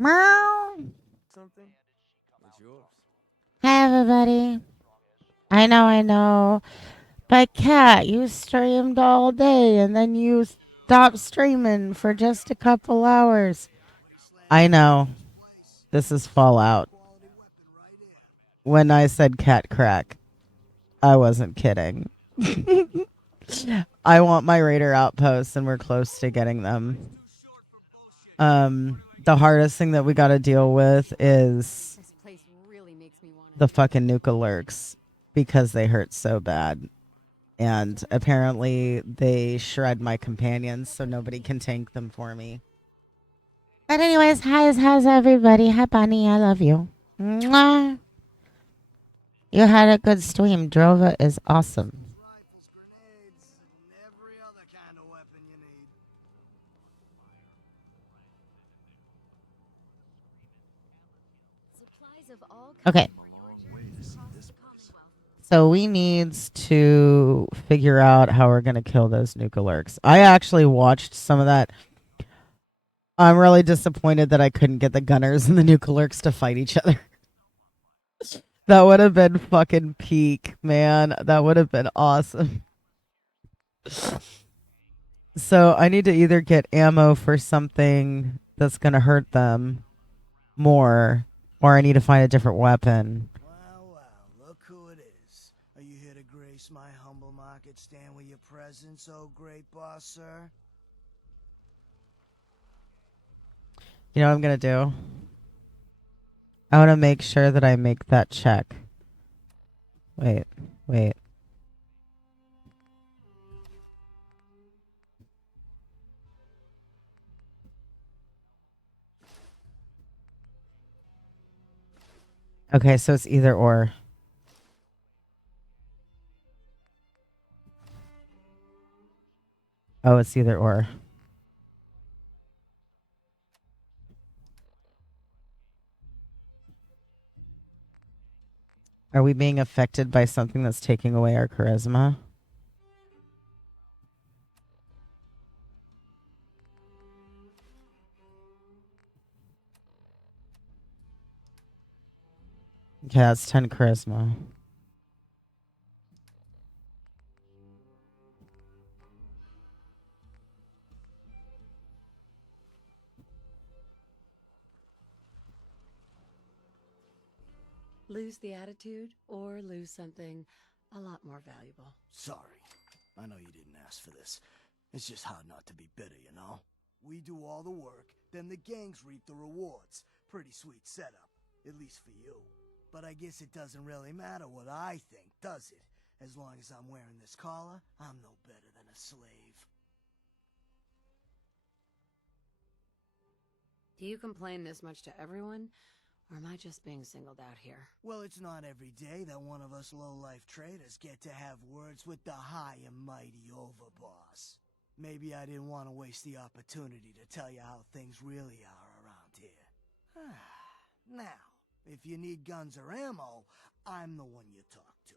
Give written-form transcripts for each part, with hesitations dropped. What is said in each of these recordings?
Meow. Something? It's yours. Hi, everybody. I know. But Kat, you streamed all day and then you stopped streaming for just a couple hours. I know. This is Fallout. When I said cat crack, I wasn't kidding. I want my raider outposts and we're close to getting them. The hardest thing that we got to deal with is the fucking nuka lurks because they hurt so bad. And apparently they shred my companions so nobody can tank them for me. But anyways, how's everybody? Hi Bonnie, I love you. Mwah. You had a good stream. Drova is awesome. Okay. So we needs to figure out how we're gonna kill those nuka lurks. I actually watched some of that. I'm really disappointed that I couldn't get the gunners and the nuka lurks to fight each other. That would have been fucking peak, man. That would have been awesome. So I need to either get ammo for something that's gonna hurt them more, or I need to find a different weapon. Well, look who it is. Are you here to grace my humble market stand with your presence, oh great boss, sir? You know what I'm gonna do? I want to make sure that I make that check. Wait. Okay, so it's either or. Oh, it's either or. Are we being affected by something that's taking away our charisma? Okay, that's 10 charisma. Lose the attitude or lose something a lot more valuable. Sorry. I know you didn't ask for this. It's just hard not to be bitter, you know? We do all the work, then the gangs reap the rewards. Pretty sweet setup, at least for you. But I guess it doesn't really matter what I think, does it? As long as I'm wearing this collar, I'm no better than a slave. Do you complain this much to everyone? Or am I just being singled out here? Well, it's not every day that one of us low-life traders get to have words with the high and mighty overboss. Maybe I didn't want to waste the opportunity to tell you how things really are around here. Now, if you need guns or ammo, I'm the one you talk to.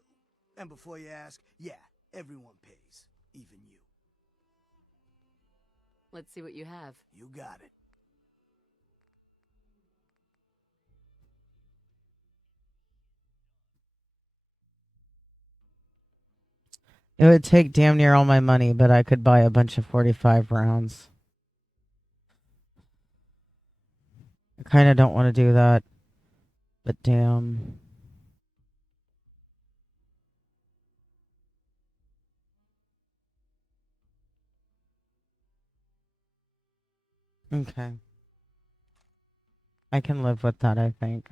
And before you ask, yeah, everyone pays. Even you. Let's see what you have. You got it. It would take damn near all my money, but I could buy a bunch of 45 rounds. I kind of don't want to do that, but damn. Okay. I can live with that, I think.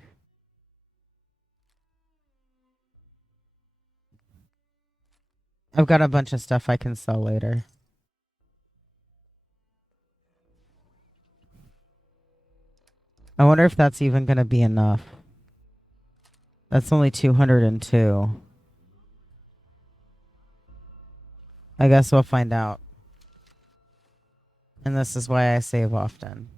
I've got a bunch of stuff I can sell later. I wonder if that's even going to be enough. That's only 202. I guess we'll find out. And this is why I save often.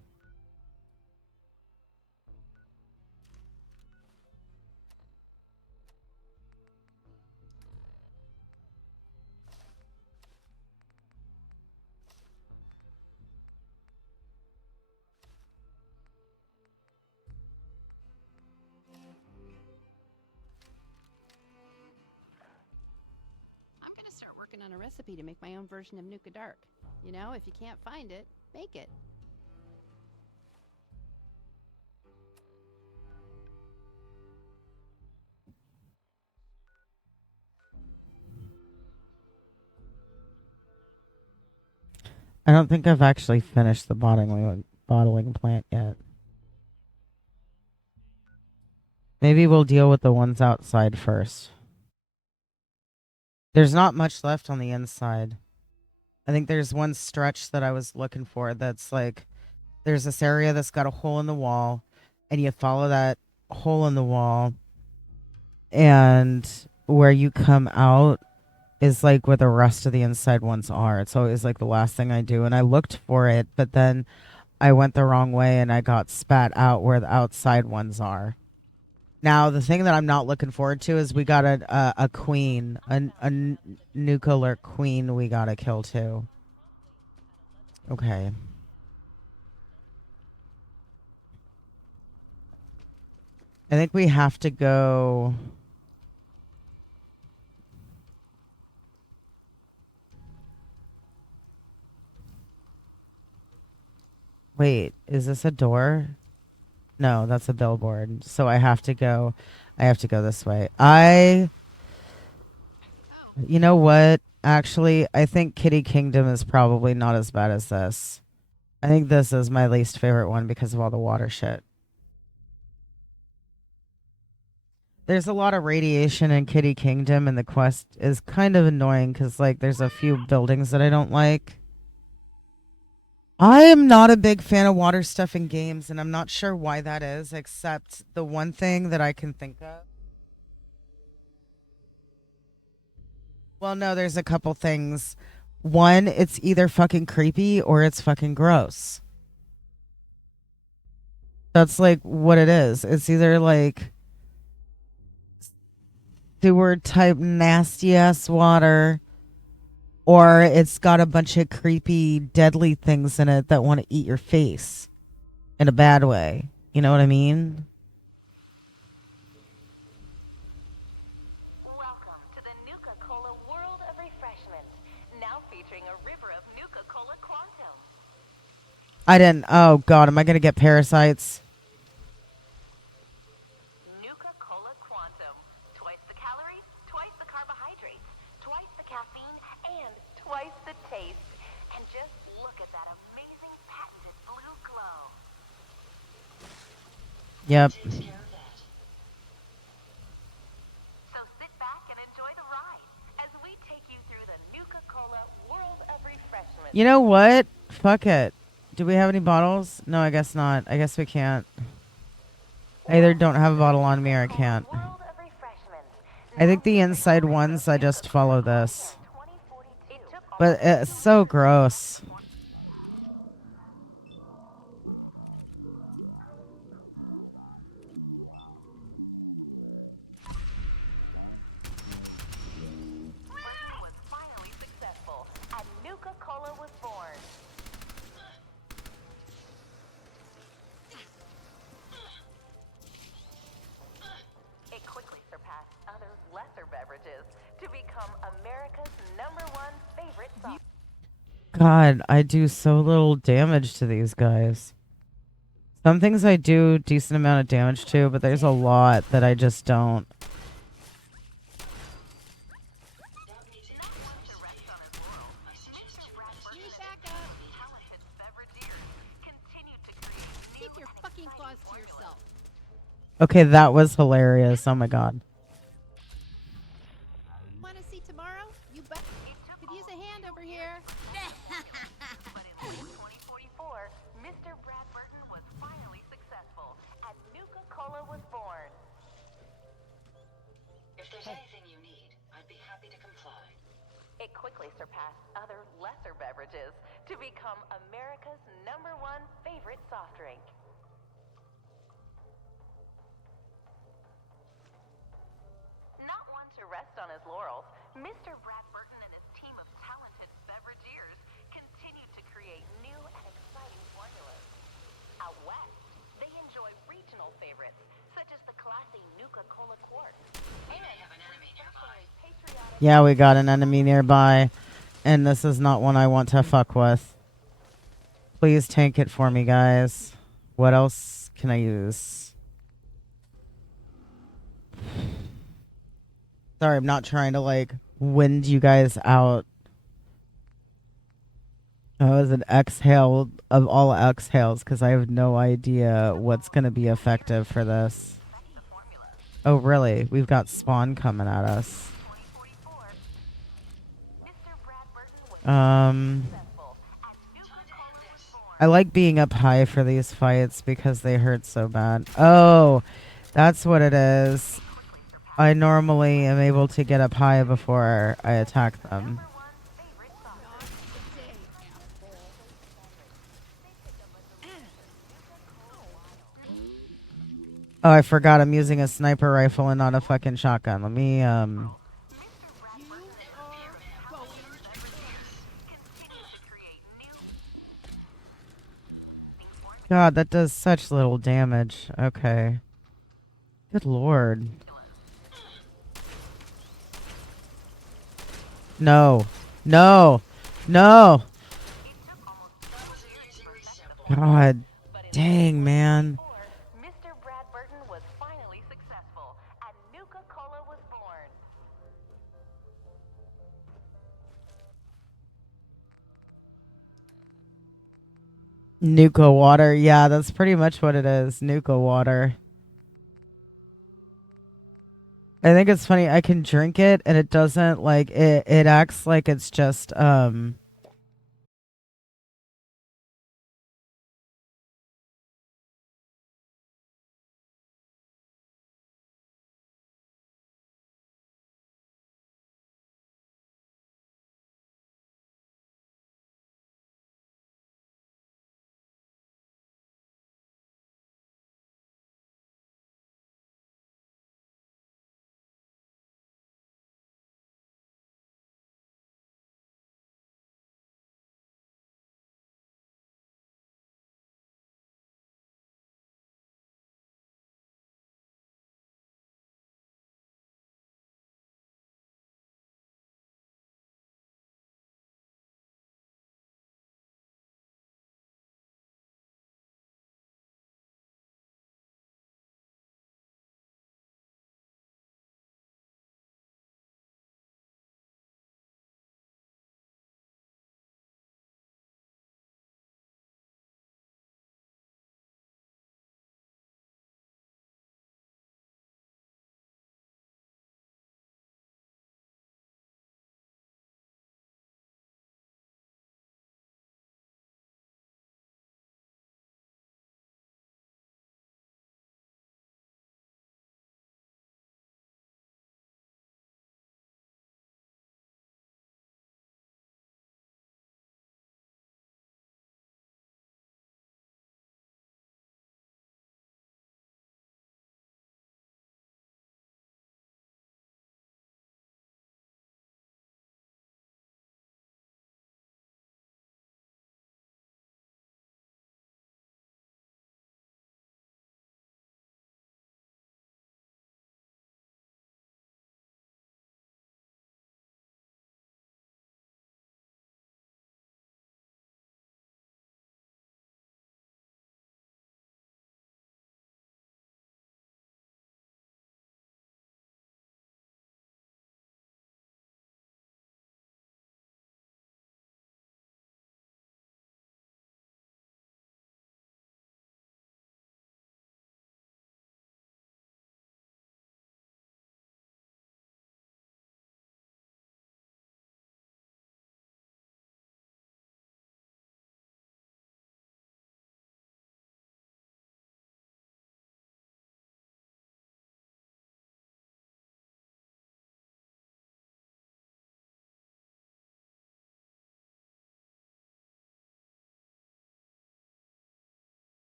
working on a recipe to make my own version of Nuka Dark. You know, if you can't find it, make it. I don't think I've actually finished the bottling plant yet. Maybe we'll deal with the ones outside first. There's not much left on the inside. I think there's one stretch that I was looking for that's like, there's this area that's got a hole in the wall, and you follow that hole in the wall, and where you come out is like where the rest of the inside ones are. It's always like the last thing I do. And I looked for it, but then I went the wrong way and I got spat out where the outside ones are. Now, the thing that I'm not looking forward to is we got a queen, a nuclear queen we got to kill too. Okay. I think we have to go... Wait, is this a door? No, that's a billboard. So I have to go this way. You know what? Actually, I think Kitty Kingdom is probably not as bad as this. I think this is my least favorite one because of all the water shit. There's a lot of radiation in Kitty Kingdom, and the quest is kind of annoying because, like, there's a few buildings that I don't like. I am not a big fan of water stuff in games, and I'm not sure why that is, except the one thing that I can think of. Well, no, there's a couple things. One, it's either fucking creepy or it's fucking gross. That's like what it is. It's either like sewer type nasty ass water, or it's got a bunch of creepy, deadly things in it that want to eat your face in a bad way. You know what I mean? Welcome to the Nuka-Cola World of Refreshment, now featuring a river of Nuka-Cola Quantum. I didn't. Oh, God. Am I going to get parasites? Nuka-Cola Quantum. Twice the calories, twice the carbohydrates, twice the caffeine, and twice the taste. And just look at that amazing patented blue glow. Yep. So sit back and enjoy the ride as we take you through the Nuka-Cola World of Refreshment. You know what? Fuck it. Do we have any bottles? No, I guess not. I guess we can't. I either don't have a bottle on me or I can't. I think the inside ones, I just follow this. But it's so gross. Was finally successful, and Nuka-Cola was born. It quickly surpassed other lesser beverages to become America's #1 favorite soft. God, I do so little damage to these guys. Some things I do decent amount of damage to, but there's a lot that I just don't. Keep your fucking claws to yourself. Okay, that was hilarious. Oh my God. Want to see tomorrow? You bet. Could use a hand over here. But in 2044, Mr. Brad Burton was finally successful, and Nuka-Cola was born. If there's anything you need, I'd be happy to comply. It quickly surpassed other lesser beverages to become America's #1 favorite soft drink. Not one to rest on his laurels, Mr. Brad Burton and his team of talented beverageers continue to create new and exciting formulas. Out west, they enjoy regional favorites such as the classy Nuka-Cola Quartz and have an enemy nearby. especially patriotic Yeah, we got an enemy nearby, and this is not one I want to fuck with. Please tank it for me, guys. What else can I use? Sorry, I'm not trying to, like, wind you guys out. That was an exhale of all exhales, because I have no idea what's going to be effective for this. Oh, really? We've got spawn coming at us. I like being up high for these fights because they hurt so bad. Oh, that's what it is. I normally am able to get up high before I attack them. Oh, I forgot I'm using a sniper rifle and not a fucking shotgun. Let me, God, that does such little damage. Okay. Good lord. No. No. No. God. Dang, man. Mr. Brad Burton was finally successful, and Nuka-Cola was born. Nuka water. Yeah, that's pretty much what it is. Nuka water. I think it's funny. I can drink it and it doesn't like it acts like it's just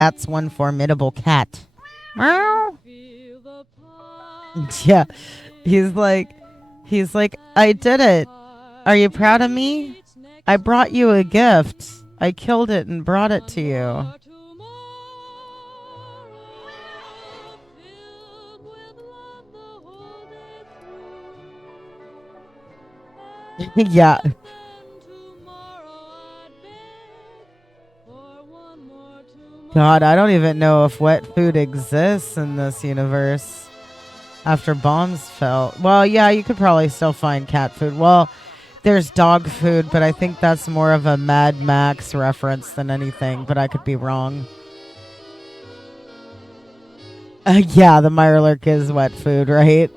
That's one formidable cat. Meow. Yeah. He's like, I did it. Are you proud of me? I brought you a gift. I killed it and brought it to you. Yeah. God, I don't even know if wet food exists in this universe after bombs fell. Well, yeah, you could probably still find cat food. Well, there's dog food, but I think that's more of a Mad Max reference than anything, but I could be wrong. Yeah, the Mirelurk is wet food, right?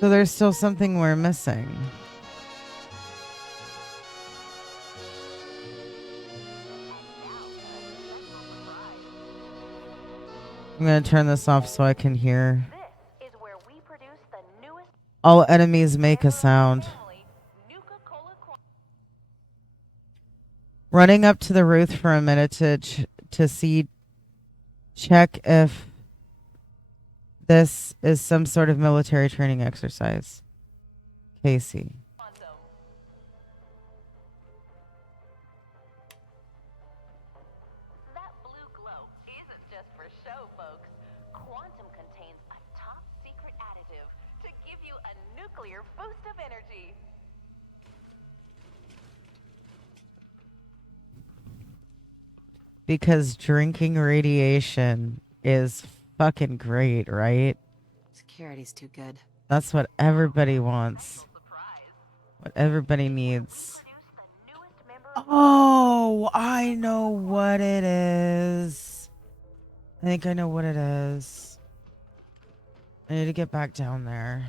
So there's still something we're missing. I'm going to turn this off so I can hear. This is where we produce the newest All enemies make a sound. Running up to the roof for a minute to check if this is some sort of military training exercise. Casey. That blue glow isn't just for show, folks. Quantum contains a top secret additive to give you a nuclear boost of energy. Because drinking radiation is fucking great, right? Security's too good. That's what everybody wants. What everybody needs. Oh, I know what it is. I think I know what it is. I need to get back down there.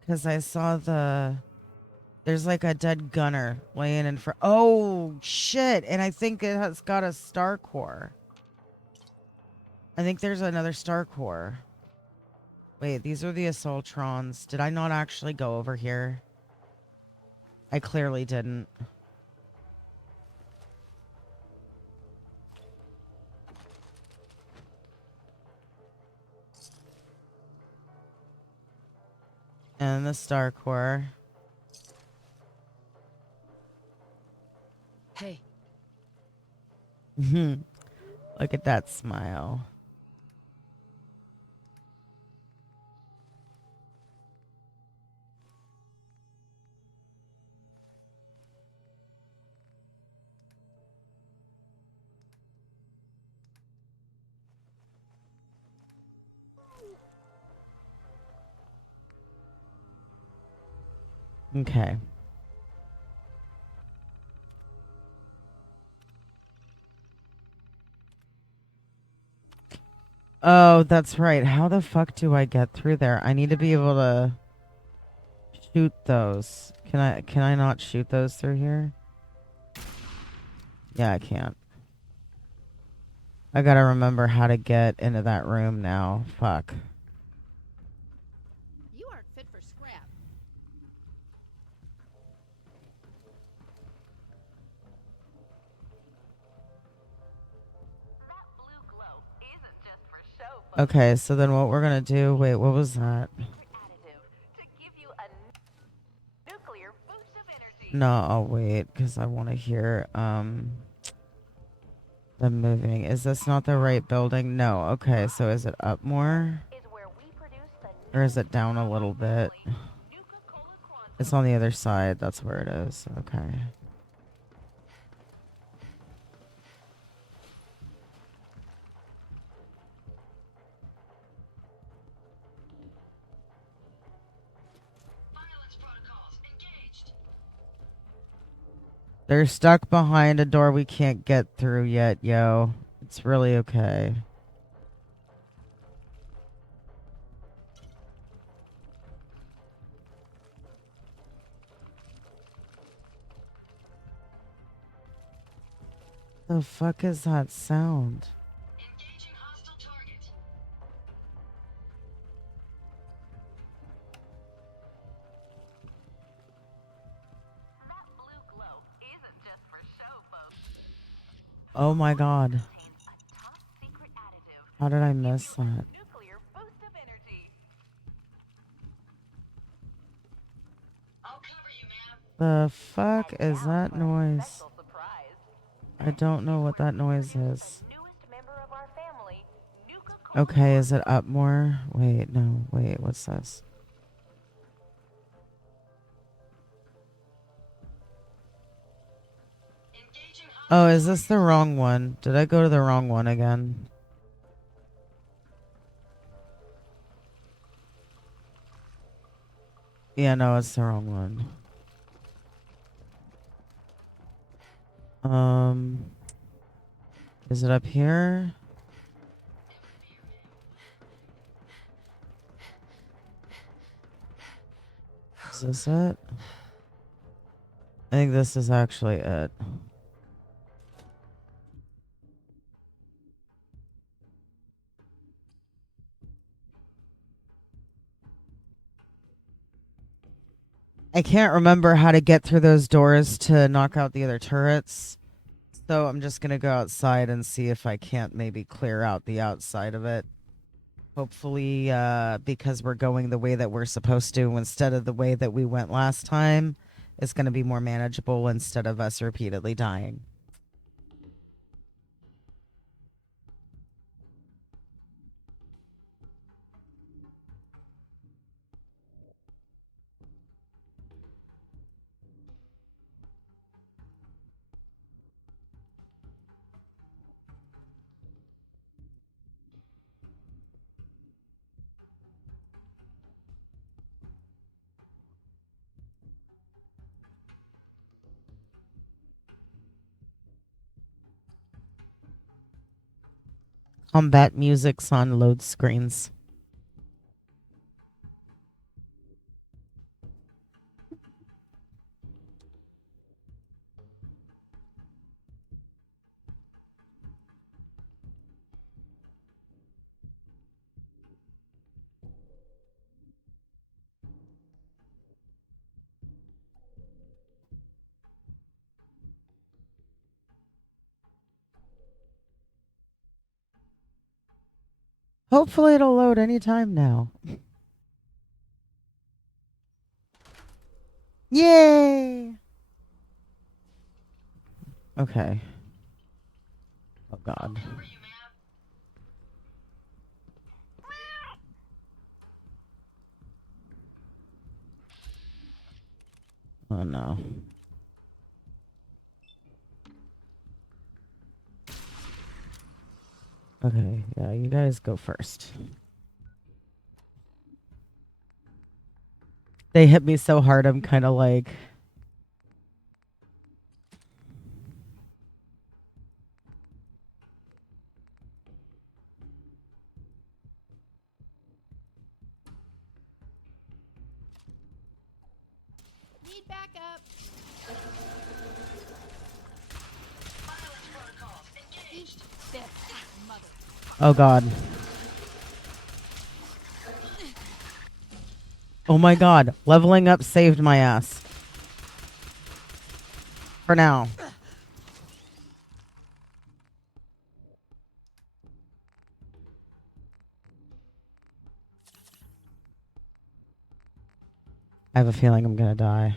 Because I saw there's like a dead gunner laying in front. Oh, shit. And I think it has got a star core. I think there's another star core. Wait, these are the Assaultrons. Did I not actually go over here? I clearly didn't. And the star core. Hey. Look at that smile. Okay. Oh, that's right. How the fuck do I get through there? I need to be able to shoot those. Can I not shoot those through here? Yeah, I can't. I gotta remember how to get into that room now. Fuck. You aren't fit for scrap. That blue glow isn't just for show, folks. Okay, so then what we're gonna do... Wait, what was that? Additive to give you a nuclear boost of energy. No, I'll wait, because I want to hear, them moving. Is this not the right building? No. Okay, so is it up more? Is where we produce the Or is it down a little bit? Nuka-Cola Quantum. It's on the other side. That's where it is. Okay. Violence protocols engaged. They're stuck behind a door we can't get through yet, yo. It's really okay. The fuck is that sound? Engaging hostile target. Oh my god. contains a top secret additive How did I that miss gives you a that? nuclear boost of energy. I'll cover you, ma'am. The fuck And is now that for a noise? special surprise. I don't know what that noise Introduce is. the newest member of our family, Nuka Okay, is it up more? Wait, no. Wait, what's this? Engaging Oh, is this the wrong one? Did I go to the wrong one again? Yeah, no, it's the wrong one. Is it up here? Is this it? I think this is actually it. I can't remember how to get through those doors to knock out the other turrets. So I'm just going to go outside and see if I can't maybe clear out the outside of it. Hopefully, because we're going the way that we're supposed to instead of the way that we went last time, it's going to be more manageable instead of us repeatedly dying. Combat music's on load screens. Hopefully it'll load anytime now. Yay! Okay. Oh god. cover you, ma'am. Oh no. Okay, yeah, you guys go first. They hit me so hard, I'm kind of like... Need backup. Violence protocols engaged. This mother. Oh god. Oh my god. Leveling up saved my ass. For now. I have a feeling I'm gonna die.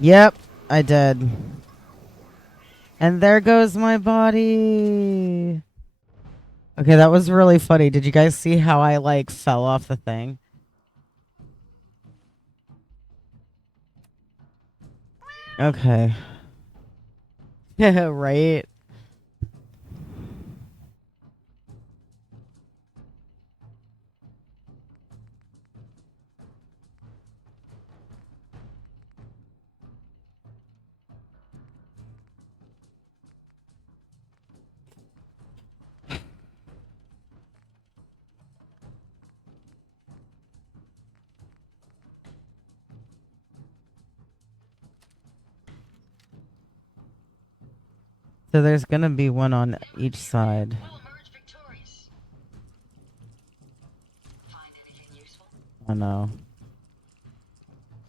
Yep, I did. And there goes my body. Okay, that was really funny. Did you guys see how I like fell off the thing? Okay. Yeah, right. So there's gonna be one on each side. We'll emerge victorious. Find anything useful? Oh no.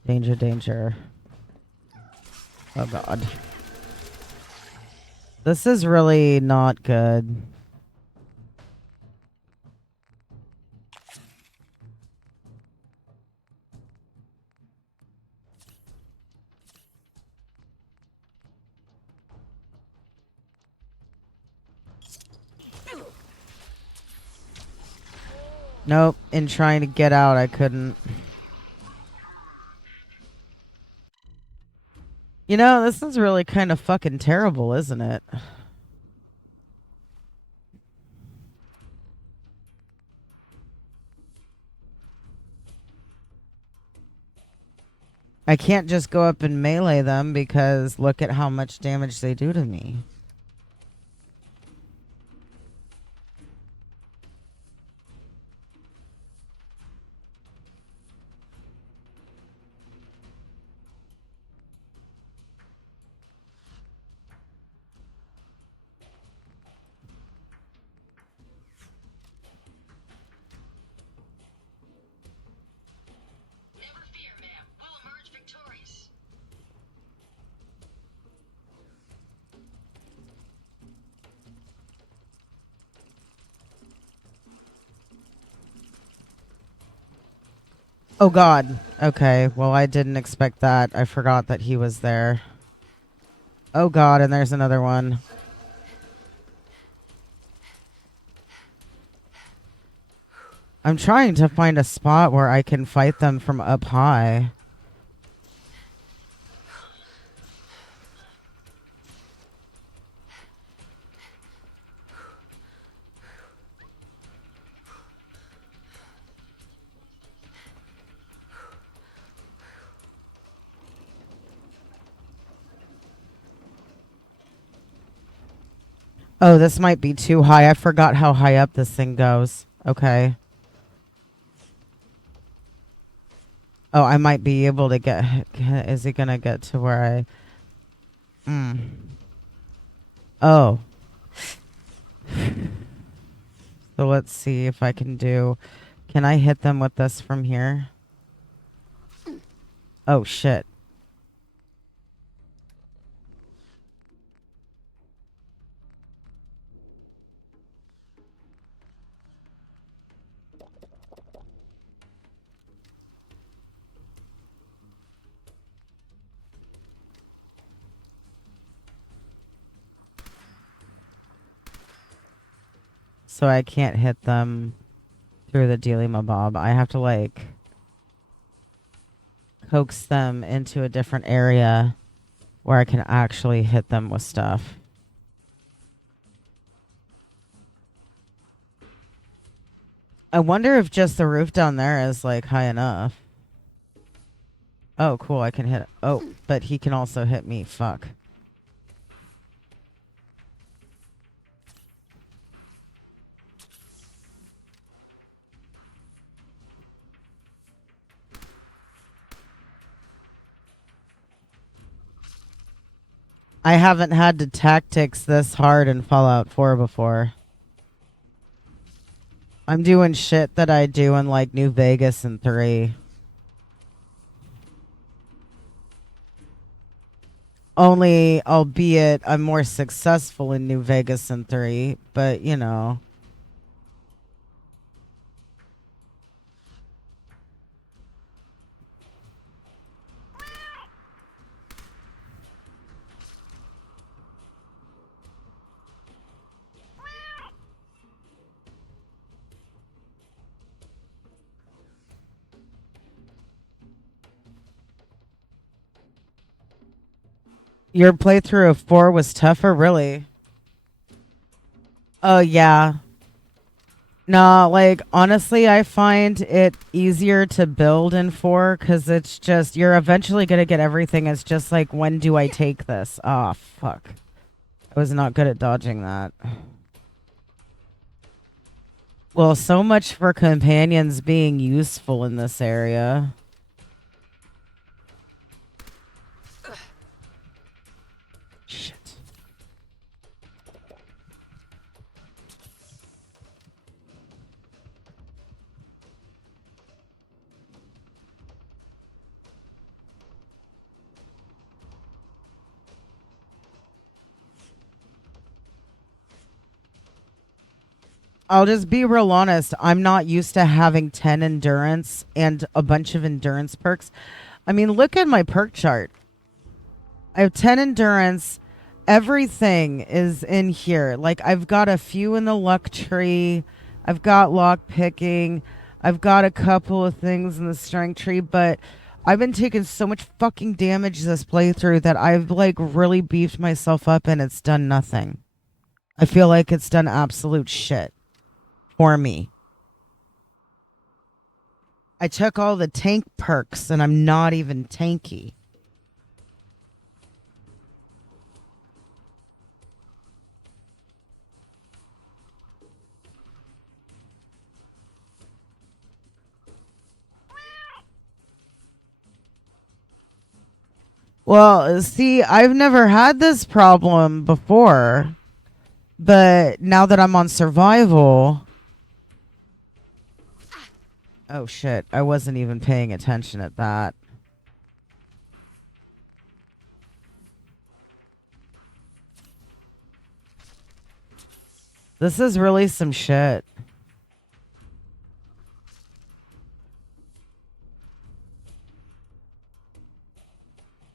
Danger, danger. Oh god. This is really not good. Nope, in trying to get out, I couldn't. You know, this is really kind of fucking terrible, isn't it? I can't just go up and melee them because look at how much damage they do to me. Never fear, ma'am. We'll emerge victorious. Oh god. Okay, well I didn't expect that. I forgot that he was there. Oh god, and there's another one. I'm trying to find a spot where I can fight them from up high. Oh, this might be too high. I forgot how high up this thing goes. Okay. Oh, I might be able to get... Is he gonna get to where I... Oh. So let's see if I can do... Can I hit them with this from here? Oh, shit. So I can't hit them through the dealy mabob. I have to, like... coax them into a different area where I can actually hit them with stuff. I wonder if just the roof down there is like high enough. Oh, cool. I can hit. Oh, but he can also hit me. Fuck. I haven't had to tactics this hard in Fallout 4 before. I'm doing shit that I do in like New Vegas and 3. Only, albeit, I'm more successful in New Vegas and 3, but you know. Your playthrough of 4 was tougher, really? Oh, yeah. No, like, honestly, I find it easier to build in 4 because it's just, you're eventually going to get everything. It's just like, when do I take this? Oh, fuck. I was not good at dodging that. Well, so much for companions being useful in this area. Shit. I'll just be real honest. I'm not used to having 10 endurance and a bunch of endurance perks. I mean, look at my perk chart. I have 10 endurance. Everything is in here. Like, I've got a few in the luck tree. I've got lock picking. I've got a couple of things in the strength tree, but I've been taking so much fucking damage this playthrough that I've, like, really beefed myself up and it's done nothing. I feel like it's done absolute shit for me. I took all the tank perks and I'm not even tanky. Well, see, I've never had this problem before, but now that I'm on survival... Oh shit, I wasn't even paying attention at that. This is really some shit.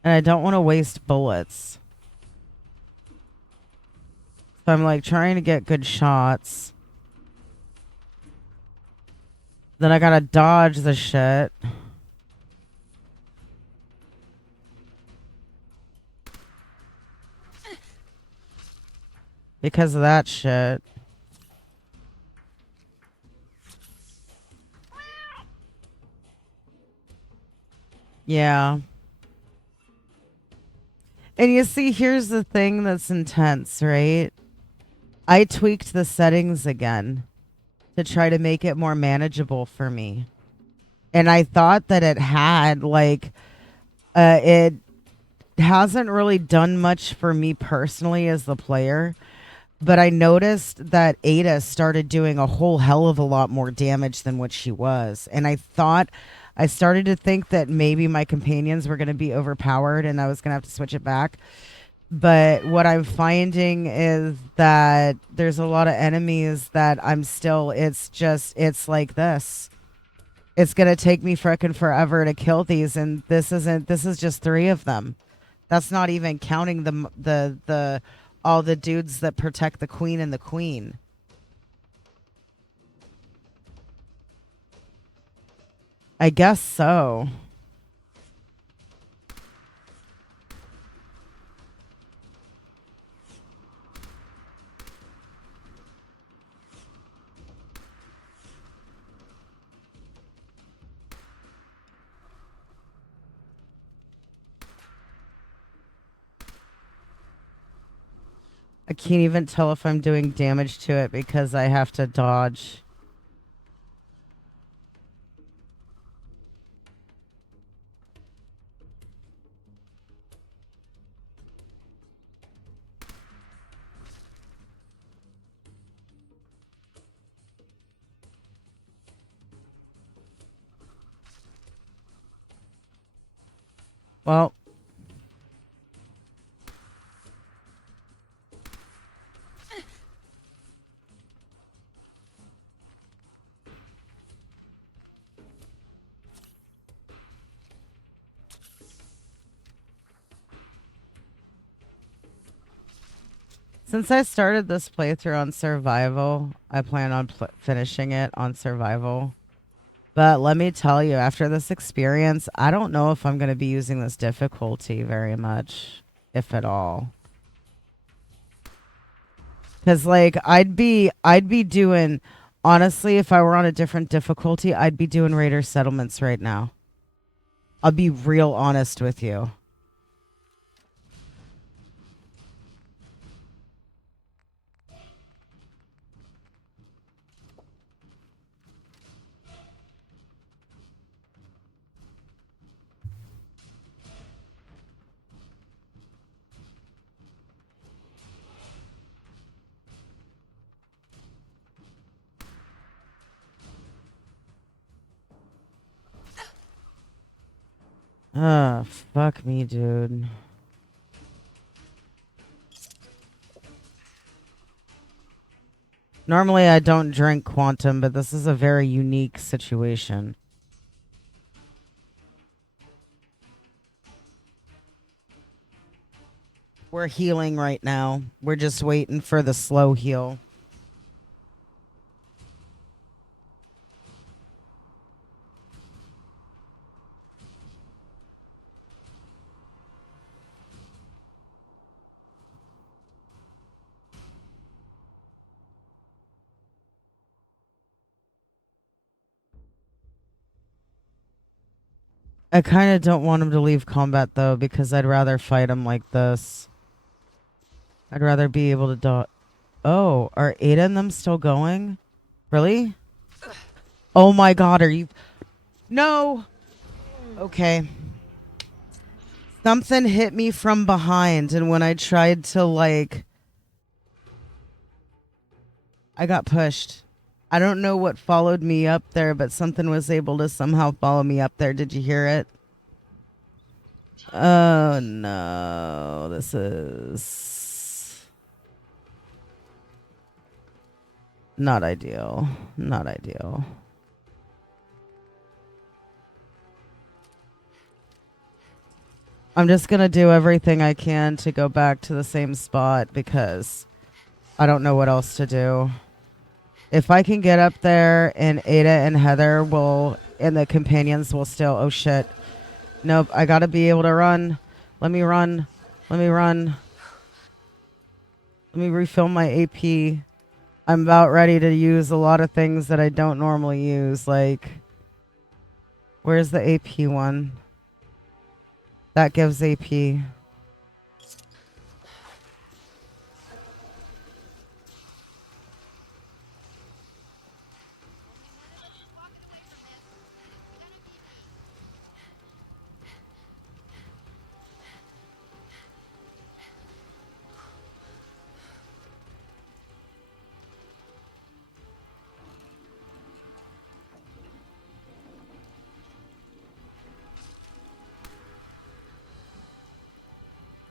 And I don't want to waste bullets. So I'm like trying to get good shots. Then I gotta dodge the shit. Because of that shit. Yeah. And you see, here's the thing that's intense, right? I tweaked the settings again to try to make it more manageable for me. And I thought that it had, like, it hasn't really done much for me personally as the player. But I noticed that Ada started doing a whole hell of a lot more damage than what she was. And I started to think that maybe my companions were going to be overpowered and I was going to have to switch it back. But what I'm finding is that there's a lot of enemies that it's like this. It's going to take me frickin' forever to kill these. And this is just 3 of them. That's not even counting the all the dudes that protect the queen and the queen. I guess so. I can't even tell if I'm doing damage to it because I have to dodge. Well, since I started this playthrough on survival, I plan on finishing it on survival. But let me tell you, after this experience, I don't know if I'm going to be using this difficulty very much, if at all. Because, like, I'd be doing, honestly, if I were on a different difficulty, I'd be doing Raider Settlements right now. I'll be real honest with you. Ah, fuck me, dude. Normally I don't drink Quantum, but this is a very unique situation. We're healing right now. We're just waiting for the slow heal. I kind of don't want him to leave combat, though, because I'd rather fight him like this. I'd rather be able to dodge. Oh, are Ada and them still going? Really? Oh my god, are you... No! Okay. Something hit me from behind, and when I tried to, like... I got pushed. I don't know what followed me up there, but something was able to somehow follow me up there. Did you hear it? Oh no, this is not ideal. Not ideal. I'm just gonna do everything I can to go back to the same spot because I don't know what else to do. If I can get up there and Ada and Heather will, and the companions will still, oh shit. Nope, I gotta be able to run. Let me run. Let me run. Let me refill my AP. I'm about ready to use a lot of things that I don't normally use, like... Where's the AP one? That gives AP.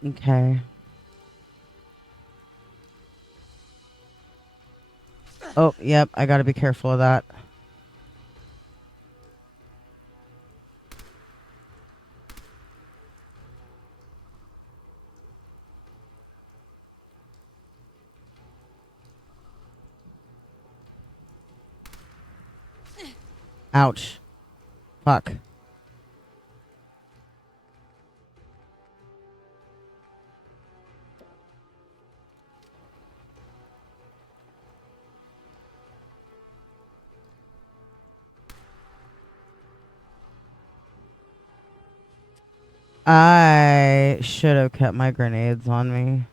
Okay. Oh, yep, I gotta be careful of that. Ouch. Fuck. I should have kept my grenades on me.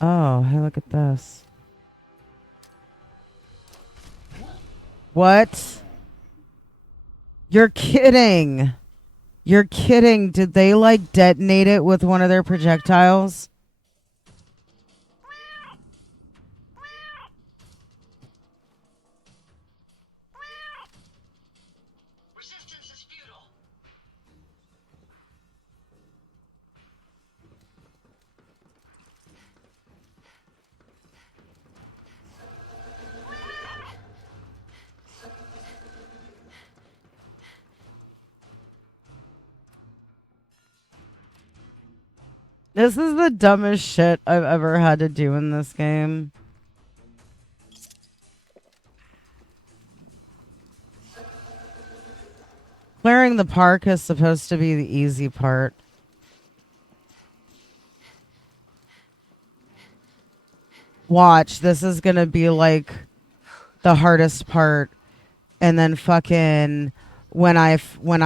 Oh, hey, look at this. What? You're kidding. You're kidding. Did they, like, detonate it with one of their projectiles? Resistance is futile. This is the dumbest shit I've ever had to do in this game. Clearing the park is supposed to be the easy part. Watch, this is gonna be like the hardest part, and then fucking when I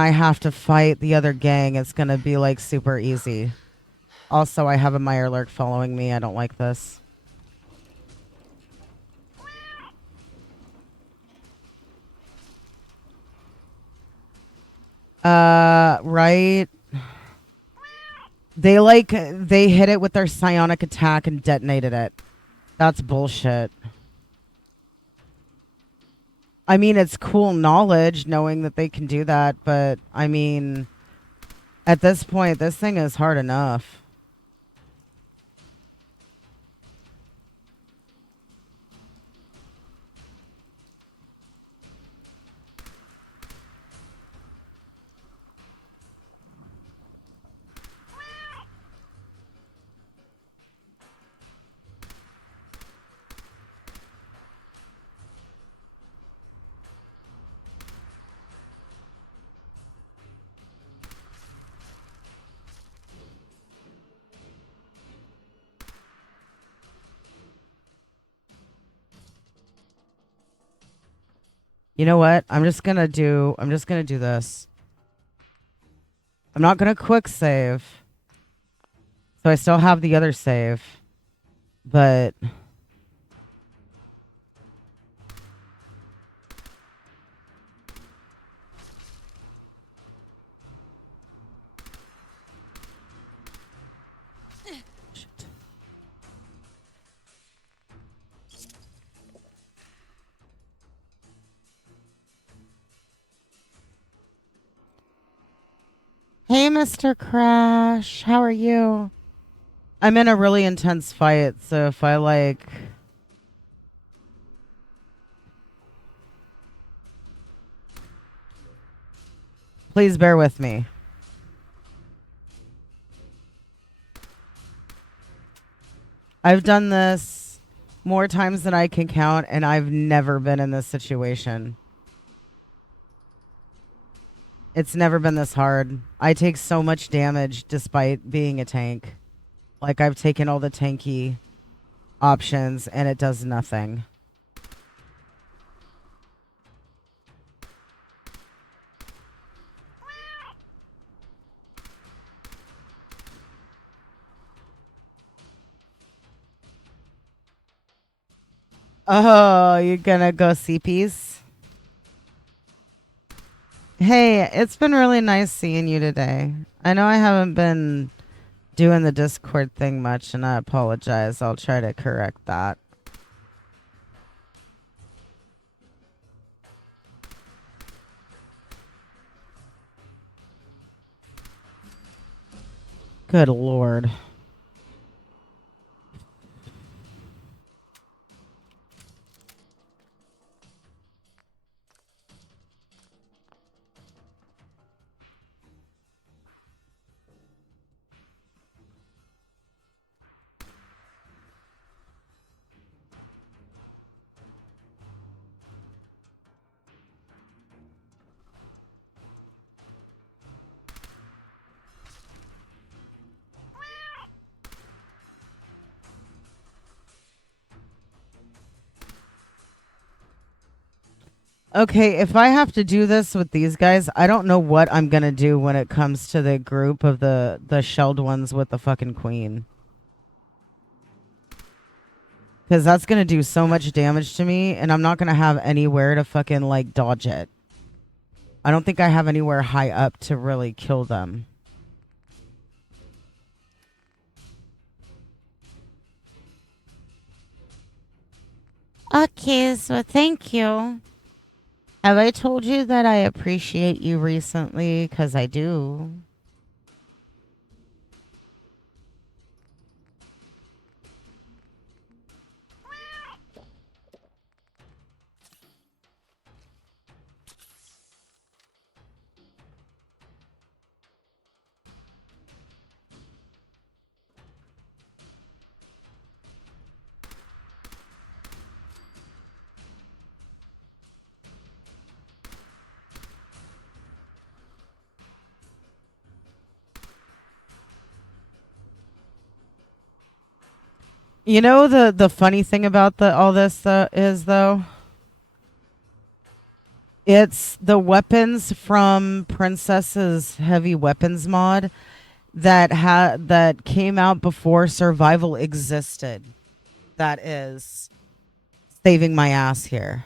have to fight the other gang, it's gonna be like super easy. Also, I have a Mirelurk following me. I don't like this. Right. They hit it with their psionic attack and detonated it. That's bullshit. I mean, it's cool knowledge knowing that they can do that, but I mean, at this point, this thing is hard enough. You know what? I'm just gonna do this. I'm not gonna quick save. So I still have the other save. But shit. Hey, Mr. Crash. How are you? I'm in a really intense fight, so if I like... Please bear with me. I've done this more times than I can count, and I've never been in this situation. It's never been this hard. I take so much damage despite being a tank. Like, I've taken all the tanky options, and it does nothing. Oh, you're gonna go CPs? Hey, it's been really nice seeing you today. I know I haven't been doing the Discord thing much, and I apologize. I'll try to correct that. Good Lord. Okay, if I have to do this with these guys, I don't know what I'm gonna do when it comes to the group of the shelled ones with the fucking queen. Because that's gonna do so much damage to me, and I'm not gonna have anywhere to fucking, like, dodge it. I don't think I have anywhere high up to really kill them. Okay, so thank you. Have I told you that I appreciate you recently? Because I do. You know the funny thing about all this is though, it's the weapons from Princess's heavy weapons mod that came out before survival existed. That is saving my ass here.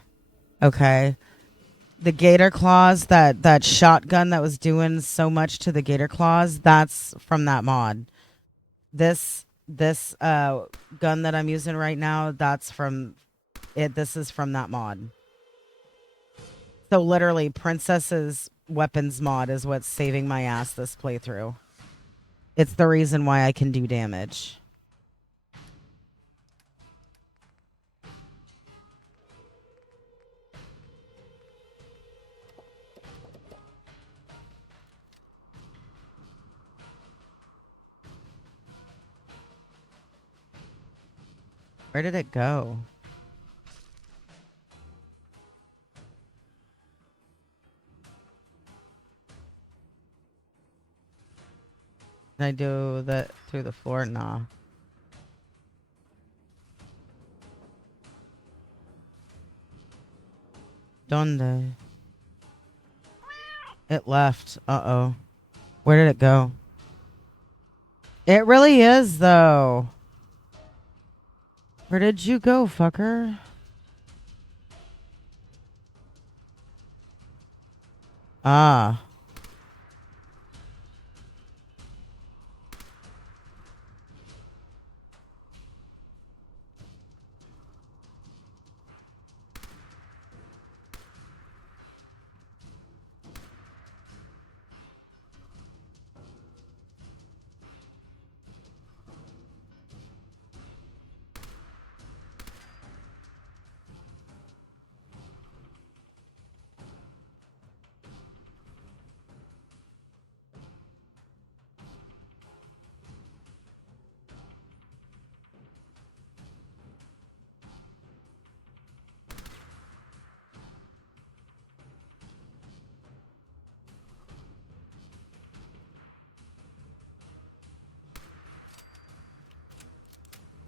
Okay. The gator claws, that shotgun that was doing so much to the gator claws, that's from that mod. This gun that I'm using right now, that's from it. This is from that mod. So literally, Princess's weapons mod is what's saving my ass this playthrough. It's the reason why I can do damage. Where did it go? Can I do that through the floor? Nah. Donde? It left. Uh-oh. Where did it go? It really is, though. Where did you go, fucker? Ah.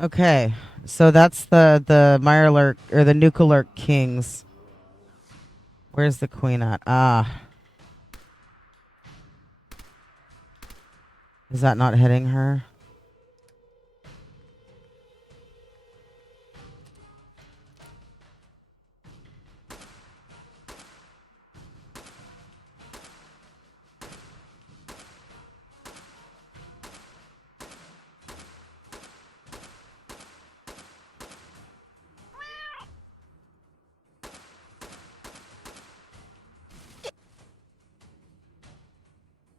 Okay, so that's the Mirelurk or the Nukalurk Kings. Where's the queen at? Ah, is that not hitting her?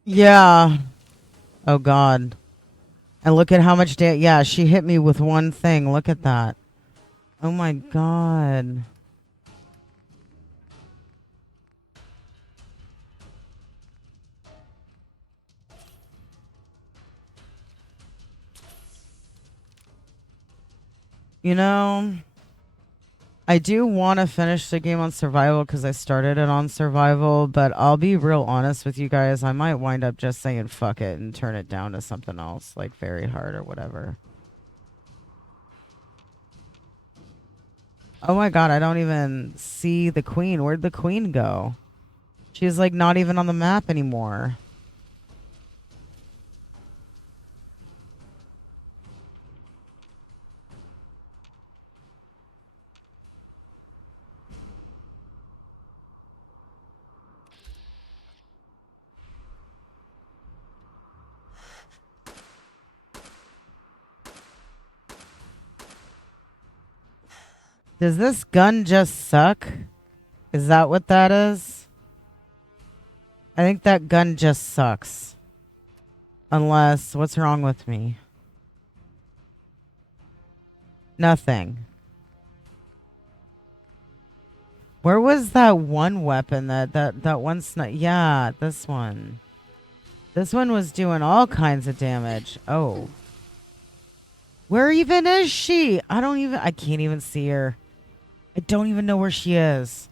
Yeah. Oh God. And look at how much damage. Yeah, she hit me with one thing. Look at that. Oh my God. You know, I do want to finish the game on survival because I started it on survival, but I'll be real honest with you guys. I might wind up just saying fuck it and turn it down to something else, like very hard or whatever. Oh my God, I don't even see the queen. Where'd the queen go? She's like not even on the map anymore. Does this gun just suck? Is that what that is? I think that gun just sucks. Unless, what's wrong with me? Nothing. Where was that one weapon that one yeah, this one. This one was doing all kinds of damage. Oh. Where even is she? I can't even see her. I don't even know where she is.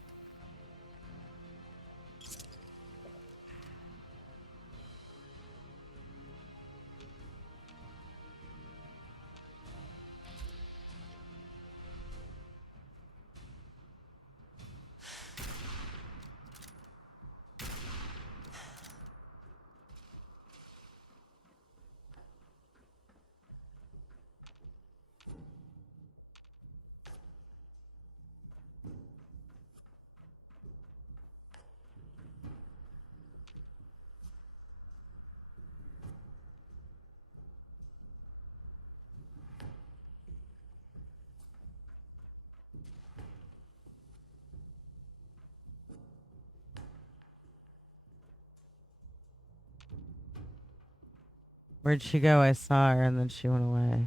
Where'd she go? I saw her and then she went away.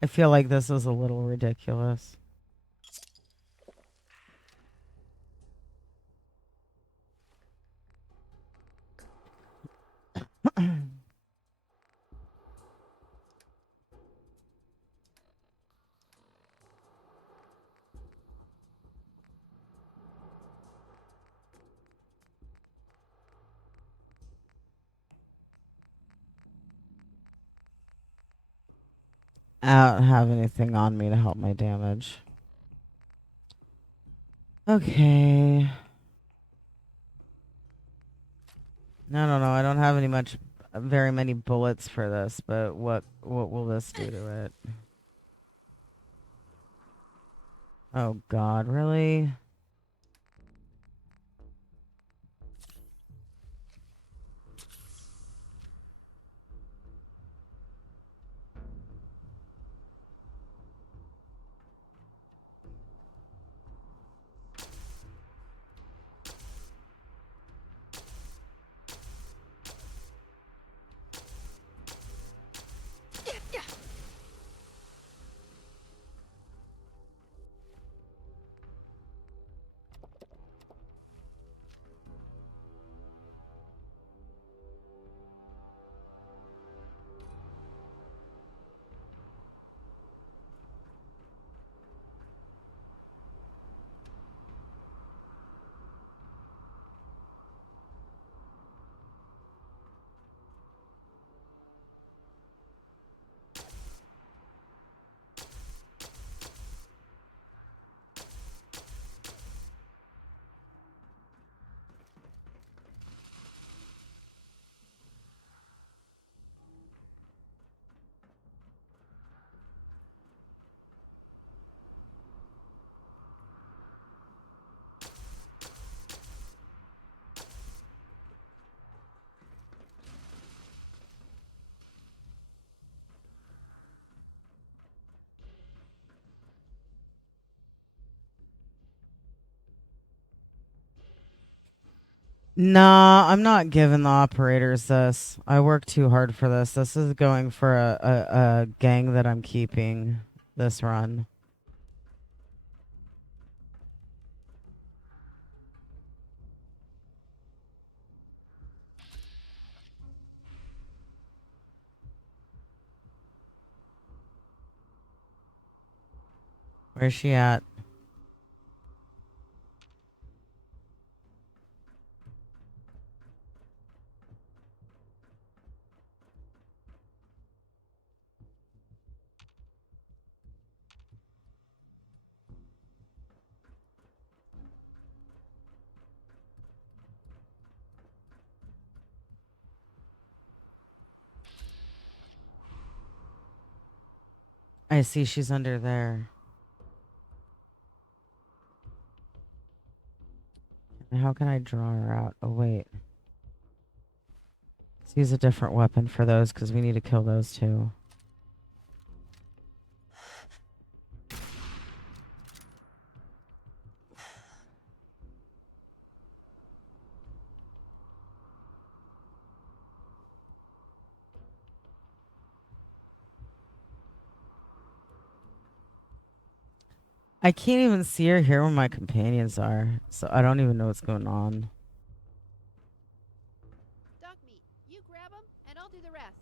I feel like this is a little ridiculous. I don't have anything on me to help my damage. Okay. I don't know. I don't have very many bullets for this, but what will this do to it? Oh God, really? Nah, I'm not giving the operators this. I work too hard for this. This is going for a gang that I'm keeping this run. Where's she at? I see she's under there. How can I draw her out? Oh, wait. Let's use a different weapon for those because we need to kill those too. I can't even see or hear where my companions are, so I don't even know what's going on. Dog meat. You grab them, and I'll do the rest.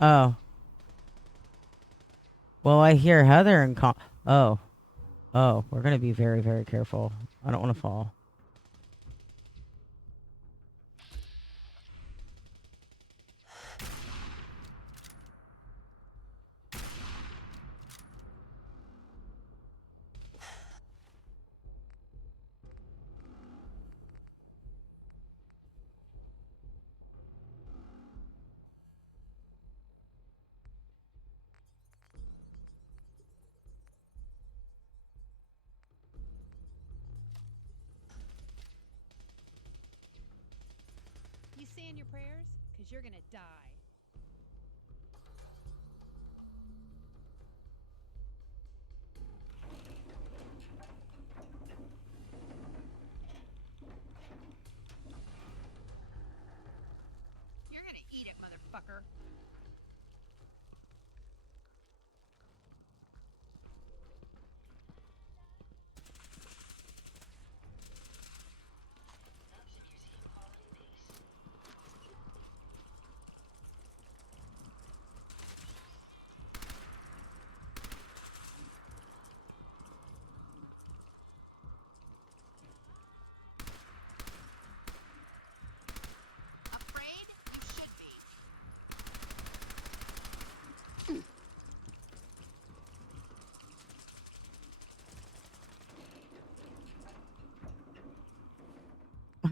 Oh. Well, I hear Heather and Oh. Oh, we're going to be very, very careful. I don't want to fall. You saying your prayers? Because you're going to die. You're going to eat it, motherfucker.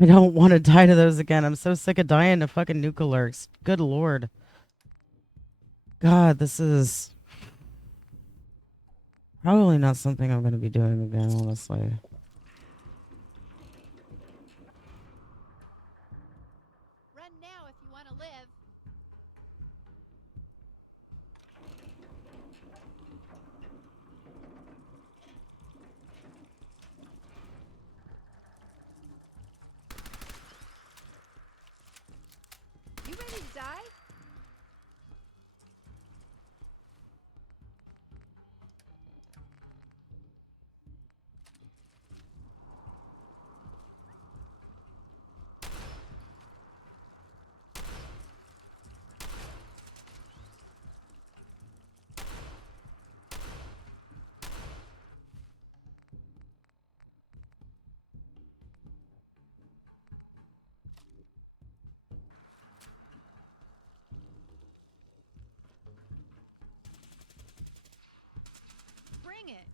I don't want to die to those again. I'm so sick of dying to fucking nuclearks. Good lord. God, this is probably not something I'm going to be doing again, honestly. Run now if you want to live. You ready to die? Bring it.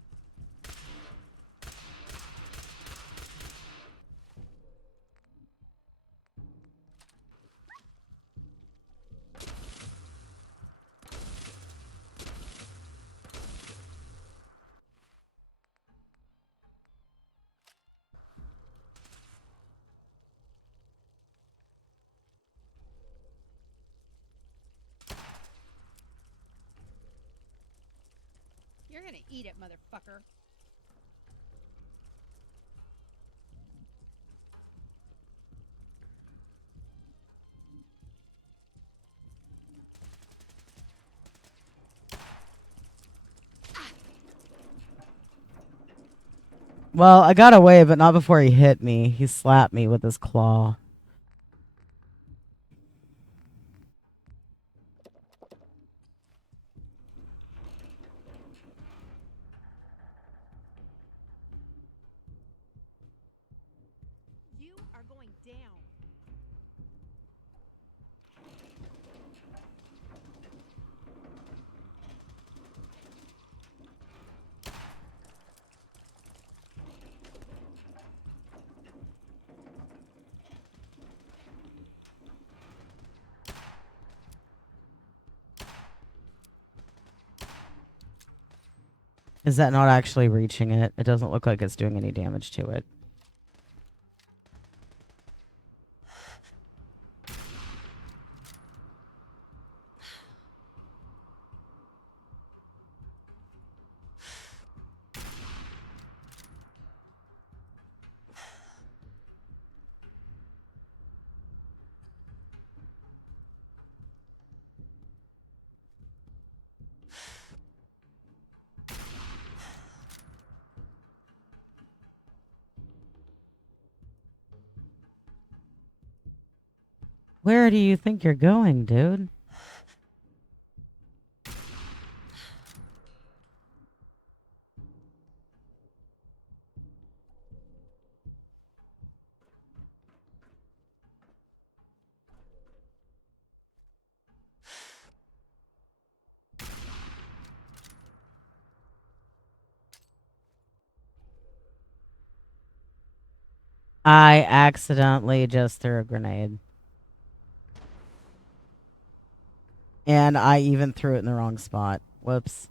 You're gonna eat it, motherfucker. Well, I got away, but not before he hit me. He slapped me with his claw. You are going down. Is that not actually reaching it? It doesn't look like it's doing any damage to it. Where do you think you're going, dude? I accidentally just threw a grenade. And I even threw it in the wrong spot. Whoops.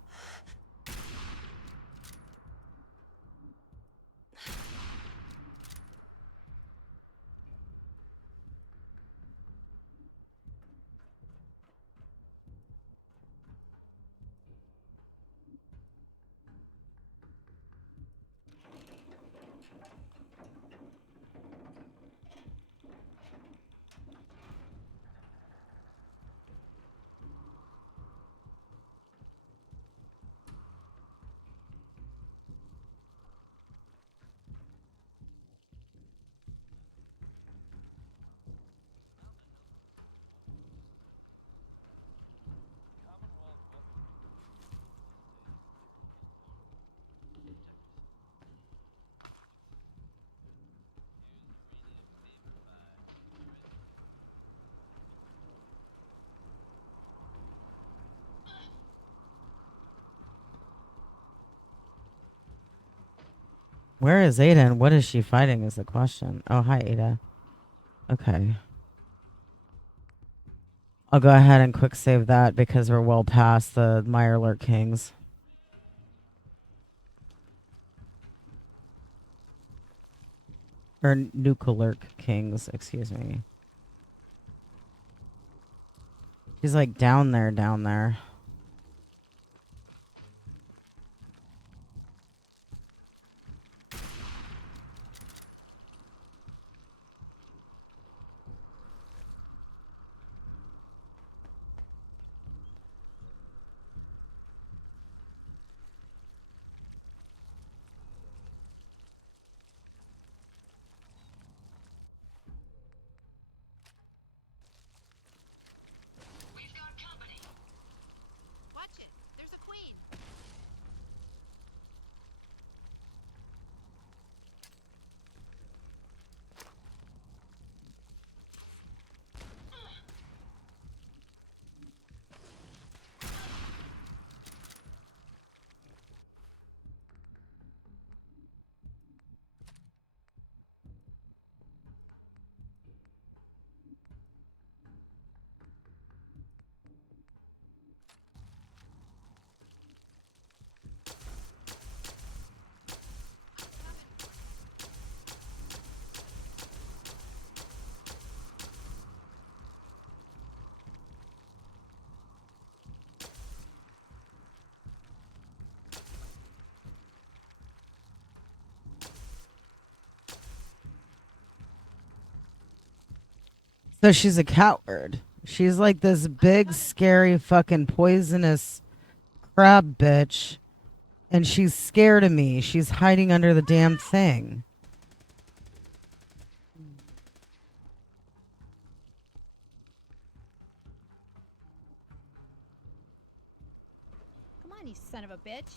Where is Ada and what is she fighting is the question. Oh, hi, Ada. Okay. I'll go ahead and quick save that because we're well past the Mirelurk Kings. Or Nukalurk Kings, excuse me. He's like down there, down there. We've got company. Watch it. There's a queen. So she's a coward. She's like this big, scary, fucking poisonous crab bitch. And she's scared of me. She's hiding under the damn thing. Come on, you son of a bitch.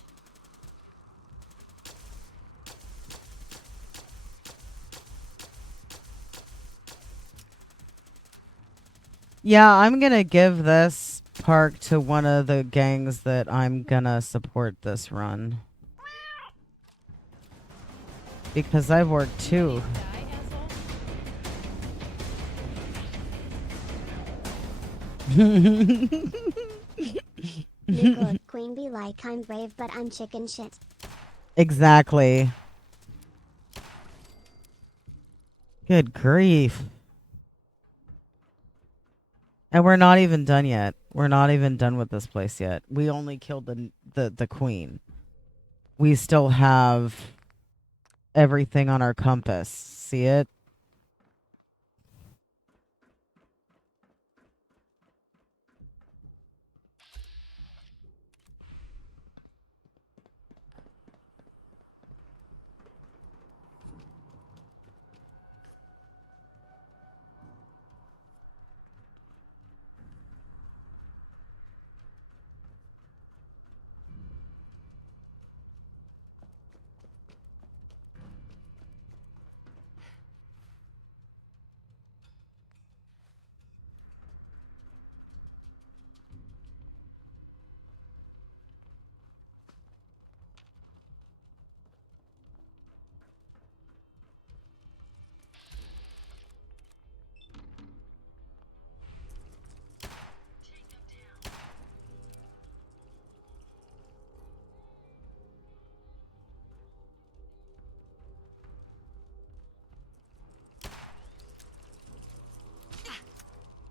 Yeah, I'm going to give this park to one of the gangs that I'm going to support this run. Because I've worked too. Die, Nico, queen be like, I'm brave, but I'm chicken shit. Exactly. Good grief. And we're not even done yet. We're not even done with this place yet. We only killed the queen. We still have everything on our compass. See it?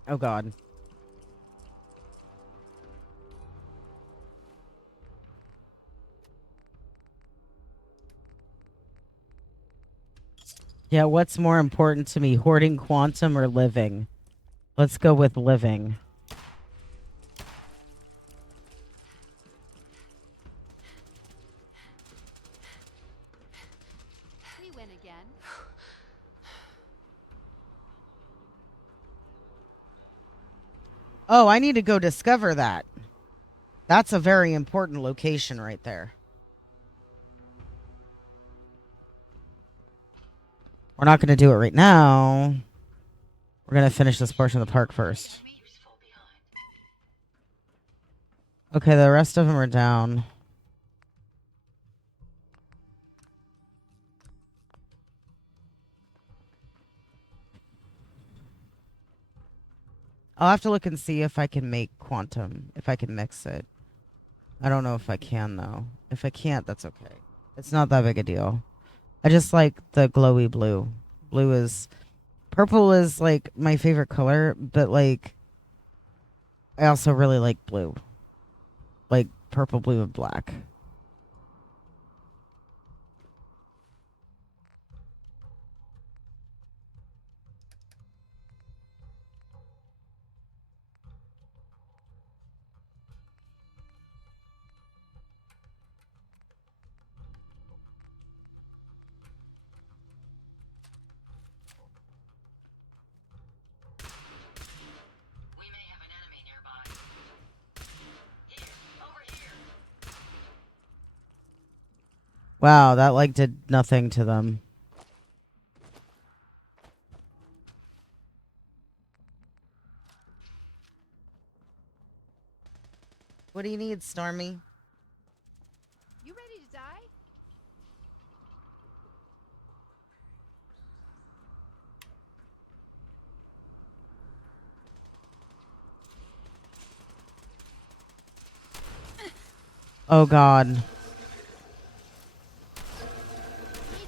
Oh god. Yeah, what's more important to me, hoarding quantum or living? Let's go with living. We win again. Oh, I need to go discover that. That's a very important location right there. We're not going to do it right now. We're going to finish this portion of the park first. Okay, the rest of them are down. I'll have to look and see if I can make quantum, if I can mix it. I don't know if I can, though. If I can't, that's okay. It's not that big a deal. I just like the glowy blue. Purple is, like, my favorite color, but, like, I also really like blue. Like, purple, blue, and black. We may have an enemy nearby. Here, over here. Wow, that, like, did nothing to them. What do you need, Stormy? You ready to die? Oh, God. Need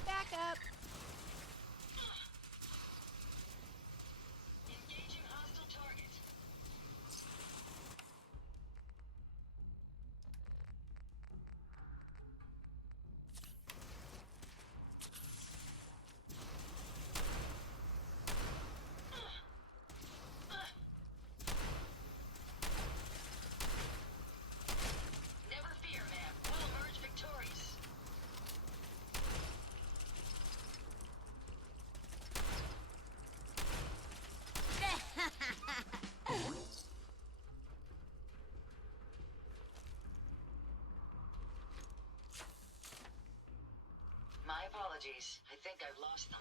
backup. Engaging hostile target. Never fear, man. We'll emerge victorious. My apologies. I think I've lost them.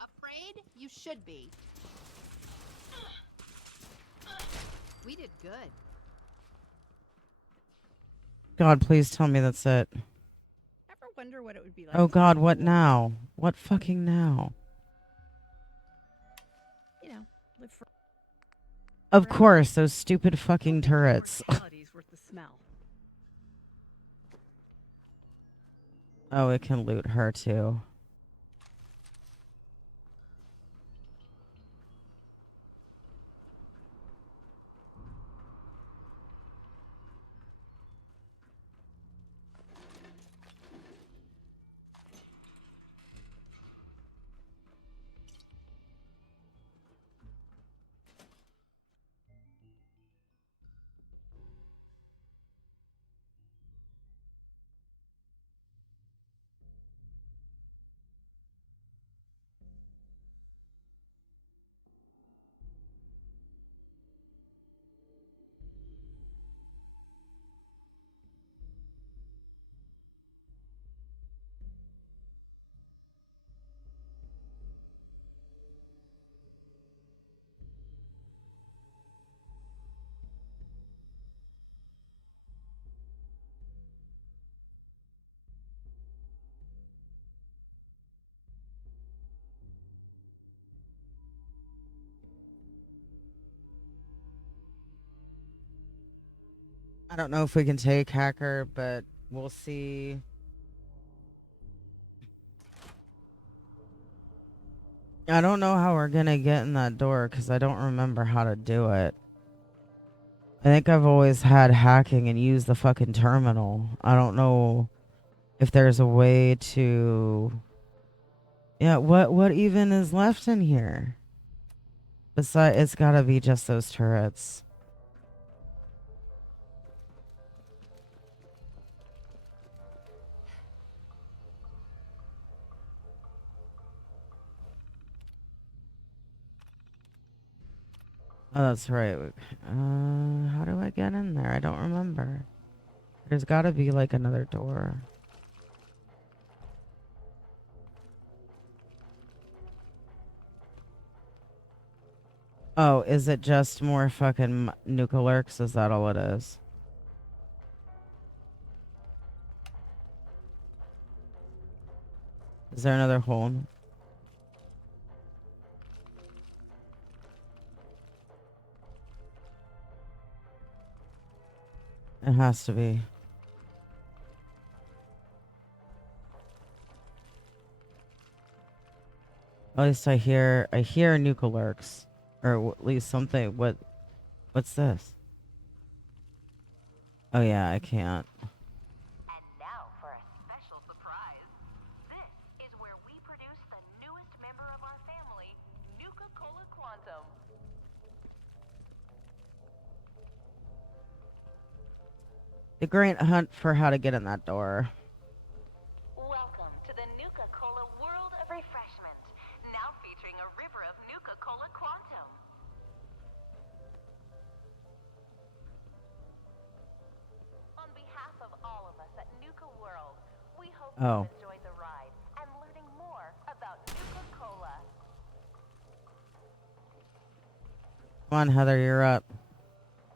Afraid? You should be. We did good. God, please tell me that's it. Ever wonder what it would be like? Oh, to God, fight what war? now? What fucking now? You know, live for. Of course, those stupid fucking turrets. Mortality's worth the smell. Oh, it can loot her, too. I don't know if we can take Hacker, but we'll see. I don't know how we're gonna get in that door because I don't remember how to do it. I think I've always had hacking and used the fucking terminal. I don't know if there's a way to... Yeah, what even is left in here? Besides, it's gotta be just those turrets. Oh, that's right. How do I get in there? I don't remember. There's gotta be like another door. Oh, is it just more fucking nuclearks? Is that all it is? Is there another hole? It has to be. At least I hear Nuka lurks, or at least something. What's this? Oh yeah, I can't. And now for a special surprise. This is where we produce the newest member of our family, Nuka-Cola Quantum. The great hunt for how to get in that door. Welcome to the Nuka-Cola World of Refreshment, now featuring a river of Nuka-Cola Quantum. On behalf of all of us at Nuka World, we hope Oh. you enjoyed the ride and learning more about Nuka-Cola. Come on, Heather, you're up.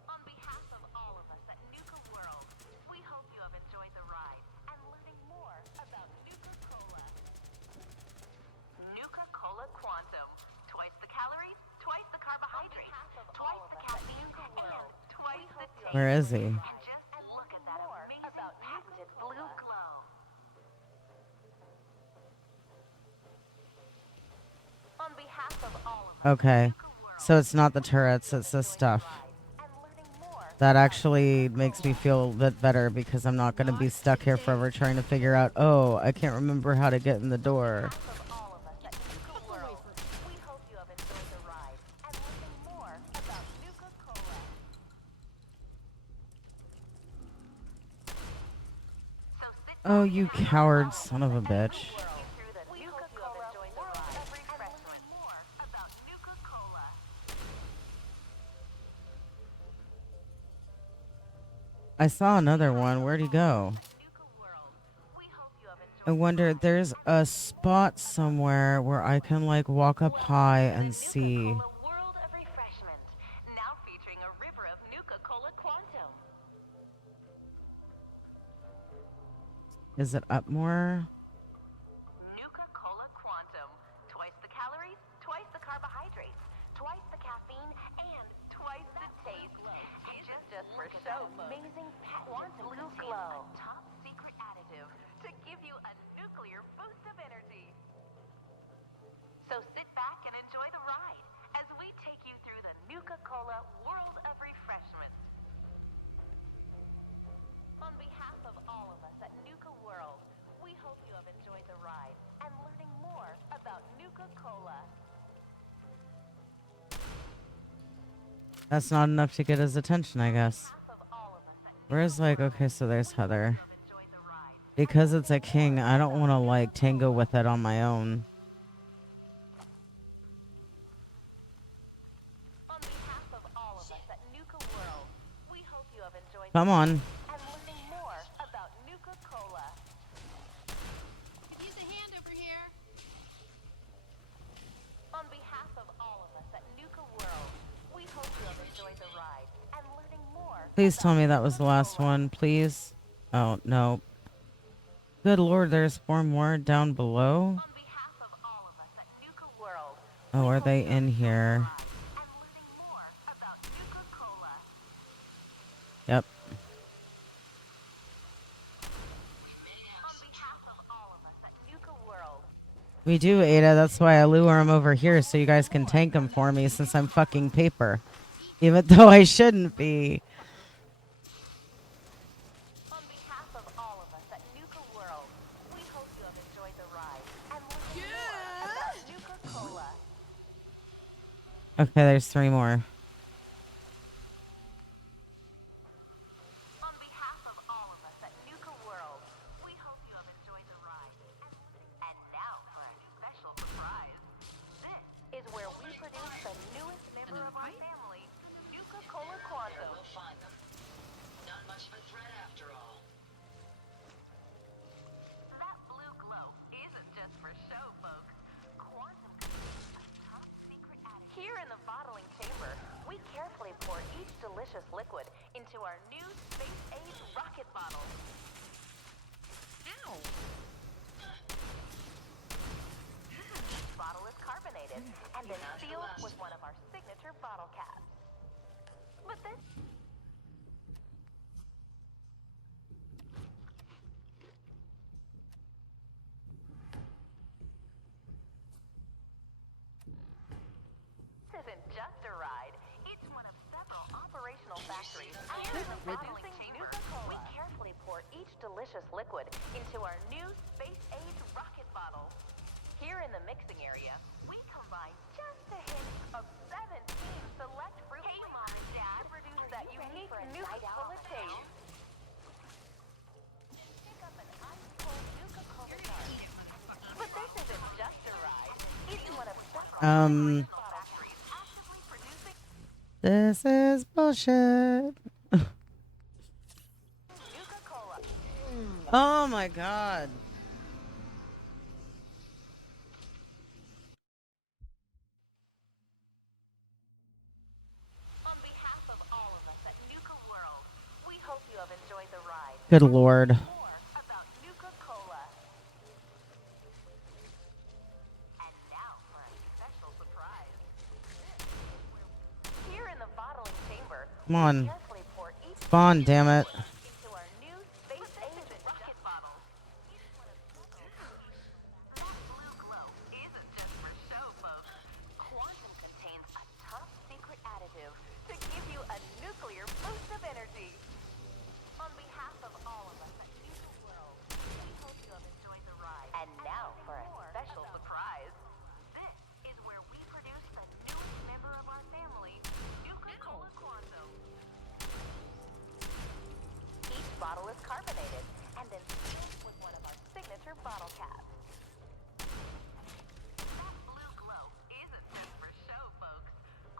On behalf of all of us at Nuka World, we hope you have enjoyed the ride and learning more about Nuka-Cola. Nuka-Cola Quantum. Twice the calories, twice the carbohydrates, twice the caffeine, and twice the taste. Where is he? And just look at that amazing patented blue glow. On behalf of all of us, Okay. So it's not the turrets, it's this stuff. That actually makes me feel a bit better because I'm not going to be stuck here forever trying to figure out, oh, I can't remember how to get in the door. we hope you have enjoyed the ride and learning more about Nuka-Cola. Oh, you coward son of a bitch. I saw another one. Where'd he go? I wonder, there's a spot somewhere where I can like walk up high and see. World of Refreshment, now featuring a river of Nuka-Cola Quantum. Is it up more? Nuka-Cola Quantum. Twice the calories, twice the carbohydrates, twice the caffeine, and twice the taste. Just for show, amazing quantum blue glow. A top secret additive to give you a nuclear boost of energy. So sit back and enjoy the ride as we take you through the Nuka-Cola World of Refreshment. On behalf of all of us at Nuka World, we hope you have enjoyed the ride and learning more about Nuka-Cola. That's not enough to get his attention, I guess. Where's like, okay, so there's Heather. Because it's a king, I don't want to like tango with it on my own. On behalf of all of us at Nuka World, we hope you have enjoyed Come on. and learning more about Nuka-Cola. Could use a hand over here. On behalf of all of us at Nuka World, we hope you have enjoyed the ride and learning more. Please tell me that was the last one, please. Oh, no. Good lord, there's 4 more down below? On behalf of all of us at Nuka World, Oh, are they in here? and learning more about Nuka-Cola. Yep. On behalf of all of us at Nuka World, We do, Ada. That's why I lure him over here so you guys can tank him for me since I'm fucking paper. Even though I shouldn't be. on behalf of all of us at Nuka World, we hope you have enjoyed the ride and learning more about Nuka-Cola. Okay, there's 3 more. On behalf of all of us at Nuka World, we hope you have enjoyed the ride. And now for a special surprise. This is where we produce the newest member of our family, Nuka-Cola Quantum. We'll find them. Not much of a threat after all. That blue glow isn't just for show, folks. Quantum contains a top secret additive. Here in the bottling chamber, we carefully pour each delicious liquid into our new space-age rocket bottle. Ow. Each bottle is carbonated and then sealed with one of our signature bottle caps. But this Introducing Nuka-Cola. We carefully pour each delicious liquid into our new space-age rocket bottle. Here in the mixing area, we combine just a hint of 17 select fruit flavors to produce that unique Nuka-Cola taste. Pick up an ice-cold Nuka-Cola dark. But this isn't just a ride. It's one of several factories actively producing This is bullshit. Nuka-Cola. Oh my god. On behalf of all of us at Nuka World, we hope you have enjoyed the ride. Good lord. More about Nuka-Cola. And now for a special surprise. Here in the bottling chamber, Come on. we carefully pour each Spawn, damn it. into our new space-age rocket bottle. That blue glow isn't just for show, folks. Quantum contains a top secret additive to give you a nuclear boost of energy. On behalf of all of us at Nuka World, we hope you have enjoyed the ride. And now for a special surprise. This is where we produce the newest member of our family, Nuka-Cola Quantum. Each bottle is carbonated and then sealed with one of our signature bottle caps. That blue glow isn't just for show, folks.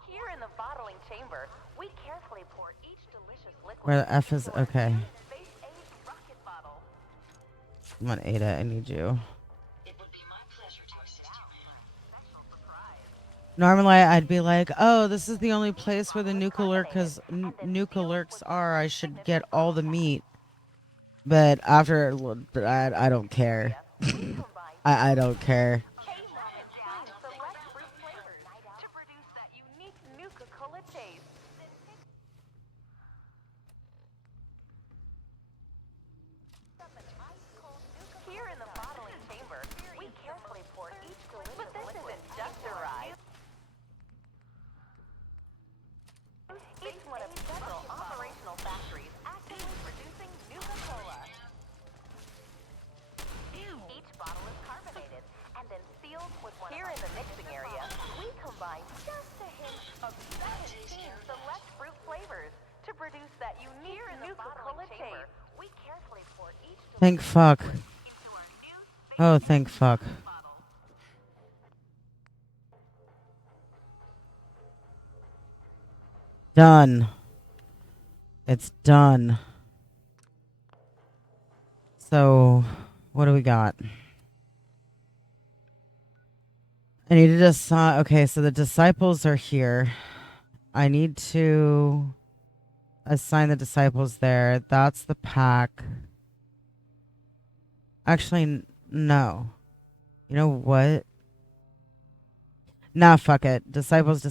Here in the bottling chamber, we carefully pour each delicious liquid Where the F is into our okay. new space-age rocket bottle. Come on, Ada, I need you. It would be my pleasure to assist you, ma'am. Special surprise. Normally, I'd be like, "Oh, this is the only place where the Nuka Lurks are. I should get all the meat." But after, I don't care. I don't care. Select fruit flavors to produce that unique Nuka-Cola taste. Here in the bottling chamber, we carefully pour each delicious liquid. But this isn't just a ride. It's one of several operational factories actively producing Nuka-Cola. Each bottle is carbonated and then sealed with one. Here in the mixing area, we combine just a hint of 17 select fruit flavors to produce that unique Nuka-Cola taste. We carefully pour each Thank fuck. into our new Oh, thank fuck. bottle. Done. It's done. So, what do we got? I need to decide. Okay, so the disciples are here. I need to assign the disciples there. That's the pack. Actually, no. You know what? Nah, fuck it. Disciples,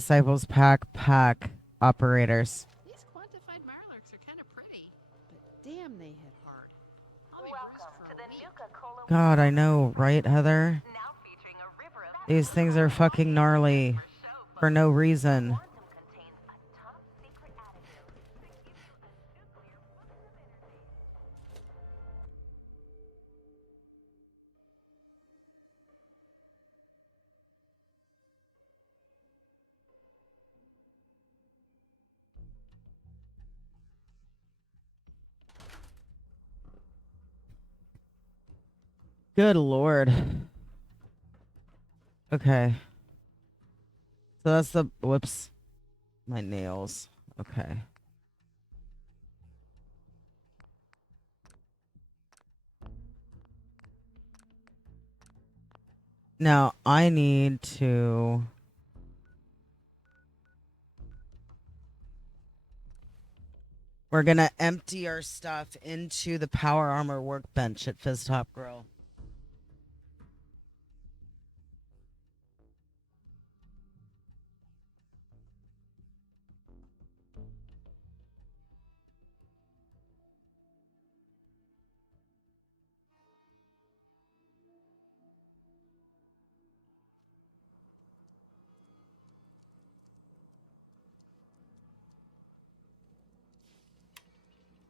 pack, operators. These quantified Mirelurks are kind of pretty, but damn, they hit hard. I'll be bruised Welcome for to a the week. Nuka-Cola. God, I know, right, Heather? Now featuring a river of These things are fucking gnarly for no reason. Quantum contains a top secret additive to give you a nuclear boost of energy. Good lord. Okay. So that's the whoops. My nails. Okay. Now I need to we're gonna empty our stuff into the power armor workbench at Fizztop Grill.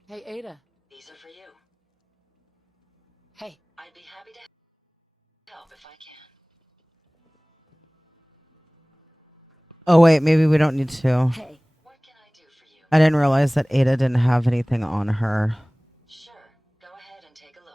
Hey, Ada. These are for you. Hey. I'd be happy to help if I can. Oh, wait, maybe we don't need to. Hey. What can I do for you? I didn't realize that Ada didn't have anything on her. Sure. Go ahead and take a look.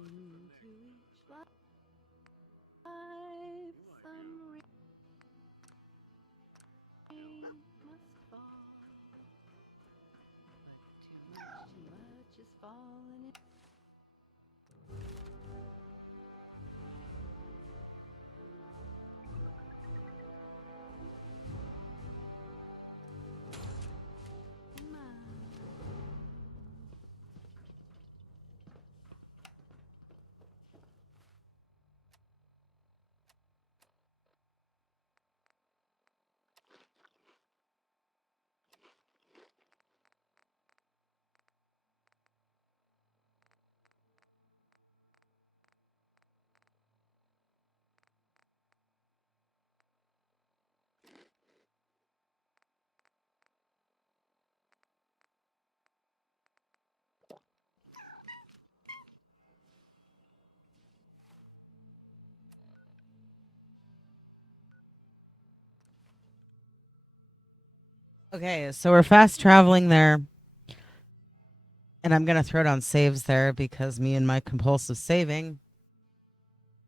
Into each life, some rain must fall. But too much is falling in. Okay, so we're fast traveling there. And I'm going to throw down saves there because me and my compulsive saving.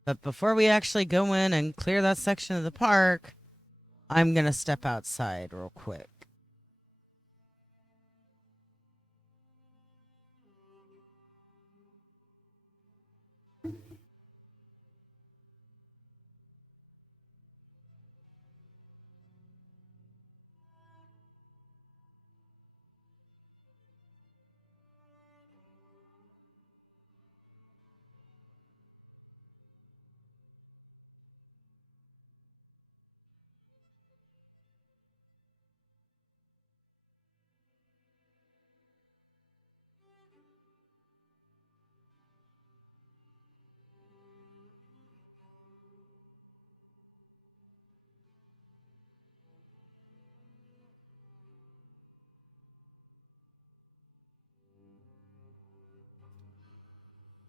But before we actually go in and clear that section of the park, I'm going to step outside real quick.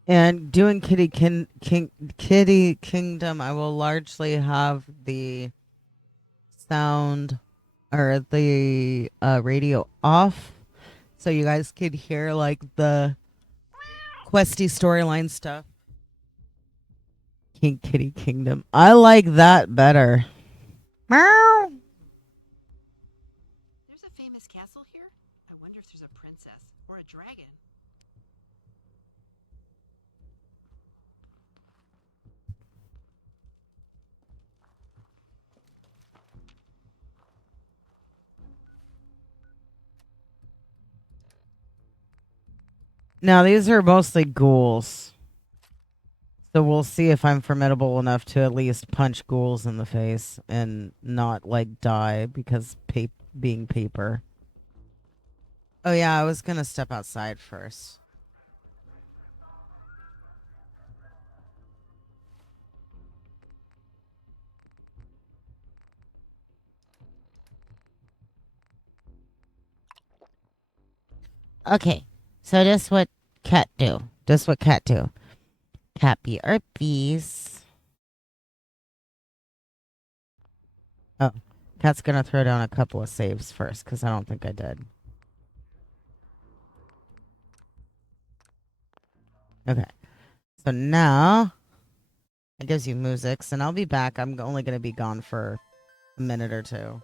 And doing Kitty Kingdom, I will largely have the sound or the radio off, so you guys could hear like the questy storyline stuff. Kitty Kingdom, I like that better. Meow. There's a famous castle here. I wonder if there's a princess or a dragon. Now these are mostly ghouls, so we'll see if I'm formidable enough to at least punch ghouls in the face and not like die because being paper. Oh yeah, I was gonna step outside first. Okay, so this what cat do. This what cat do. Cat be our bees. Oh, cat's gonna throw down a couple of saves first because I don't think I did. Okay, so now it gives you musics, and I'll be back. I'm only gonna be gone for a minute or two.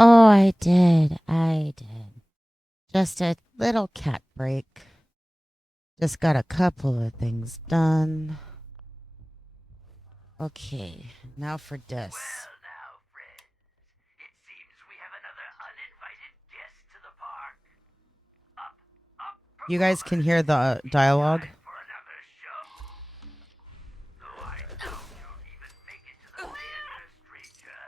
Oh, I did. I did. Just a little cat break. Just got a couple of things done. Okay, now for this. Well now, friends. It seems we have another uninvited guest to the park. Up, up, You guys can hear the dialogue? time for another show. Though I doubt you'll even make it to the theater, stranger.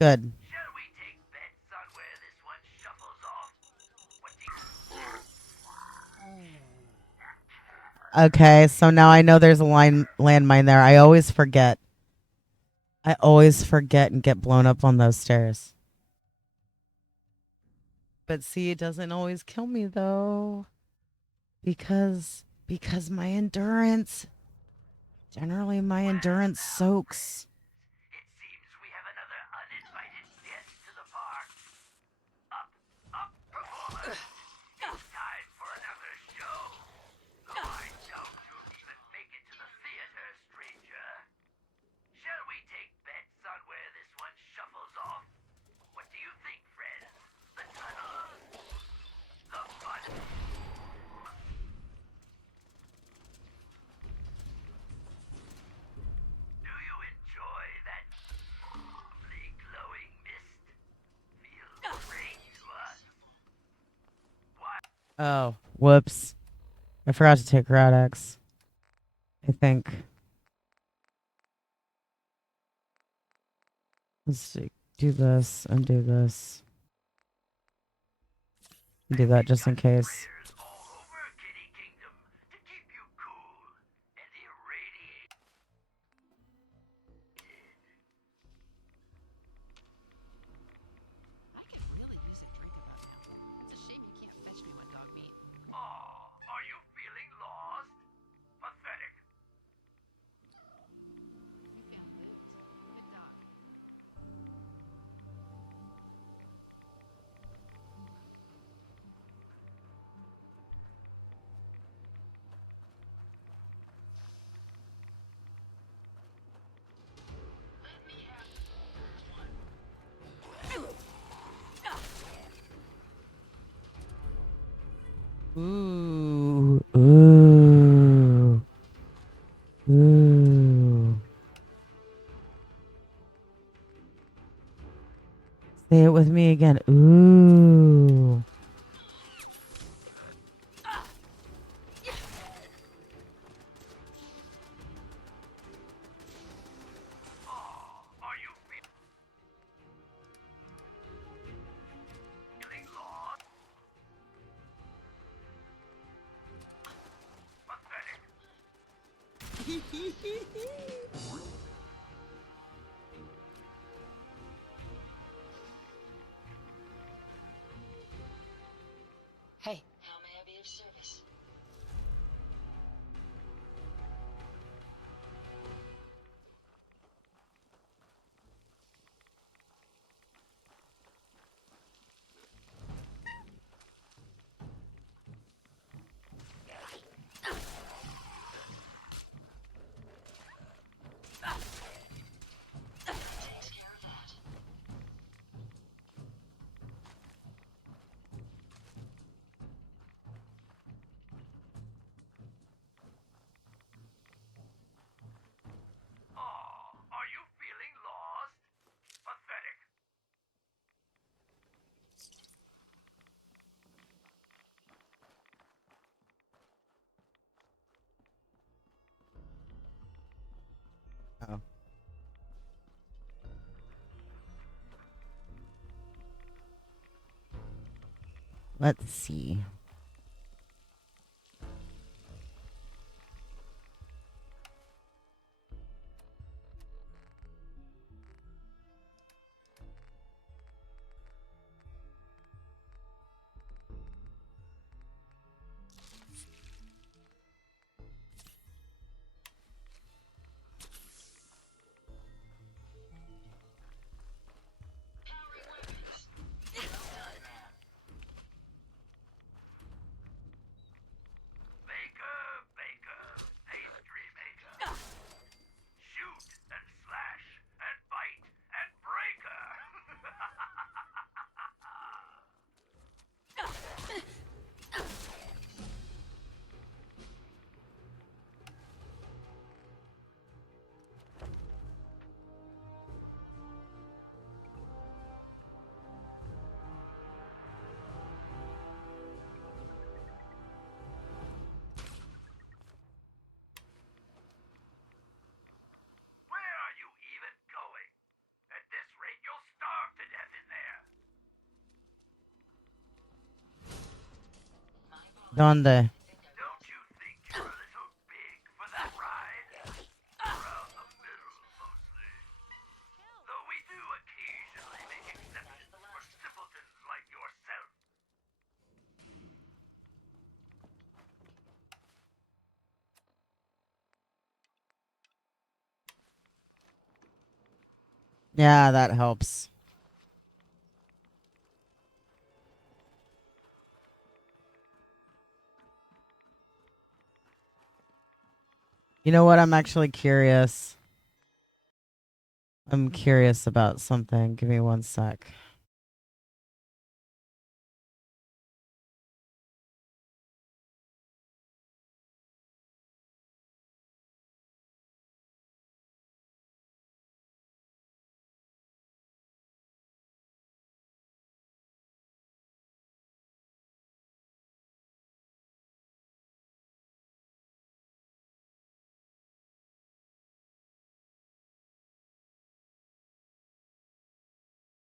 Good. Shall we take bets on where this one shuffles off? What do you... Okay, so now I know there's a landmine there. I always forget. I always forget and get blown up on those stairs. But see, it doesn't always kill me though. Because my endurance. Generally my endurance soaks. It seems we have another uninvited guest to the park. Up, up, performers. It's time for another show. Though I doubt you'll even make it to the theater, stranger. Shall we take bets on where this one shuffles off? What do you think, friends? The tunnel? The fun? Do you enjoy that lovely glowing mist? Feels great to us. Oh, whoops. I forgot to take Rad-X. I think. Let's see. Do this and do this. Do that just in case. All over Kitty Kingdom to keep you cool and irradiated. I could really use a drink about now. It's a shame you can't fetch me one, dog meat. Aw, are you feeling lost? Pathetic. You found booze. Good dog. Let me have the first one. Ooh. Ooh. Ooh. Say it with me again. Ooh. Are you feeling lost? Pathetic. Hey. How may I be of service? Takes care of that. Are you feeling lost? Pathetic. Oh. Let's see. Powering weapons. Well done, man. Donde? Don't you think you're a little big for that ride? Around the middle, mostly. Though we do occasionally make exceptions for simpletons like yourself. Yeah, that helps. You know what? I'm actually curious. I'm curious about something. Give me one sec.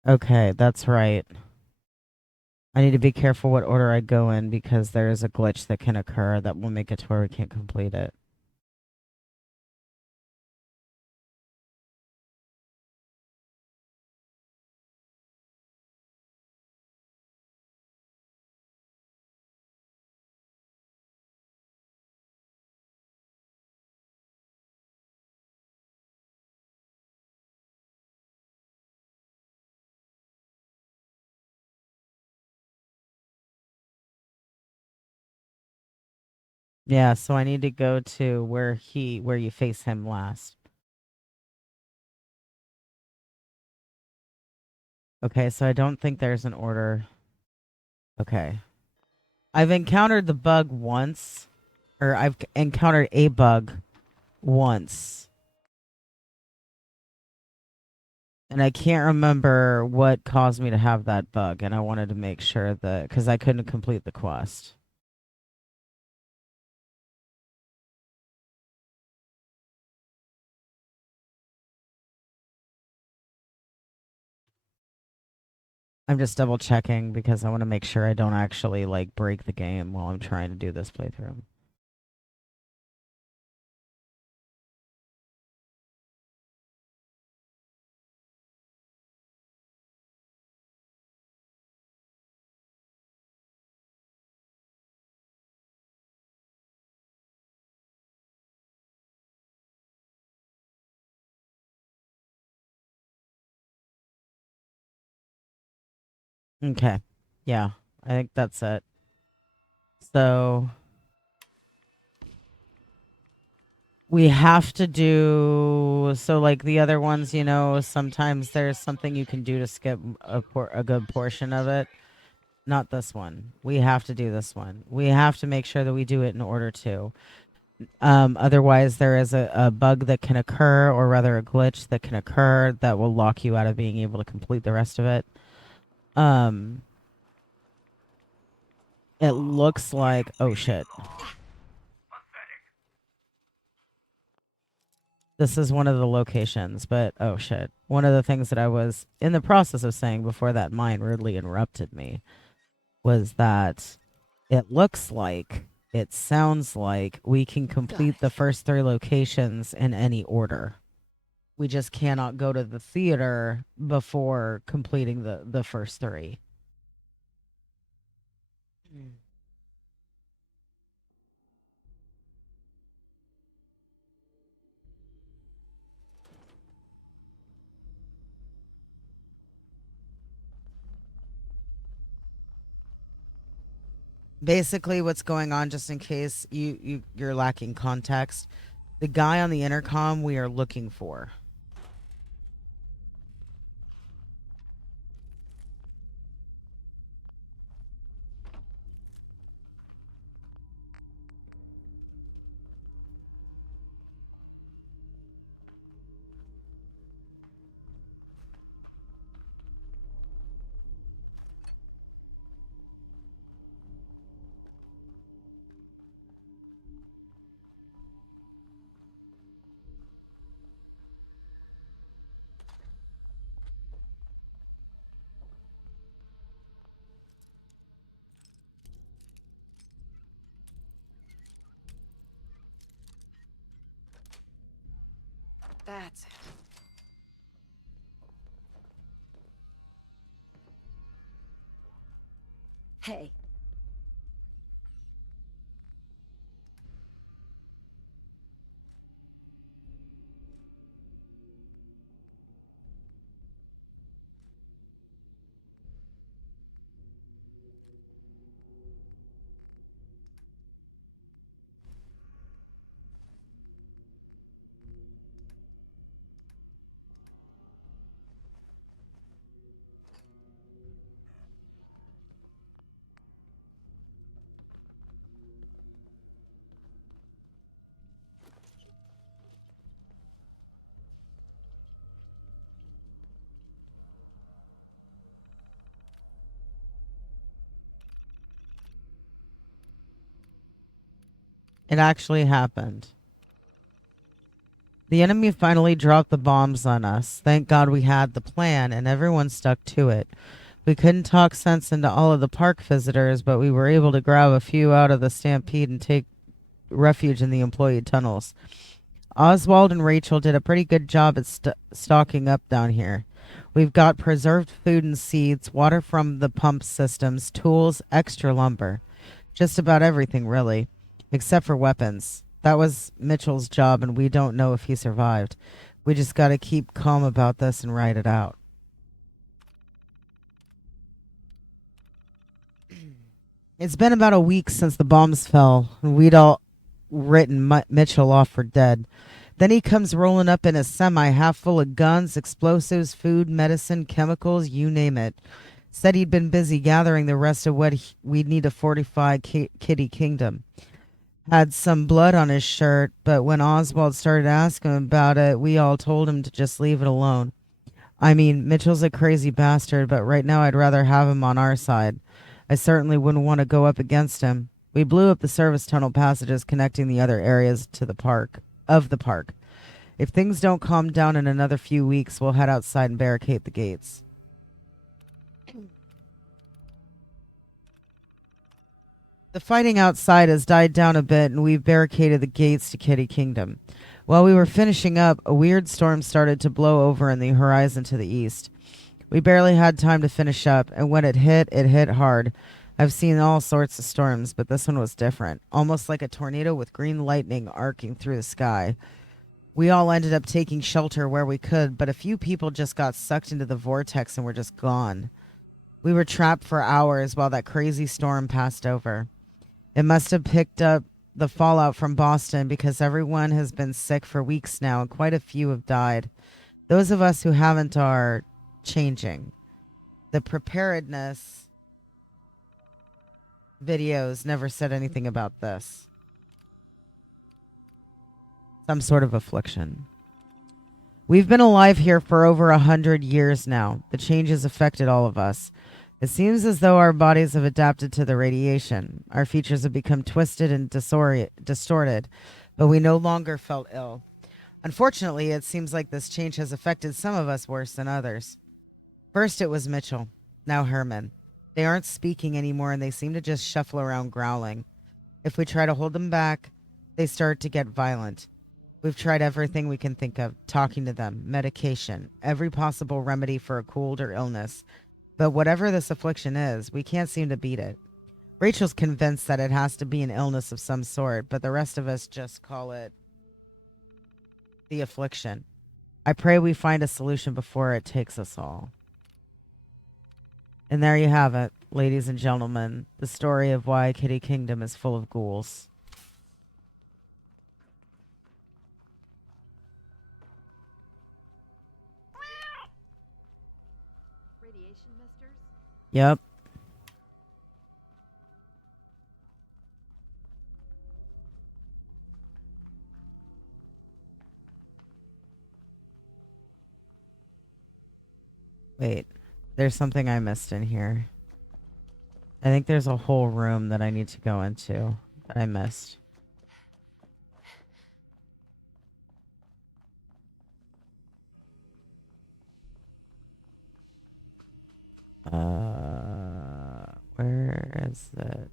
Okay, that's right. I need to be careful what order I go in because there is a glitch that can occur that will make it to where we can't complete it. Yeah, so I need to go to where you face him last. Okay, so I don't think there's an order. Okay. I've encountered the bug once, or I've encountered a bug once. And I can't remember what caused me to have that bug, and I wanted to make sure that, because I couldn't complete the quest. I'm just double checking because I want to make sure I don't actually like break the game while I'm trying to do this playthrough. Okay. Yeah, I think that's it. So we have to do so like the other ones, sometimes there's something you can do to skip a good portion of it. Not this one. We have to do this one. We have to make sure that we do it in order to. Otherwise, there is a bug that can occur, or rather a glitch that can occur that will lock you out of being able to complete the rest of it. It looks like, oh shit. This is one of the locations, but oh shit. One of the things that I was in the process of saying before that mine rudely interrupted me was that it looks like, it sounds like we can complete the first 3 locations in any order. We just cannot go to the theater before completing the first 3. Basically, what's going on, just in case you're lacking context, the guy on the intercom we are looking for. That's it. Hey. It actually happened. The enemy finally dropped the bombs on us. Thank God we had the plan and everyone stuck to it. We couldn't talk sense into all of the park visitors, but we were able to grab a few out of the stampede and take refuge in the employee tunnels. Oswald and Rachel did a pretty good job at stocking up down here. We've got preserved food and seeds, water from the pump systems, tools, extra lumber. Just about everything, really, except for weapons. That was Mitchell's job, and we don't know if he survived. We just got to keep calm about this and ride it out. It's been about a week since the bombs fell, and we'd all written Mitchell off for dead. Then he comes rolling up in a semi half full of guns, explosives, food, medicine, chemicals, you name it. Said he'd been busy gathering the rest of what we'd need to fortify Kitty Kingdom. Had some blood on his shirt, but when Oswald started asking him about it, we all told him to just leave it alone. I mean, Mitchell's a crazy bastard, but right now I'd rather have him on our side. I certainly wouldn't want to go up against him. We blew up the service tunnel passages connecting the other areas to the park. If things don't calm down in another few weeks, we'll head outside and barricade the gates. The fighting outside has died down a bit, and we've barricaded the gates to Kitty Kingdom. While we were finishing up, a weird storm started to blow over in the horizon to the east. We barely had time to finish up, and when it hit hard. I've seen all sorts of storms, but this one was different, almost like a tornado with green lightning arcing through the sky. We all ended up taking shelter where we could, but a few people just got sucked into the vortex and were just gone. We were trapped for hours while that crazy storm passed over. It must have picked up the fallout from Boston because everyone has been sick for weeks now and quite a few have died. Those of us who haven't are changing. The preparedness videos never said anything about this. Some sort of affliction. We've been alive here for over 100 years now. The change has affected all of us. It seems as though our bodies have adapted to the radiation. Our features have become twisted and distorted, but we no longer felt ill. Unfortunately, it seems like this change has affected some of us worse than others. First it was Mitchell, now Herman. They aren't speaking anymore and they seem to just shuffle around growling. If we try to hold them back, they start to get violent. We've tried everything we can think of, talking to them, medication, every possible remedy for a cold or illness. But whatever this affliction is, we can't seem to beat it. Rachel's convinced that it has to be an illness of some sort, but the rest of us just call it the affliction. I pray we find a solution before it takes us all. And there you have it, ladies and gentlemen, the story of why Kitty Kingdom is full of ghouls. Radiation misters? Yep. Wait, there's something I missed in here. I think there's a whole room that I need to go into that I missed. Where is it?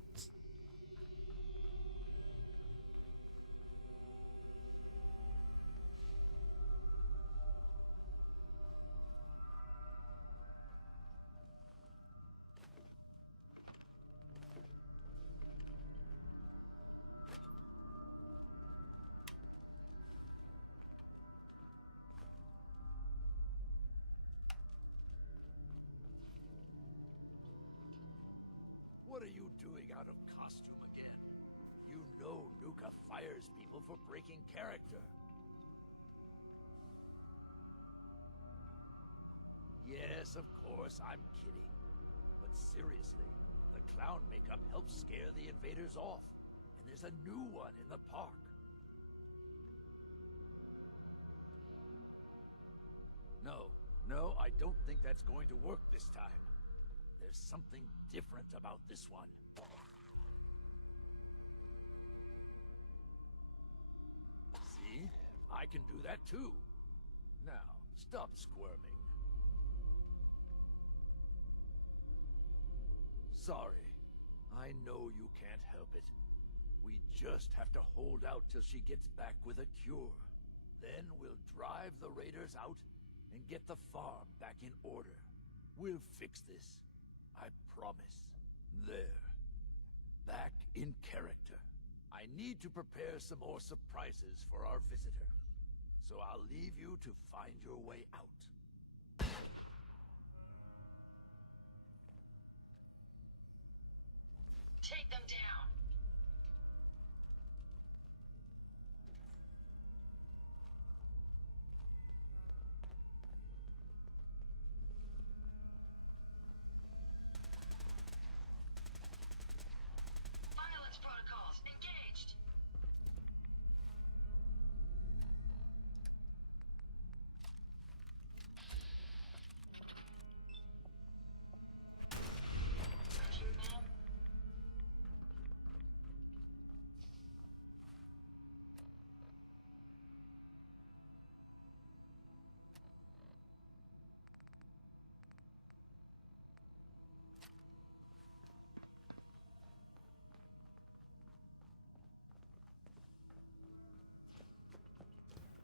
What are you doing out of costume again? You know Nuka fires people for breaking character. Yes, of course, I'm kidding. But seriously, the clown makeup helps scare the invaders off. And there's a new one in the park. No, I don't think that's going to work this time. There's something different about this one. See? I can do that too. Now, stop squirming. Sorry. I know you can't help it. We just have to hold out till she gets back with a cure. Then we'll drive the raiders out and get the farm back in order. We'll fix this. I promise. There. Back in character. I need to prepare some more surprises for our visitor. So I'll leave you to find your way out. Take them down. Violence protocols engaged. Roger that.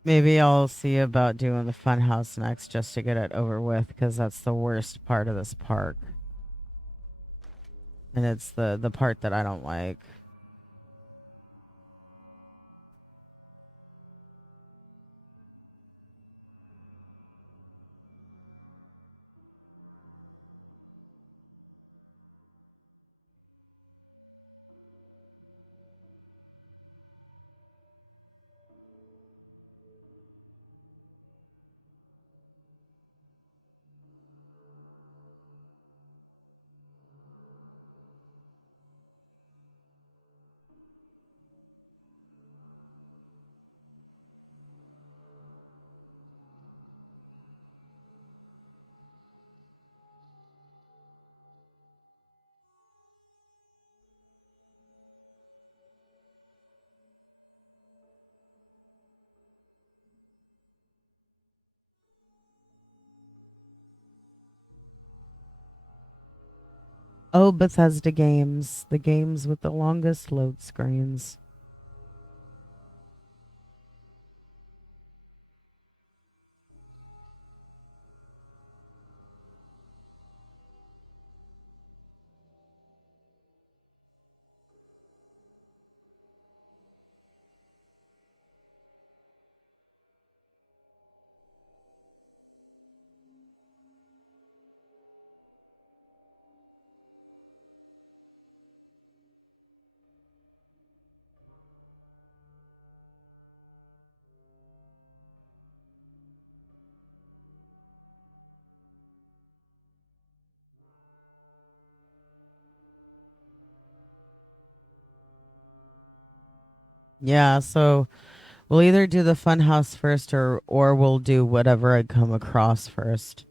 Maybe I'll see about doing the fun house next just to get it over with, because that's the worst part of this park. And it's the part that I don't like. Oh, Bethesda games. The games with the longest load screens. Yeah, so we'll either do the fun house first or we'll do whatever I come across first.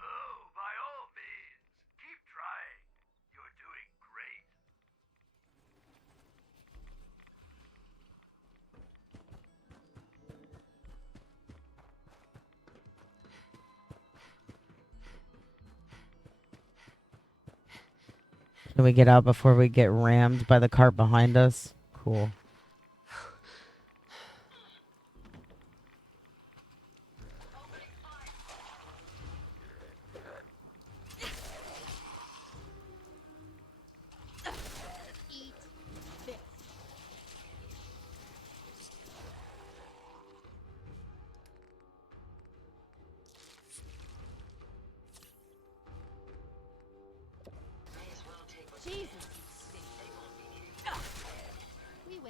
Oh, by all means, keep trying. You're doing great. Can we get out before we get rammed by the car behind us? Cool. Opening fire. Eat.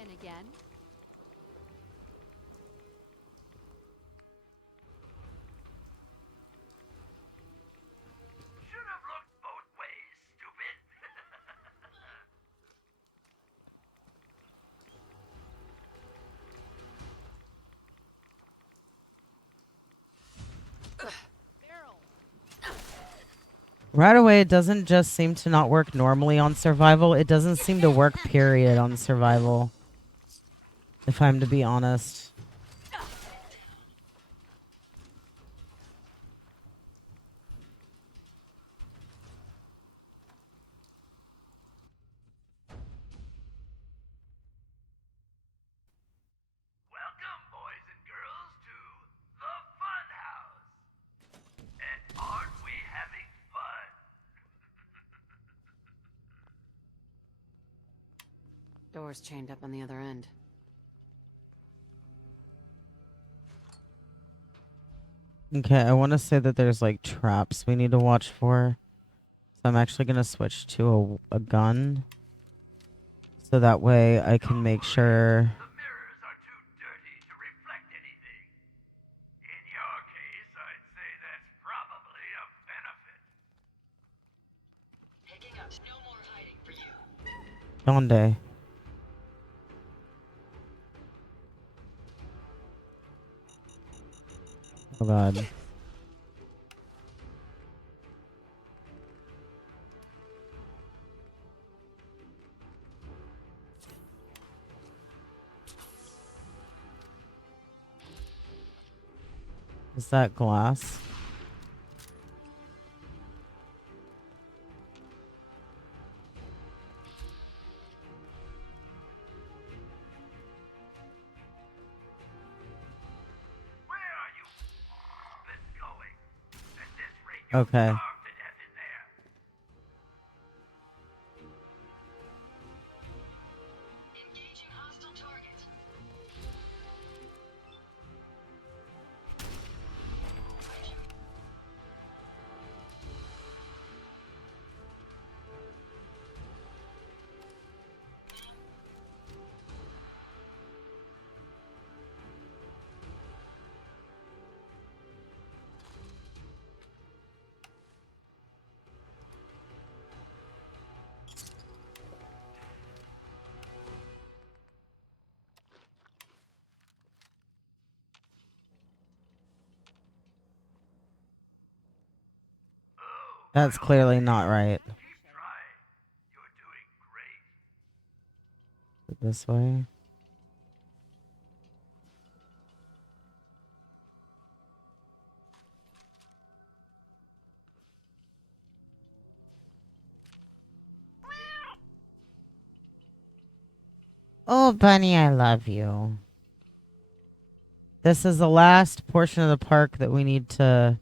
in again. Should have looked both ways, stupid. Right away, it doesn't just seem to not work normally on survival. It doesn't seem to work, period, on survival. If I'm to be honest. Welcome, boys and girls, to the Fun House. And aren't we having fun? Door's chained up on the other end. Okay, I want to say that there's like traps we need to watch for. So I'm actually going to switch to a gun. So that way I can make sure... The mirrors are too dirty to reflect anything. In your case, I'd say that's probably a benefit. Picking up. No more hiding for you. Donde? Oh god. Is that glass? Where are you going? At this rate, you'll Okay. starve to death in there. Engaging hostile target. That's clearly not right. Keep trying. You're doing great. This way. Oh, Bunny, I love you. This is the last portion of the park that we need to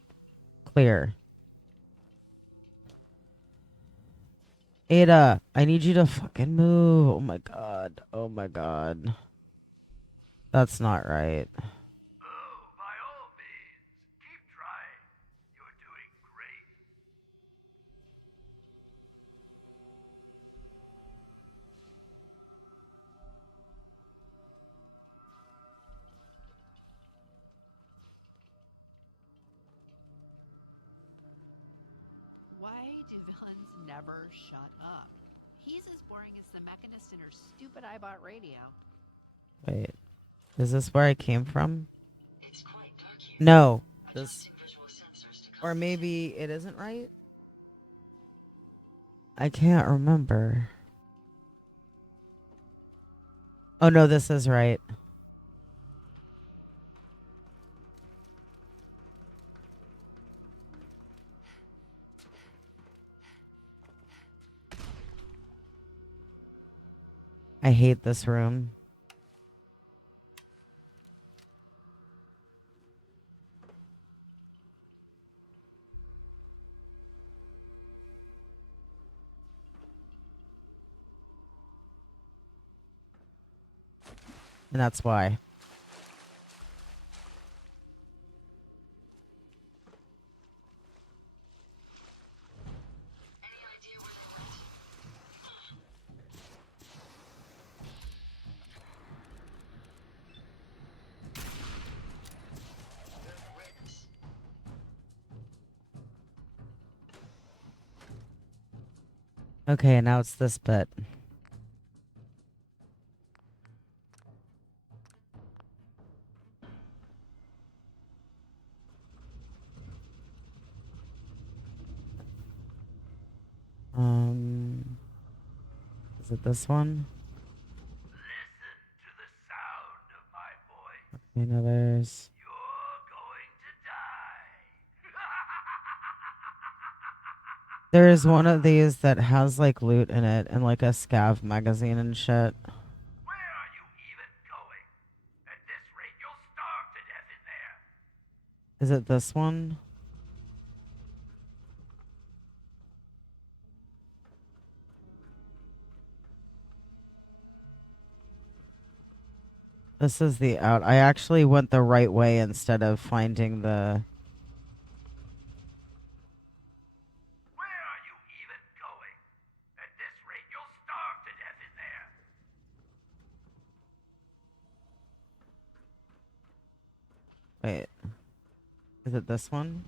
clear. Ada, I need you to fucking move. Oh my god. Oh my god. That's not right. Oh, by all means, keep trying. You're doing great. Why do villains never shut up? He's as boring as the mechanist in her stupid iBot radio. Wait. Is this where I came from? It's quite dark here. No. This, Adjusting visual sensors to or compensate. maybe it isn't right? I can't remember. Oh no, this is right. I hate this room. And that's why. Any idea where they went? Okay, now it's this bit. Is it this one? Listen to the sound of my voice. You know, there's... You're going to die. There's one of these that has, like, loot in it and, like, a scav magazine and shit. Where are you even going? At this rate, you'll starve to death in there. Is it this one? This is the out. I actually went the right way instead of finding the... Where are you even going? At this rate, you'll starve to death in there. Wait. Is it this one?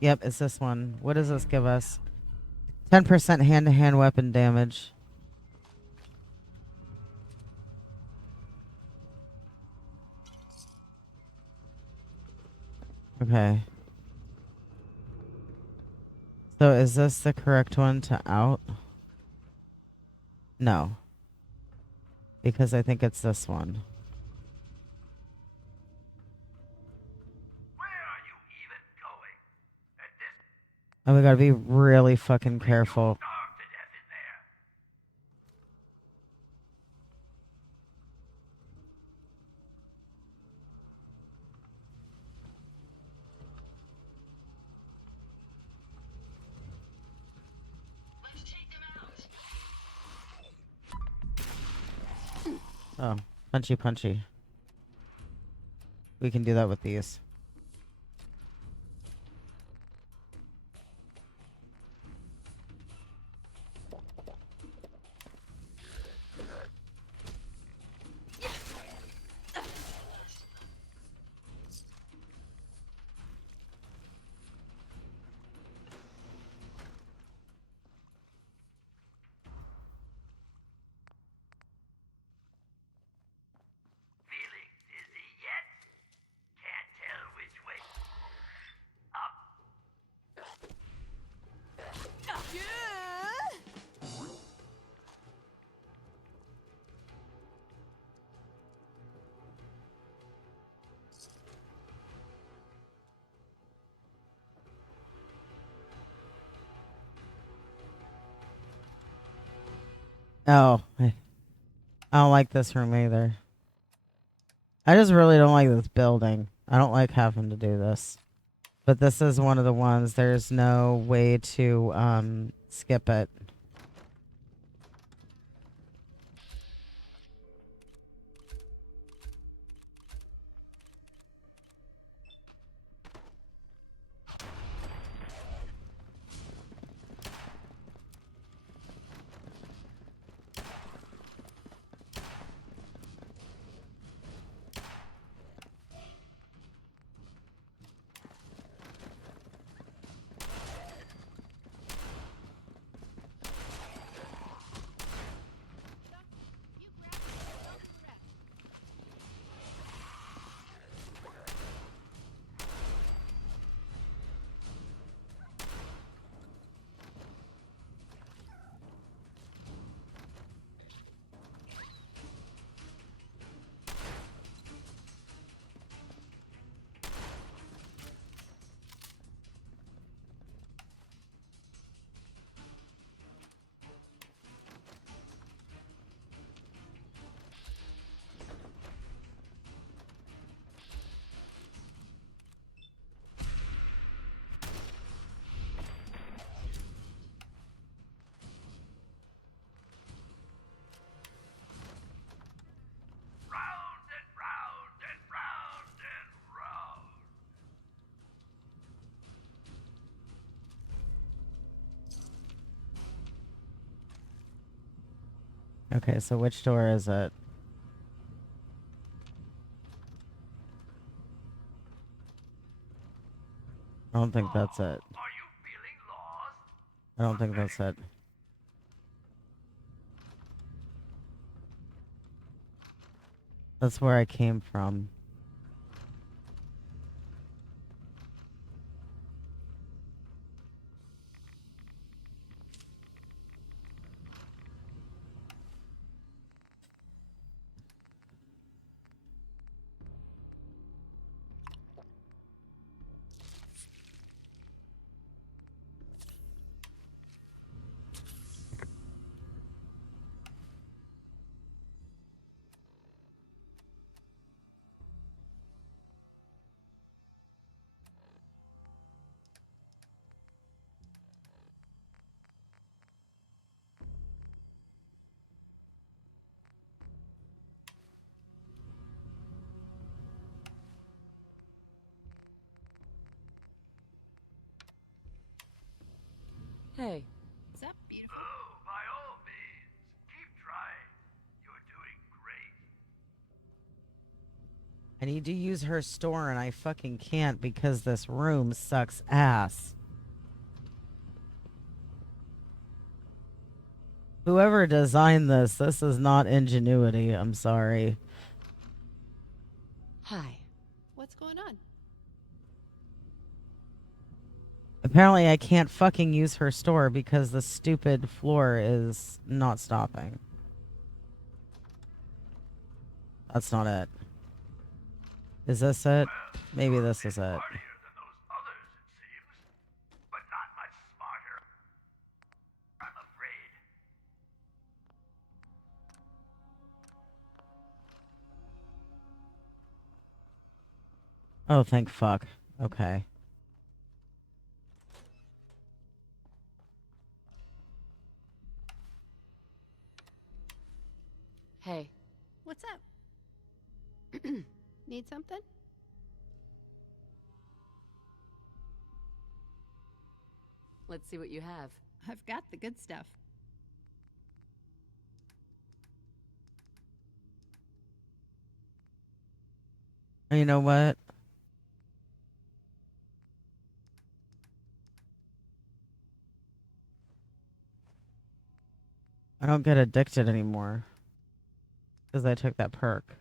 Yep, it's this one. What does this give us? 10% hand-to-hand weapon damage. Okay. So is this the correct one to out? No. Because I think it's this one. Where are you even going? At this And we gotta be really fucking careful. starve to death in there. Let's take them out. Oh, punchy punchy. We can do that with these. Feeling dizzy yet? Can't tell which way. Up. Oh, I don't like this room either. I just really don't like this building. I don't like having to do this. But this is one of the ones. There's no way to skip it. Round and round and round and round. Okay, so which door is it? I don't think that's it. Are you feeling lost? I don't think that's it. That's where I came from. Hey. Is that beautiful? Oh, by all means, keep trying. You're doing great. I need to use her store and I fucking can't because this room sucks ass. Whoever designed this is not ingenuity. I'm sorry. Hi. What's going on? Apparently I can't fucking use her store because the stupid floor is not stopping. That's not it. Is this it? Maybe this is it. Smarter than those others, it seems. But not much smarter. I'm afraid. Oh, thank fuck. Okay. Hey. What's up? Need something? Let's see what you have. I've got the good stuff. You know what? I don't get addicted anymore because I took that perk.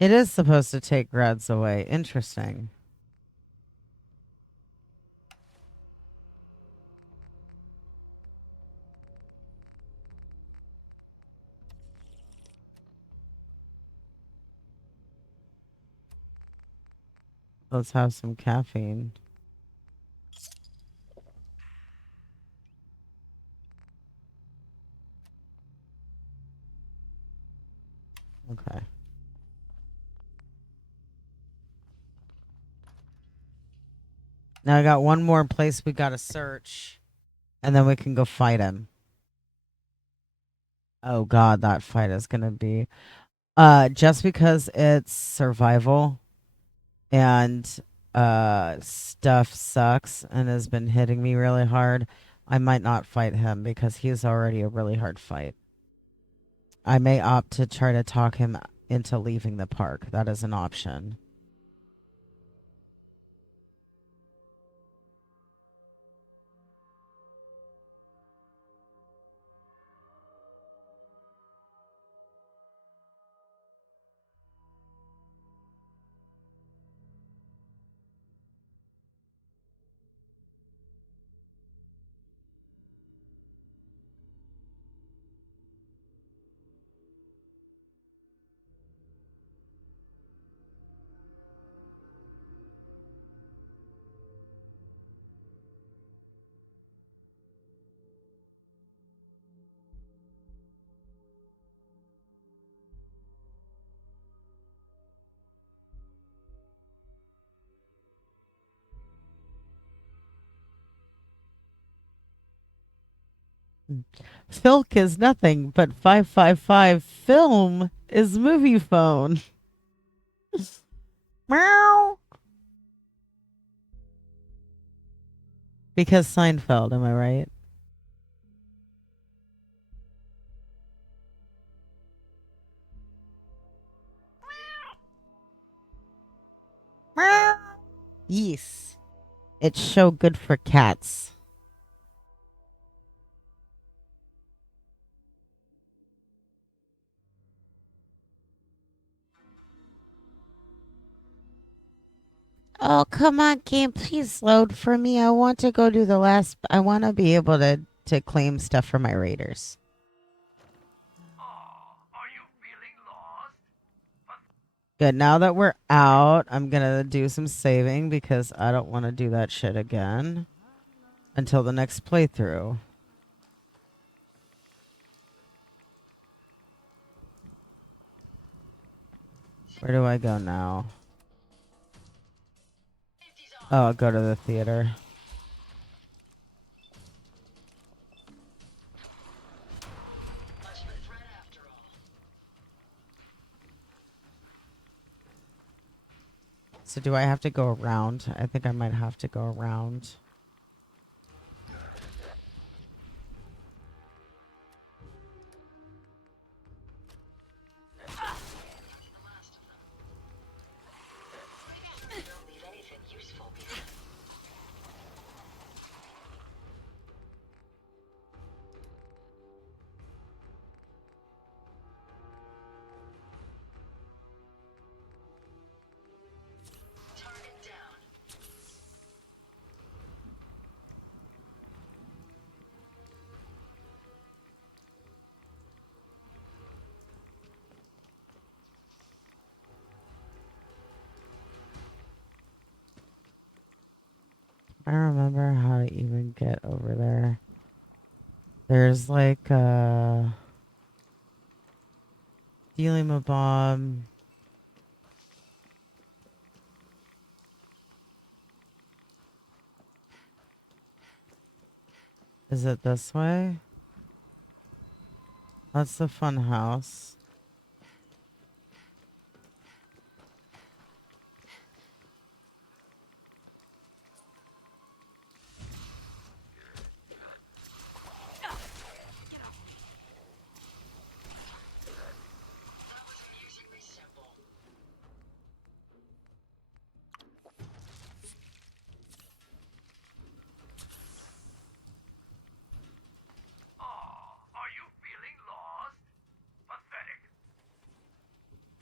It is supposed to take grads away. Interesting. Let's have some caffeine. Okay. Now I got one more place we gotta search, and then we can go fight him. Oh god, that fight is gonna be just because it's survival and stuff sucks and has been hitting me really hard, I might not fight him because he's already a really hard fight. I may opt to try to talk him into leaving the park. That is an option. Filk is nothing, but 555 film is movie phone. Meow. Because Seinfeld, am I right? Meow. Yes. It's so good for cats. Oh, come on, game. Please load for me. I want to go do the last. I want to be able to claim stuff for my raiders. Are you feeling lost? Good. Now that we're out, I'm going to do some saving because I don't want to do that shit again until the next playthrough. Where do I go now? Oh, I'll go to the theater. Much of a threat after all. So do I have to go around? I think I might have to go around. Don't leave anything useful behind. Target down. I remember how to even get over there. There's like dealing a bomb. Is it this way? That's the fun house. That was amusingly simple. Are you feeling lost? Pathetic.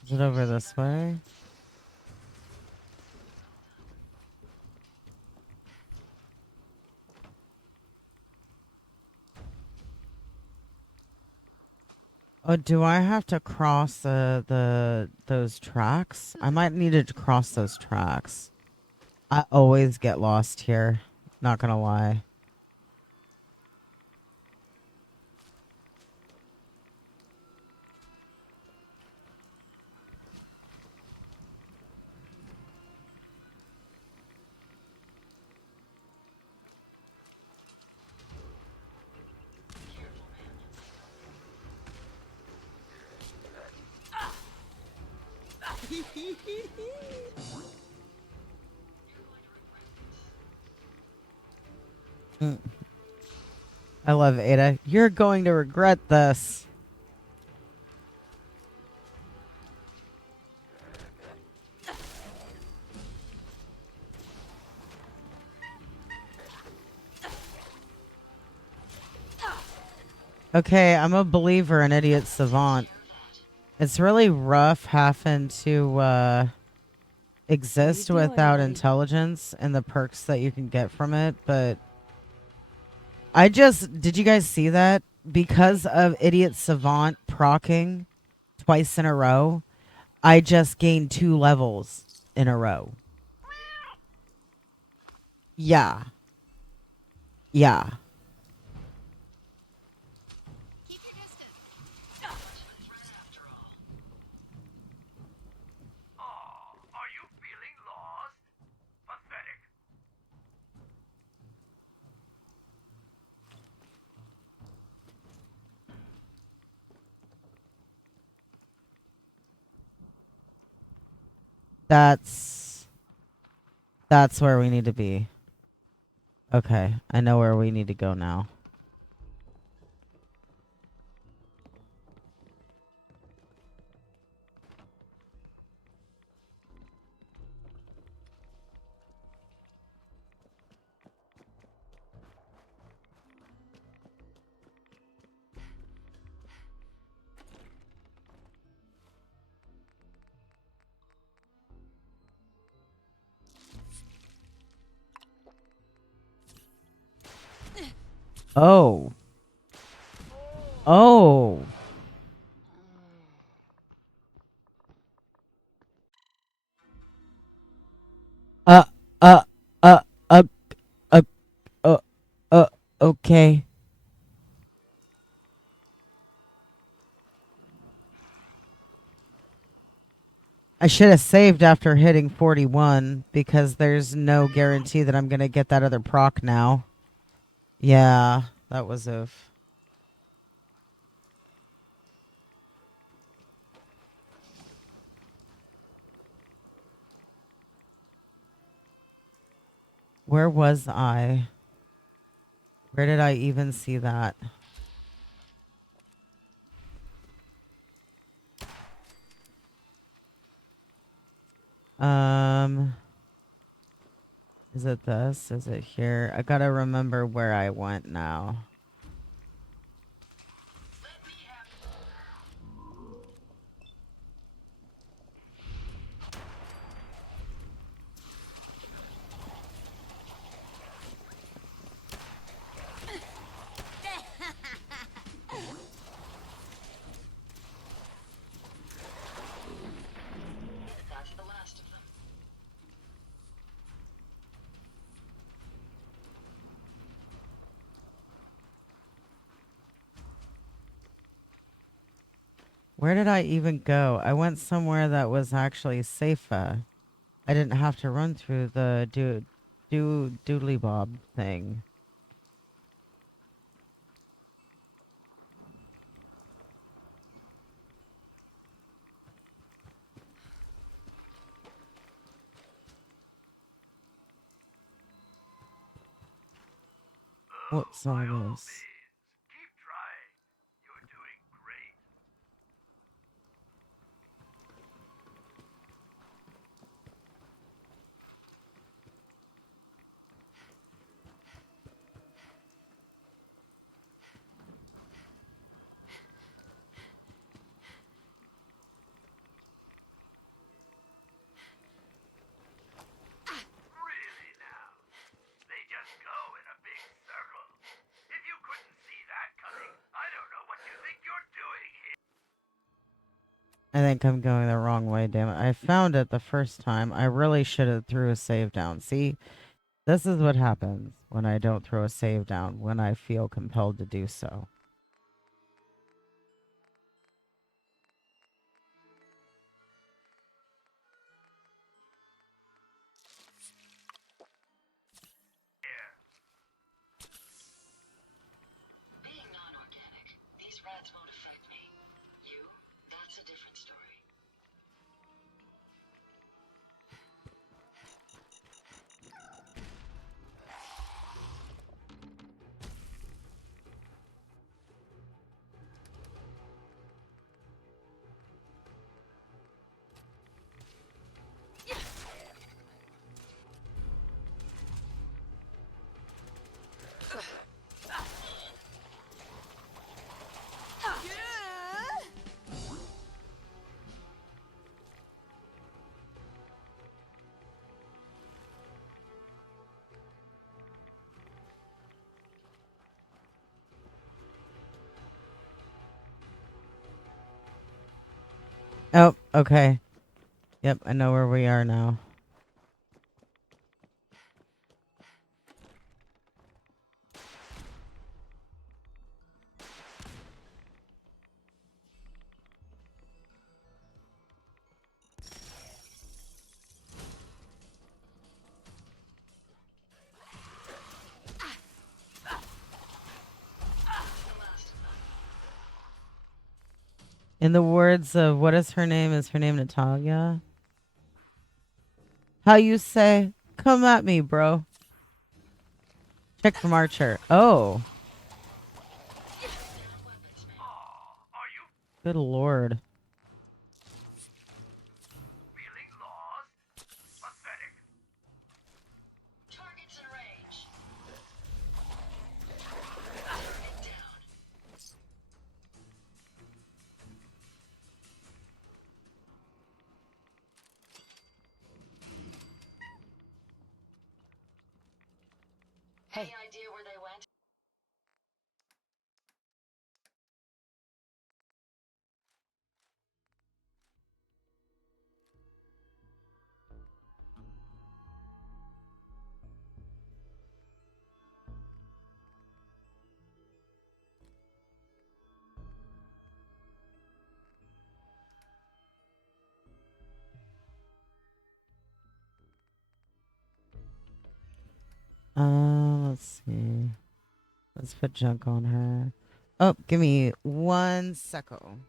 Is it over this way? Oh, do I have to cross those tracks? I might need to cross those tracks. I always get lost here. Not gonna lie. Careful, man. Mm. I love Ada. You're going to regret this. Okay, I'm a believer in Idiot Savant. It's really rough having to exist How you doing, without buddy? intelligence and the perks that you can get from it, but did you guys see that? Because of Idiot Savant procking twice in a row, I just gained 2 levels in a row. Yeah. Yeah. Keep your distance. Much of a threat after all. Are you feeling lost? Pathetic. That's where we need to be. Okay, I know where we need to go now. Oh. Oh. Uh, uh, uh, uh, uh, uh, okay. I should have saved after hitting 41 because there's no guarantee that I'm going to get that other proc now. Yeah, that was a... Where was I? Where did I even see that? Is it this? Is it here? I gotta remember where I went now. That's the last of them. Where did I even go? I went somewhere that was actually safer. I didn't have to run through the doodly bob thing. What's all By all this? means, keep trying. You're doing great. Really now? They just go in a big circle. If you couldn't see that coming, I don't know what you think you're doing here. I think I'm going the wrong way, damn it. I found it the first time. I really should have threw a save down. See, this is what happens when I don't throw a save down when I feel compelled to do so. Being non-organic, these rats won't affect me. You? That's a different story. Oh, okay. Yep, I know where we are now. In the words of, what is her name? Is her name Natalia? How you say? Come at me, bro. Check from Archer. Oh, Are you good lord. feeling lost? Pathetic. Targets in range. Target down. Any idea where they went? Let's see. Let's put junk on her. Oh, give me 1 second.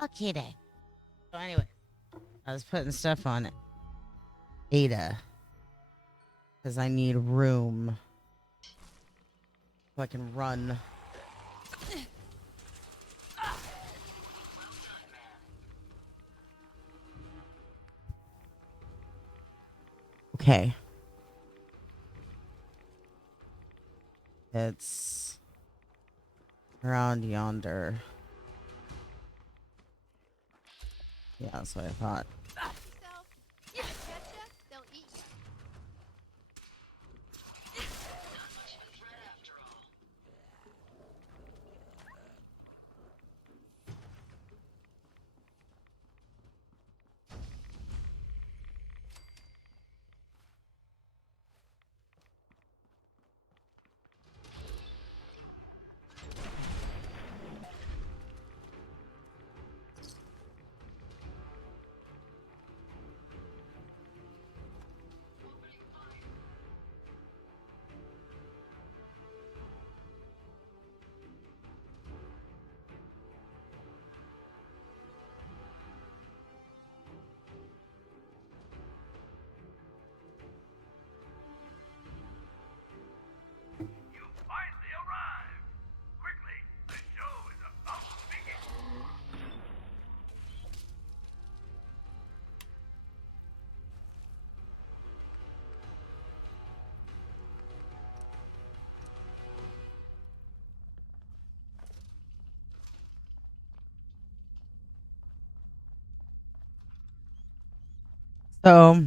Okay, then. So anyway, I was putting stuff on Ada because I need room so I can run. Okay. It's around yonder. Yeah, that's what I thought. Yourself. If they catch ya, they'll eat ya. Not much of a threat after all. You finally arrived. Quickly, the show is about to begin. So,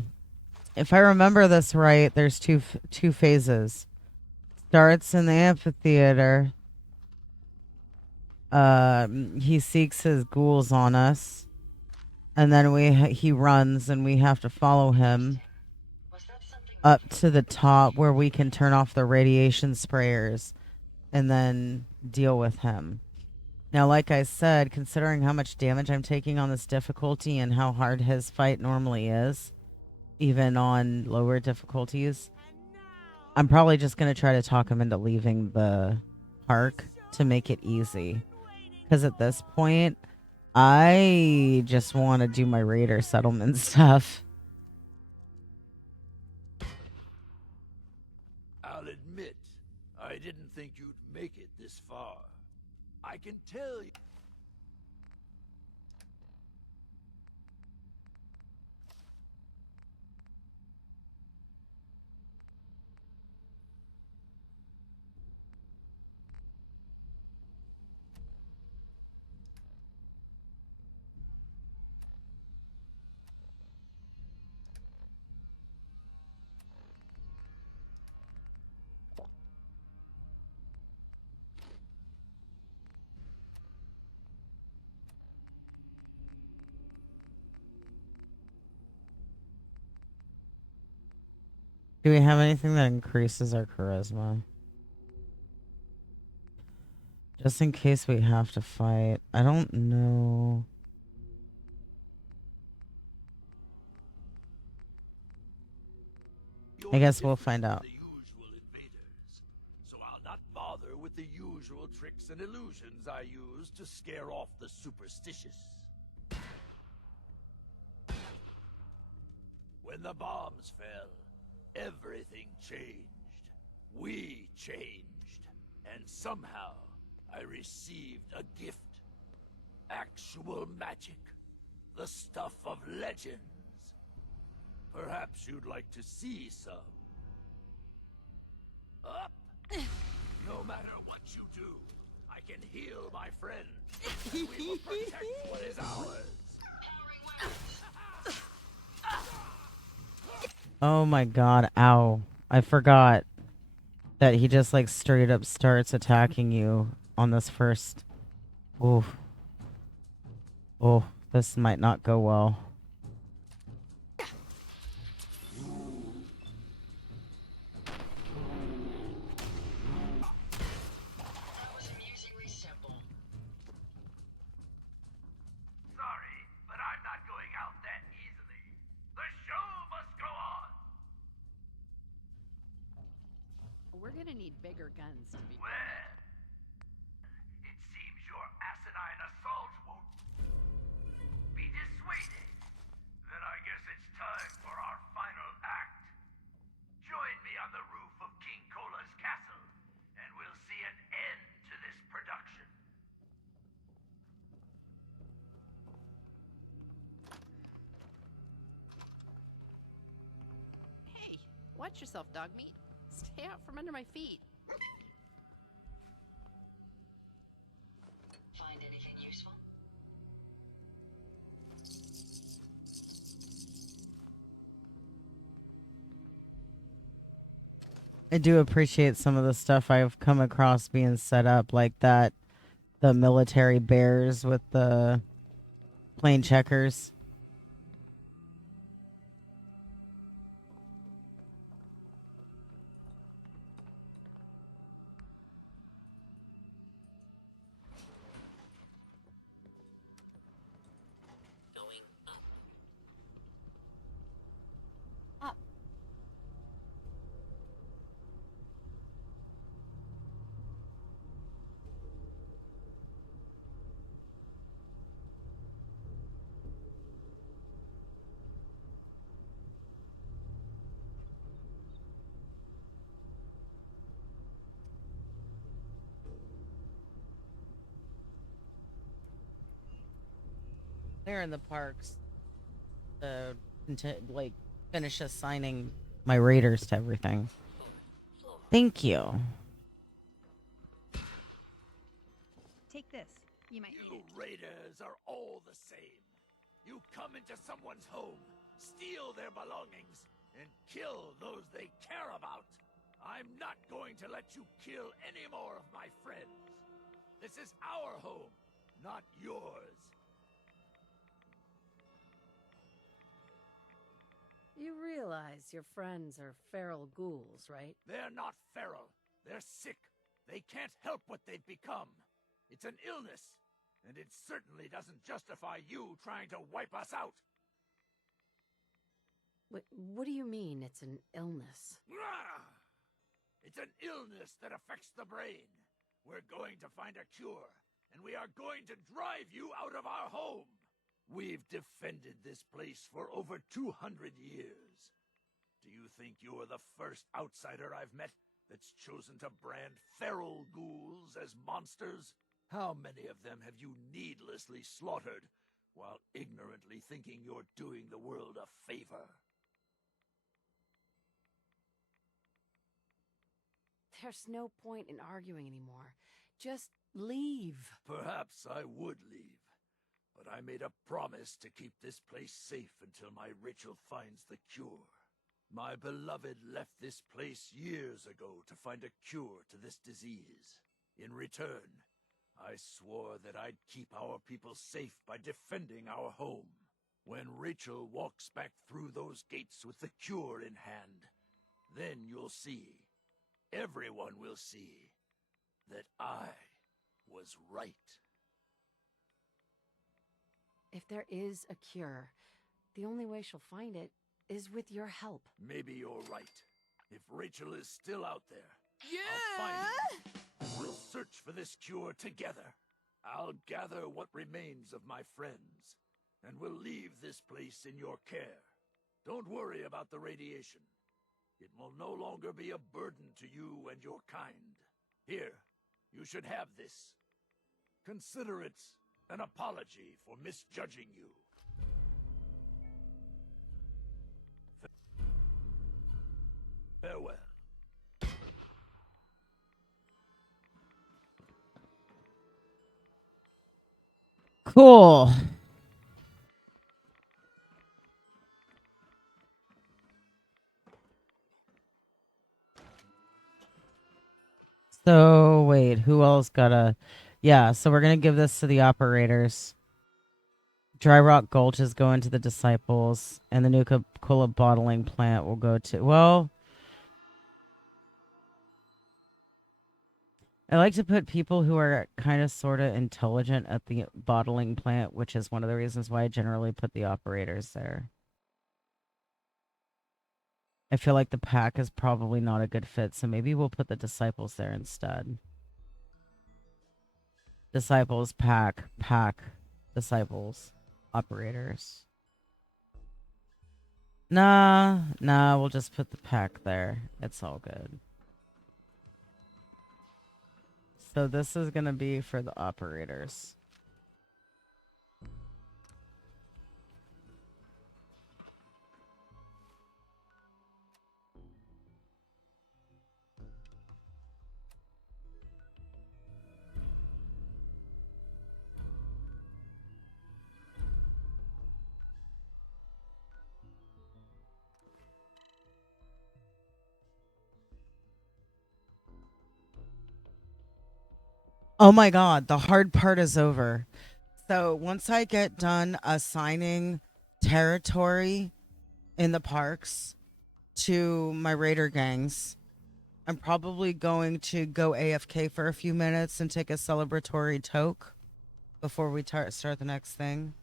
if I remember this right, there's two phases. Starts in the amphitheater. He seeks his ghouls on us, and then he runs, and we have to follow him Was that something up to the top where we can turn off the radiation sprayers, and then deal with him. Now, like I said, considering how much damage I'm taking on this difficulty and how hard his fight normally is, even on lower difficulties, I'm probably just going to try to talk him into leaving the park to make it easy. Because at this point, I just want to do my raider settlement stuff. I'll admit, I didn't think you'd make it this far. I can tell you. Do we have anything that increases our charisma? Just in case we have to fight. I don't know. I guess we'll find out. The usual invaders, so I'll not bother with the usual tricks and illusions I use to scare off the superstitious. When the bombs fell, everything changed. We changed. And somehow, I received a gift. Actual magic. The stuff of legends. Perhaps you'd like to see some. Up! No matter what you do, I can heal my friend. And we will protect what is ours. Oh my god, ow. I forgot that he just like straight up starts attacking you on this first. Oh. Oh, this might not go well. Sorry, but I'm not going out that easily. The show must go on. We're gonna need bigger guns to be. Well, it seems your asinine assault won't be dissuaded. Then I guess it's time for our final act. Join me on the roof of King Cola's castle, and we'll see an end to this production. Hey, watch yourself, dog meat. Stay out from under my feet. Find anything useful? I do appreciate some of the stuff I've come across being set up, like that, the military bears with the plain checkers. Going up. Up. They're in the parks. Like finish assigning my raiders to everything. Thank you. Take this. You might need You it. raiders are all the same. You come into someone's home, steal their belongings, and kill those they care about. I'm not going to let you kill any more of my friends. This is our home, not yours. You realize your friends are feral ghouls, right? They're not feral. They're sick. They can't help what they've become. It's an illness, and it certainly doesn't justify you trying to wipe us out. What do you mean it's an illness? It's an illness that affects the brain. We're going to find a cure, and we are going to drive you out of our home. We've defended this place for over 200 years. Do you think you're the first outsider I've met that's chosen to brand feral ghouls as monsters? How many of them have you needlessly slaughtered while ignorantly thinking you're doing the world a favor? There's no point in arguing anymore. Just leave. Perhaps I would leave, but I made a promise to keep this place safe until my Rachel finds the cure. My beloved left this place years ago to find a cure to this disease. In return, I swore that I'd keep our people safe by defending our home. When Rachel walks back through those gates with the cure in hand, Then you'll see, everyone will see, that I was right. If there is a cure, the only way she'll find it is with your help. Maybe you're right. If Rachel is still out there, I'll find her. We'll search for this cure together. I'll gather what remains of my friends, and we'll leave this place in your care. Don't worry about the radiation. It will no longer be a burden to you and your kind. Here, you should have this. Consider it an apology for misjudging you. Farewell. Cool. So, wait, who else got a... Yeah, so we're going to give this to the operators. Dry Rock Gulch is going to the Disciples, and the Nuka-Cola bottling plant will go to... Well, I like to put people who are kind of sort of intelligent at the bottling plant, which is one of the reasons why I generally put the operators there. I feel like the pack is probably not a good fit, so maybe we'll put the Disciples there instead. Disciples, pack, Disciples, operators. Nah, we'll just put the pack there. It's all good. So this is going to be for the operators. Oh my God, the hard part is over. So once I get done assigning territory in the parks to my raider gangs, I'm probably going to go AFK for a few minutes and take a celebratory toke before we start the next thing.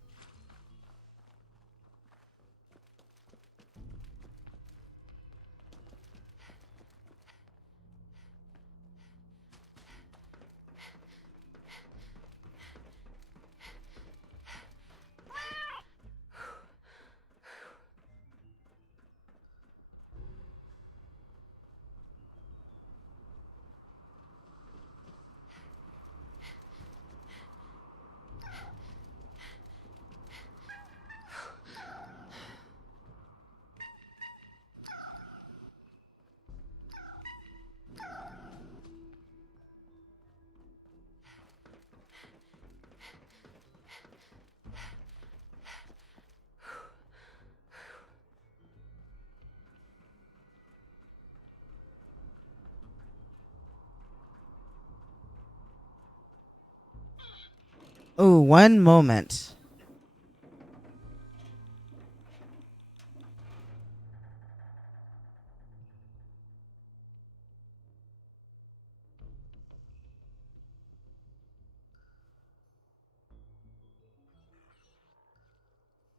Oh, one moment.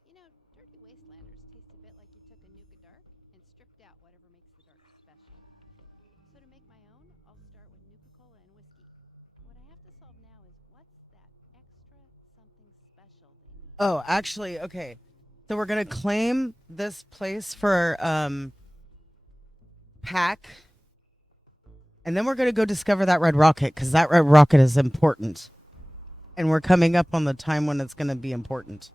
You know, dirty Wastelanders taste a bit like you took a Nuka Dark and stripped out whatever makes the dark special. So to make my own, I'll start with Nuka-Cola and whiskey. What I have to solve now is what's that extra something special they need. Oh, actually, okay. So we're going to claim this place for pack. And then we're going to go discover that red rocket because that red rocket is important. And we're coming up on the time when it's going to be important.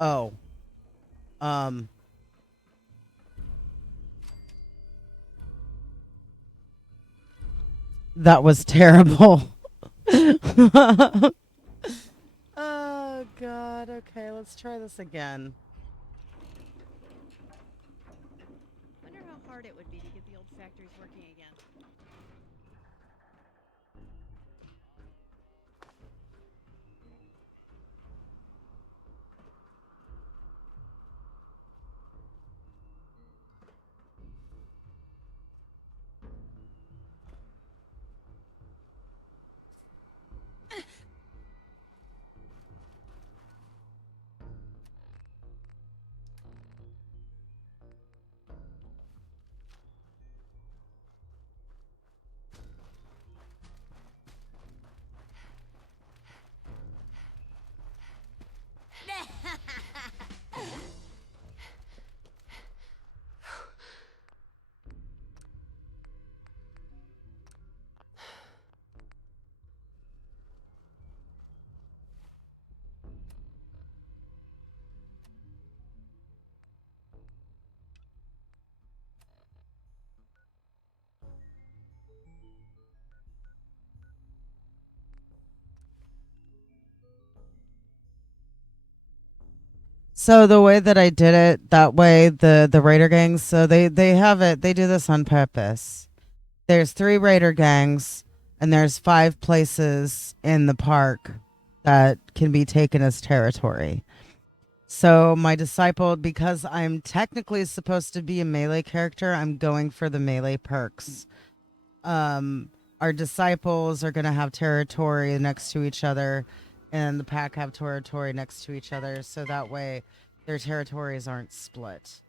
Oh. That was terrible. Oh, God. Okay, let's try this again. Wonder how hard it would be to get the old factories working again. So the way that I did it, that way the raider gangs, so they have it. They do this on purpose. There's 3 raider gangs, and there's 5 places in the park that can be taken as territory. So my disciple, because I'm technically supposed to be a melee character, I'm going for the melee perks. Our disciples are going to have territory next to each other, and the pack have territory next to each other, so that way their territories aren't split.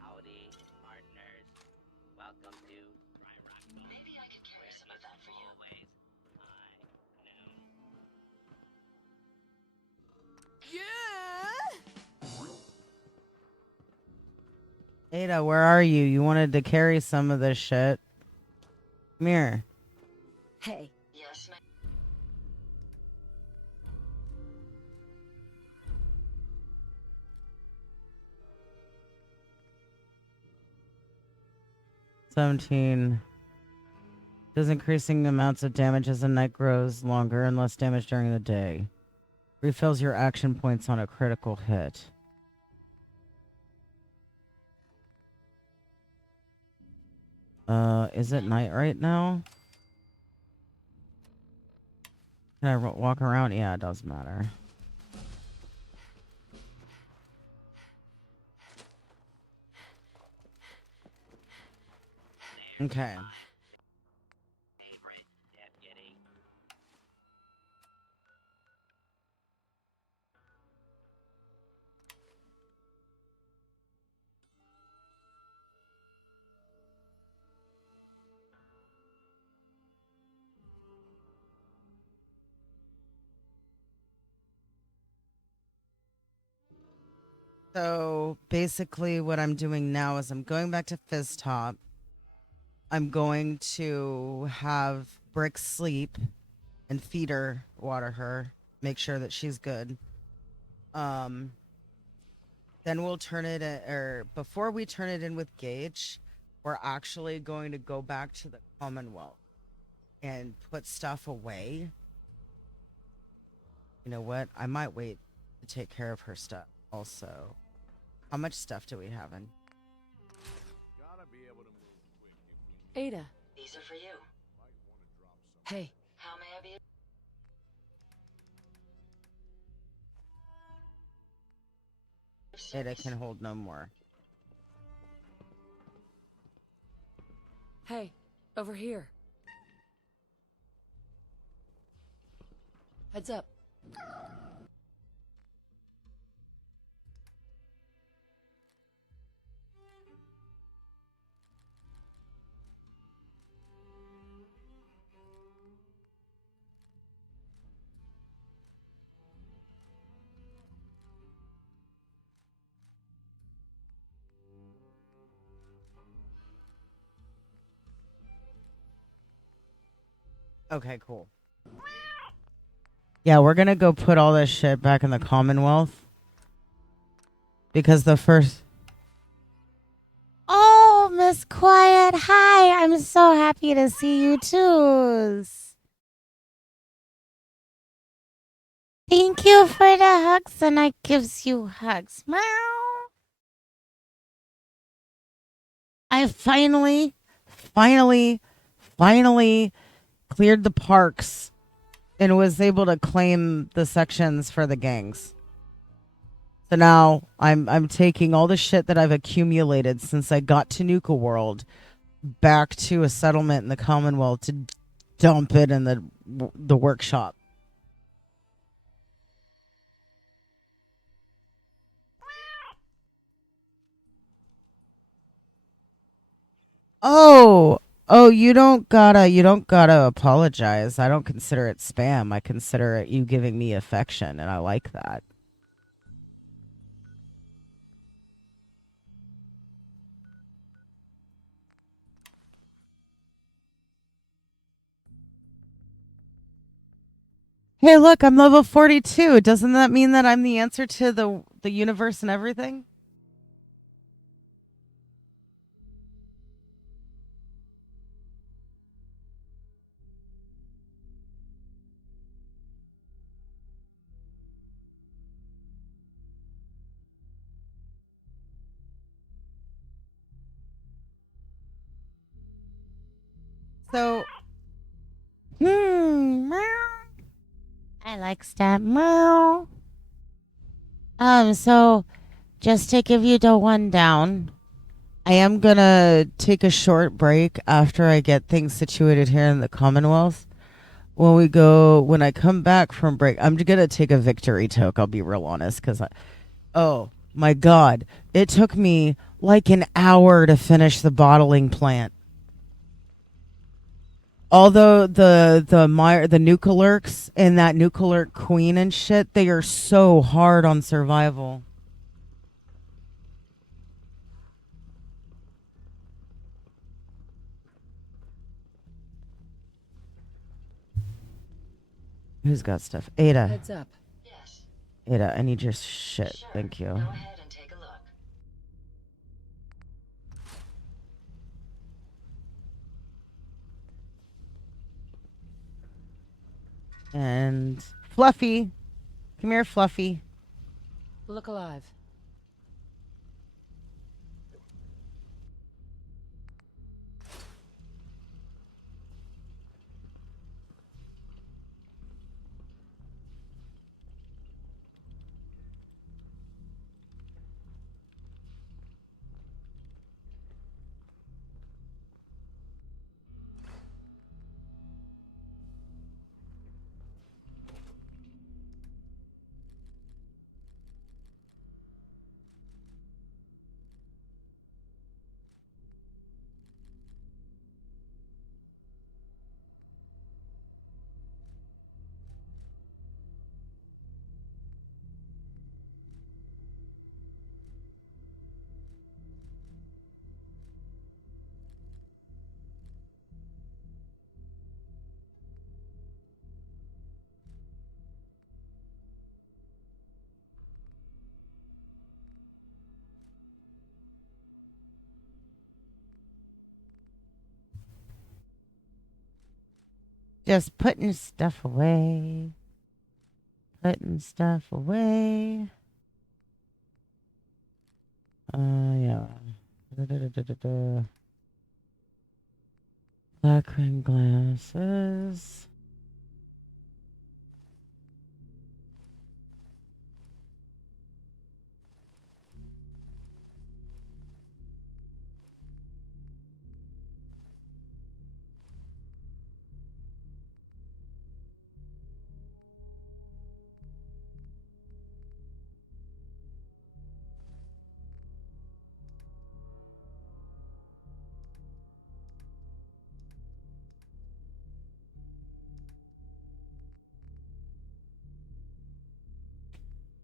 Howdy, partners. Welcome to Dry Rock. Maybe I could carry some of that for you. Always, I know. Ada, where are you? You wanted to carry some of this shit. Come here. Hey, Yes, ma'am. 17. Does increasing amounts of damage as the night grows longer and less damage during the day. Refills your action points on a critical hit. Is it night right now? Can I walk around? Yeah, it does matter. Okay. Favorite deputy. So basically what I'm doing now is I'm going back to Fizz Top. I'm going to have Brick sleep and feed her, water her, make sure that she's good. Then we'll turn it or before we turn it in with Gage, we're actually going to go back to the Commonwealth and put stuff away. You know what? I might wait to take care of her stuff also. How much stuff do we have in? Ada. These are for you. Hey, How may I be? Ada can hold no more. hey, over here. Heads up. Okay, cool. Yeah, we're gonna go put all this shit back in the Commonwealth. Because the first... Oh, Miss Quiet. Hi, I'm so happy to see you too. Thank you for the hugs, and I gives you hugs. Meow. I finally cleared the parks and was able to claim the sections for the gangs. So now I'm taking all the shit that I've accumulated since I got to Nuka World back to a settlement in the Commonwealth to dump it in the workshop. Oh, you don't gotta apologize. I don't consider it spam. I consider it you giving me affection, and I like that. Hey, look, I'm level 42. Doesn't that mean that I'm the answer to the universe and everything? So, meow. I like that meow. So just to give you the one down, I am gonna take a short break after I get things situated here in the Commonwealth. When I come back from break, I'm gonna take a victory toke. I'll be real honest, oh my God, it took me like an hour to finish the bottling plant. Although the Nucalurks and that Nucalurk Queen and shit, they are so hard on survival. Who's got stuff? Ada. Heads up. Yes. Ada, I need your shit. Sure. Thank you. Go ahead and take a look. And Fluffy. Come here, Fluffy. Look alive. Just putting stuff away. Putting stuff away. Yeah. Da-da-da-da-da-da. Black ring glasses.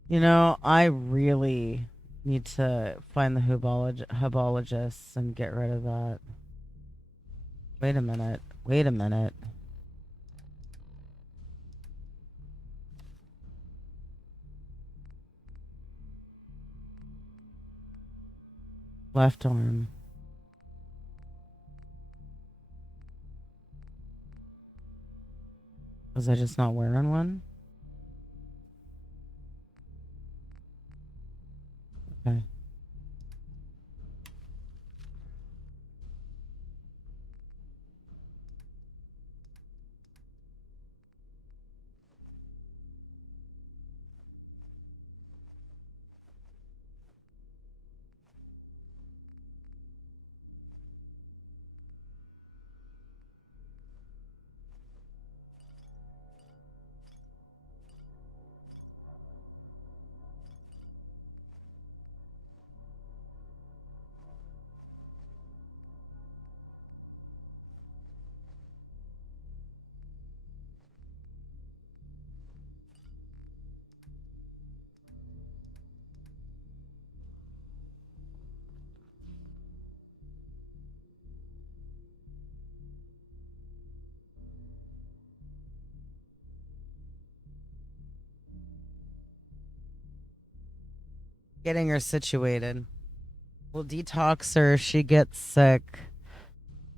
You know, I really need to find the hubologists and get rid of that. Wait a minute. Wait a minute. Left arm. Was I just not wearing one? Okay. Getting her situated. We'll detox her if she gets sick.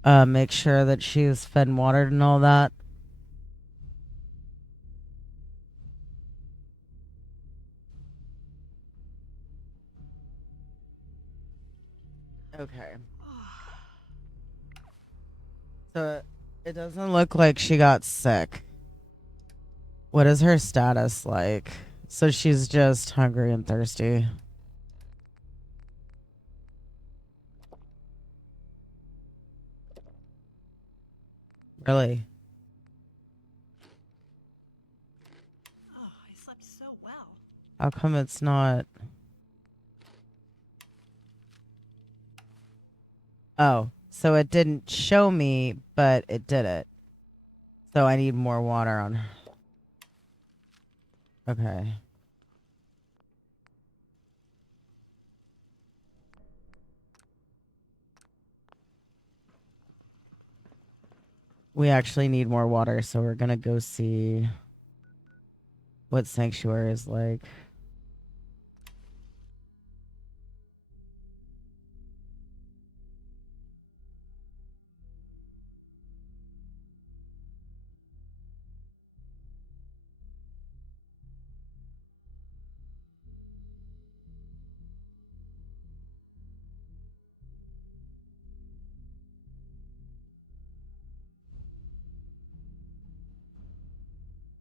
Make sure that she's fed and watered and all that. Okay. So It doesn't look like she got sick. What is her status like? So she's just hungry and thirsty. Really? Oh, I slept so well. How come it's not? Oh, so it didn't show me, but it did it. So I need more water on her. Okay. We actually need more water, so we're gonna go see what sanctuary is like.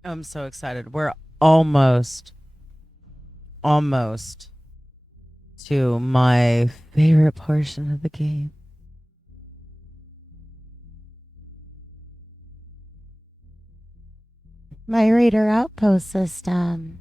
I'm so excited. We're almost to my favorite portion of the game. My Raider outpost system.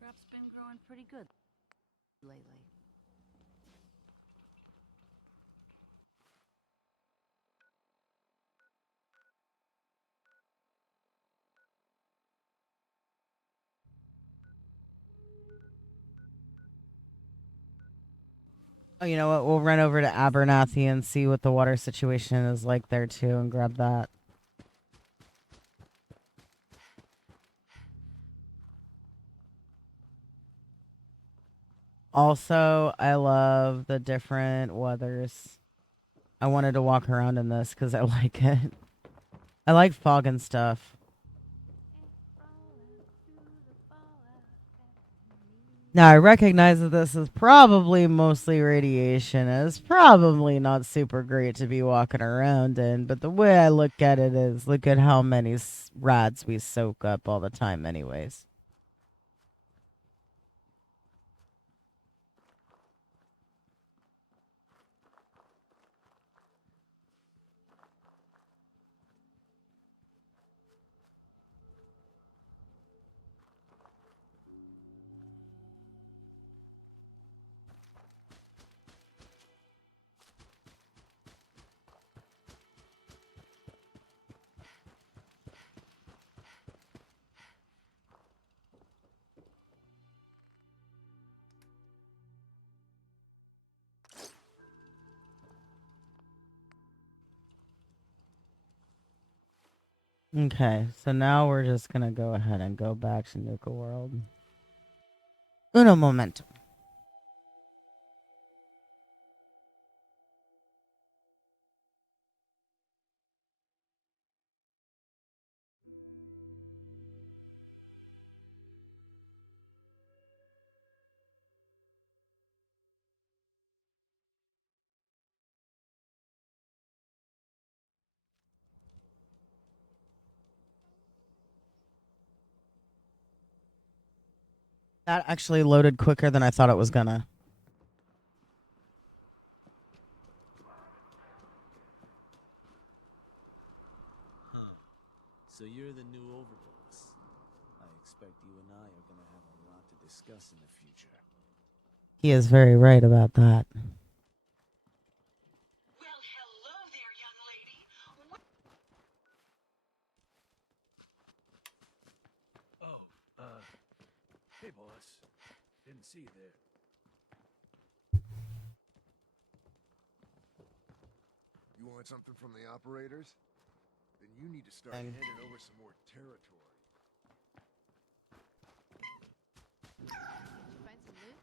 Crop's been growing pretty good lately. Oh, you know what? We'll run over to Abernathy and see what the water situation is like there too and grab that. Also, I love the different weathers. I wanted to walk around in this because I like it. I like fog and stuff. Now, I recognize that this is probably mostly radiation. And it's probably not super great to be walking around in, but the way I look at it is look at how many rads we soak up all the time, anyways. Okay, so now we're just gonna go ahead and go back to Nuka World. Uno momento. That actually loaded quicker than I thought it was gonna. Huh. So you're the new overboss. I expect you and I are gonna have a lot to discuss in the future. He is very right about that. Well, hello there, young lady. Oh, hey boss. Didn't see you there. You want something from the operators? Then you need to start Dang. handing over some more territory. Did you find some loot?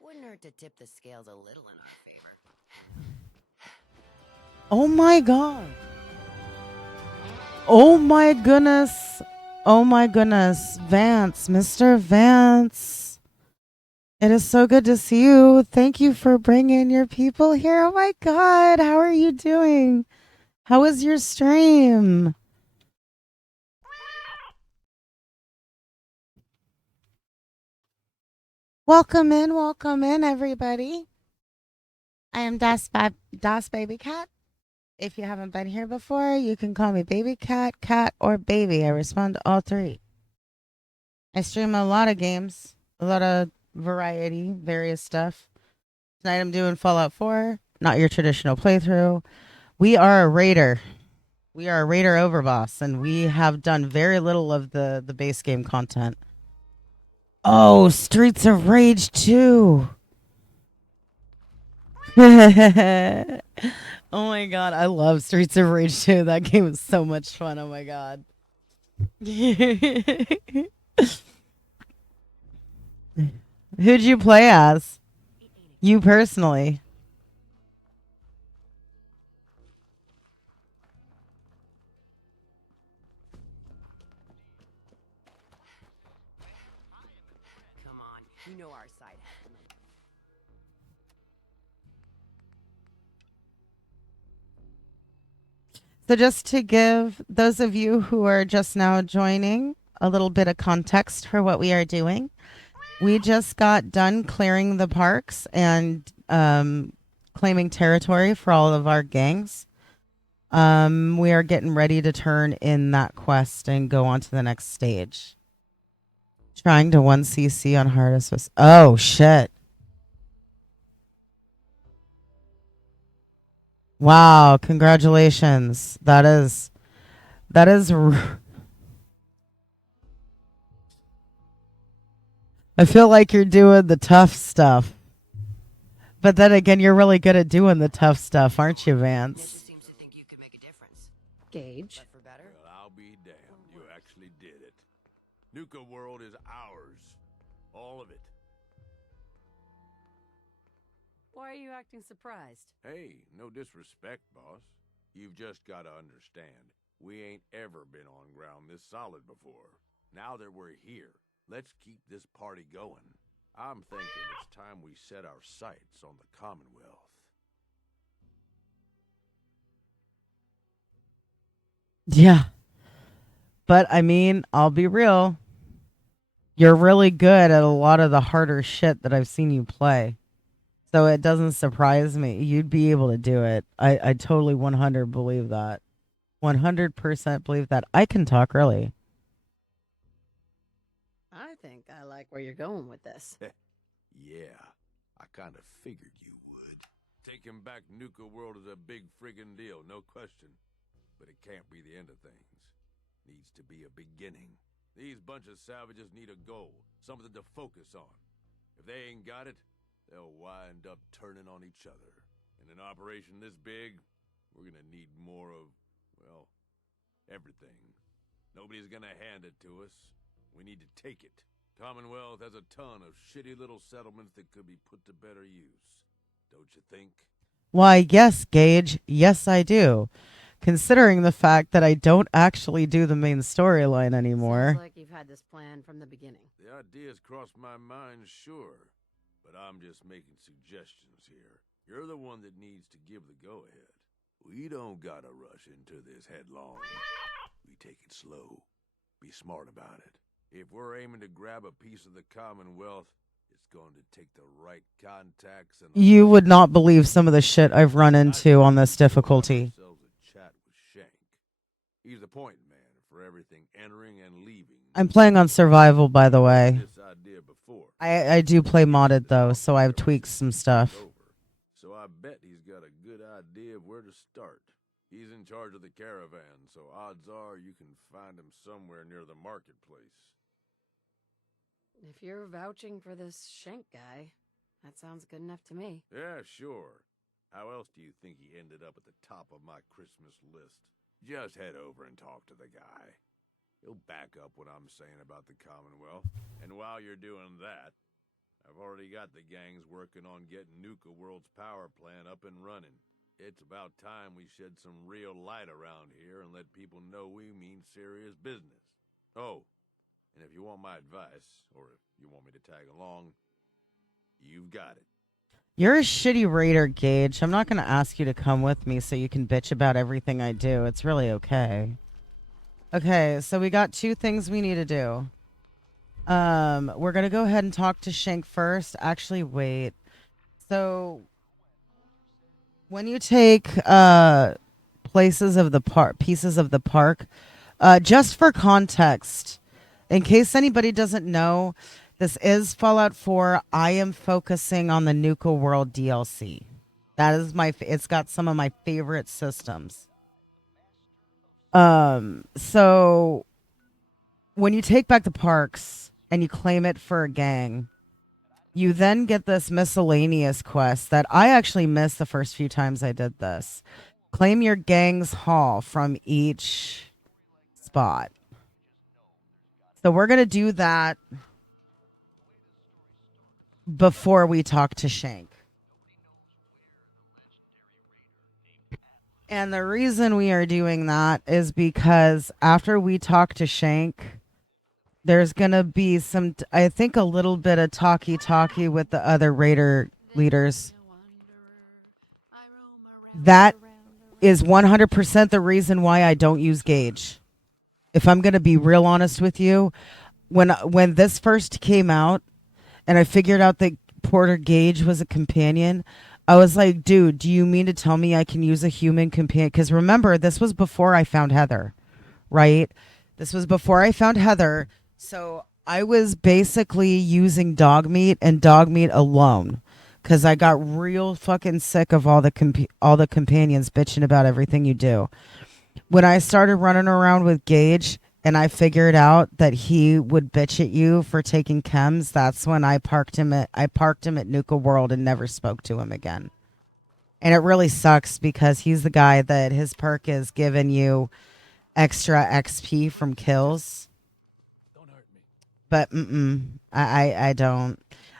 Wouldn't hurt to tip the scales a little in our favor. Oh my god. Oh my goodness. Oh my goodness. Vance, Mr. Vance. It is so good to see you. Thank you for bringing your people here. Oh my god. How are you doing? How was your stream? Welcome in, everybody. I am Das Baby Cat. If you haven't been here before, you can call me Baby Cat, Cat, or Baby. I respond to all three. I stream a lot of games, a lot of variety, various stuff. Tonight I'm doing Fallout 4, not your traditional playthrough. We are a raider. We are a raider overboss, and we have done very little of the base game content. Oh, Streets of Rage 2. Oh my god, I love Streets of Rage 2. That game is so much fun. Oh my god. Who'd you play as? You personally? Come on, you know our side. So just to give those of you who are just now joining a little bit of context for what we are doing, we just got done clearing the parks and claiming territory for all of our gangs. We are getting ready to turn in that quest and go on to the next stage. Trying to 1cc on hardest was... Oh, shit. Wow, congratulations. That is I feel like you're doing the tough stuff. But then again, you're really good at doing the tough stuff, aren't you, Vance? Seems to think you could make a difference. Gage. But for better? Well, I'll be damned. You actually did it. Nuka World is ours. All of it. Why are you acting surprised? Hey, no disrespect, boss. You've just got to understand, we ain't ever been on ground this solid before. Now that we're here, let's keep this party going. I'm thinking it's time we set our sights on the Commonwealth. Yeah. But I mean, I'll be real. You're really good at a lot of the harder shit that I've seen you play. So it doesn't surprise me. You'd be able to do it. I totally 100 believe that. 100% believe that. I can talk early. I think I like where you're going with this. Yeah, I kind of figured you would. Taking back Nuka World is a big friggin' deal, no question. But it can't be the end of things. Needs to be a beginning. These bunch of savages need a goal, something to focus on. If they ain't got it, they'll wind up turning on each other. In an operation this big, we're gonna need more of, well, everything. Nobody's gonna hand it to us. We need to take it. Commonwealth has a ton of shitty little settlements that could be put to better use. Don't you think? Why, yes, Gage. Yes, I do. Considering the fact that I don't actually do the main storyline anymore. Sounds like you've had this plan from the beginning. The idea's crossed my mind, sure. But I'm just making suggestions here. You're the one that needs to give the go-ahead. We don't gotta rush into this headlong. We take it slow. Be smart about it. If we're aiming to grab a piece of the Commonwealth, it's going to take the right contacts and... You would not believe some of the shit I've run into on this difficulty. Chat with Shank. He's the point man for everything entering and leaving. I'm playing on survival, by the way. This idea before. I do play modded, though, so I've tweaked some stuff. So I bet he's got a good idea of where to start. He's in charge of the caravan, so odds are you can find him somewhere near the marketplace. If you're vouching for this Shank guy, that sounds good enough to me. Yeah, sure. How else do you think he ended up at the top of my Christmas list? Just head over and talk to the guy. He'll back up what I'm saying about the Commonwealth. And while you're doing that, I've already got the gangs working on getting Nuka World's power plant up and running. It's about time we shed some real light around here and let people know we mean serious business. Oh, and if you want my advice, or if you want me to tag along, you've got it. You're a shitty raider, Gage. I'm not going to ask you to come with me so you can bitch about everything I do. It's really okay. Okay, so we got 2 things we need to do. We're going to go ahead and talk to Shank first. Actually, wait. So when you take pieces of the park, just for context, in case anybody doesn't know, this is Fallout 4. I am focusing on the Nuka World DLC. That is it's got some of my favorite systems. So when you take back the parks and you claim it for a gang, you then get this miscellaneous quest that I actually missed the first few times I did this. Claim your gang's haul from each spot. So we're going to do that before we talk to Shank. And the reason we are doing that is because after we talk to Shank, there's going to be some, I think, a little bit of talkie with the other raider leaders. That is 100% the reason why I don't use Gage. If I'm going to be real honest with you, when this first came out and I figured out that Porter Gage was a companion, I was like, dude, do you mean to tell me I can use a human companion? Because remember, this was before I found Heather, right? This was before I found Heather. So I was basically using dog meat and dog meat alone because I got real fucking sick of all the companions bitching about everything you do. When I started running around with Gage and I figured out that he would bitch at you for taking chems, that's when I parked him at Nuka World and never spoke to him again. And it really sucks because he's the guy that his perk is giving you extra XP from kills. Don't hurt me. But I don't.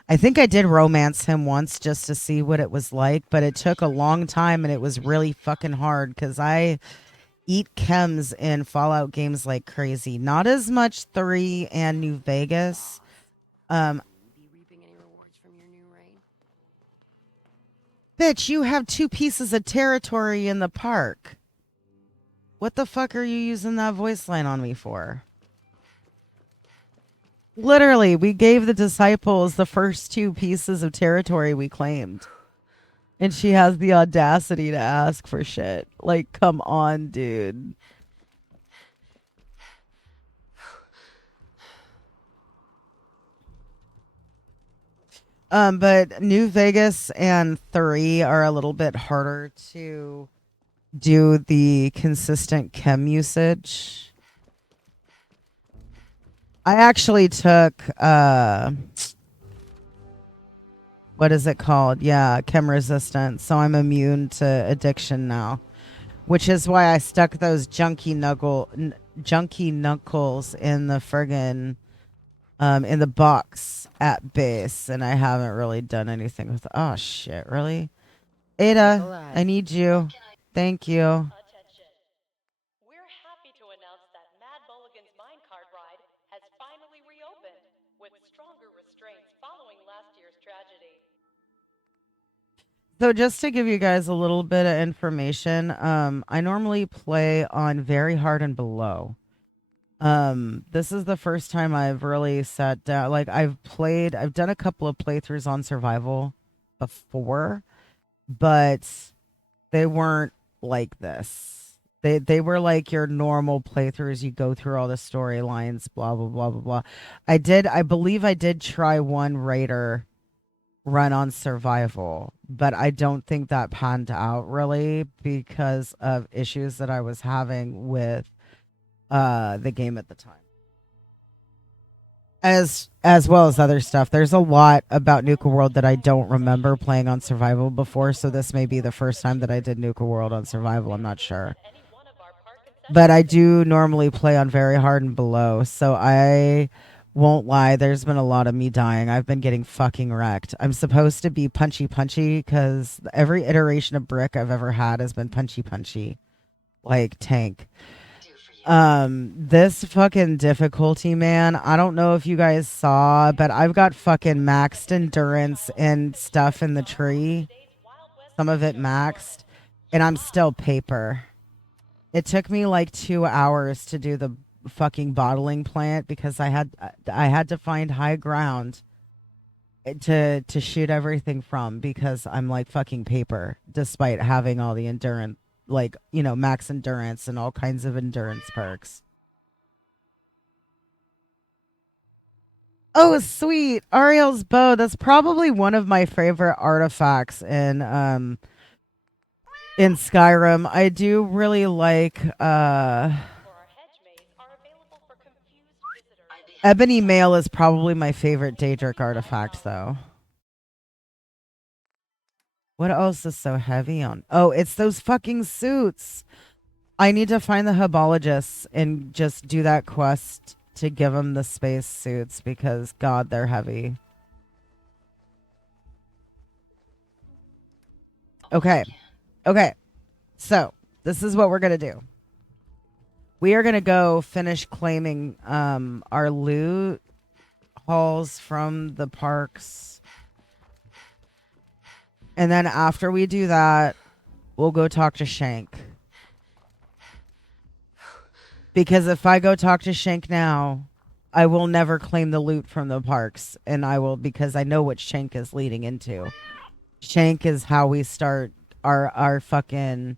I think I did romance him once just to see what it was like, but it took a long time and it was really fucking hard because I eat chems in Fallout games like crazy. Not as much 3 and New Vegas. Bitch, you have 2 pieces of territory in the park. What the fuck are you using that voice line on me for? Literally, we gave the disciples the first 2 pieces of territory we claimed. And she has the audacity to ask for shit. Like, come on, dude. But New Vegas and 3 are a little bit harder to do the consistent chem usage. I actually took what is it called? Yeah, chem resistance. So I'm immune to addiction now, which is why I stuck those junky knuckles in the friggin' in the box at base, and I haven't really done anything with. Oh shit! Really, Ada, I need you. Thank you. We're happy to announce that Mad Mulligan's minecart ride has finally reopened with stronger restraints following last year's tragedy. So just to give you guys a little bit of information, I normally play on very hard and below. This is the first time I've really sat down. Like I've done a couple of playthroughs on survival before, but they weren't like this. They were like your normal playthroughs. You go through all the storylines, blah blah blah blah blah. I believe I did try one raider run on survival, but I don't think that panned out really because of issues that I was having with the game at the time. as well as other stuff. There's a lot about Nuka World that I don't remember playing on survival before, so this may be the first time that I did Nuka World on survival. I'm not sure. But I do normally play on very hard and below, so I won't lie. There's been a lot of me dying. I've been getting fucking wrecked. I'm supposed to be punchy because every iteration of brick I've ever had has been punchy, like tank. This fucking difficulty, man. I don't know if you guys saw, but I've got fucking maxed endurance and stuff in the tree. Some of it maxed, and I'm still paper. It took me like 2 hours to do the fucking bottling plant because I had to find high ground to shoot everything from because I'm like fucking paper despite having all the endurance, like, you know, max endurance and all kinds of endurance perks. Oh, sweet. Ariel's bow. That's probably one of my favorite artifacts in Skyrim. I do really like Ebony Mail is probably my favorite Daedric artifact though. What else is so heavy on? Oh, it's those fucking suits. I need to find the Hubologists and just do that quest to give them the space suits because god, they're heavy. Okay. Okay. So, this is what we're going to do. We are going to go finish claiming our loot hauls from the parks. And then after we do that, we'll go talk to Shank. Because if I go talk to Shank now, I will never claim the loot from the parks. And I will, because I know what Shank is leading into. Shank is how we start our fucking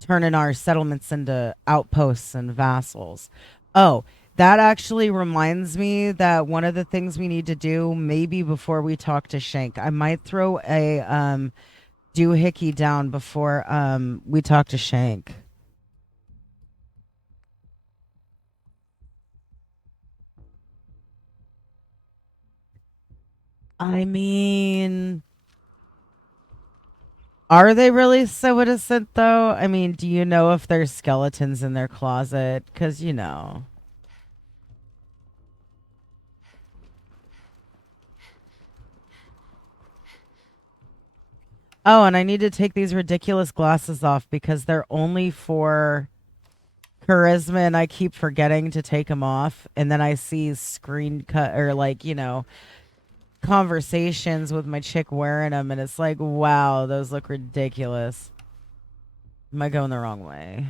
turning our settlements into outposts and vassals. Oh, that actually reminds me that one of the things we need to do, maybe before we talk to Shank, I might throw a doohickey down before we talk to Shank. I mean, are they really so innocent though? I mean, do you know if there's skeletons in their closet? Because, you know. Oh, and I need to take these ridiculous glasses off because they're only for charisma and I keep forgetting to take them off. And then I see screen cut or like, you know, conversations with my chick wearing them. And it's like, wow, those look ridiculous. Am I going the wrong way?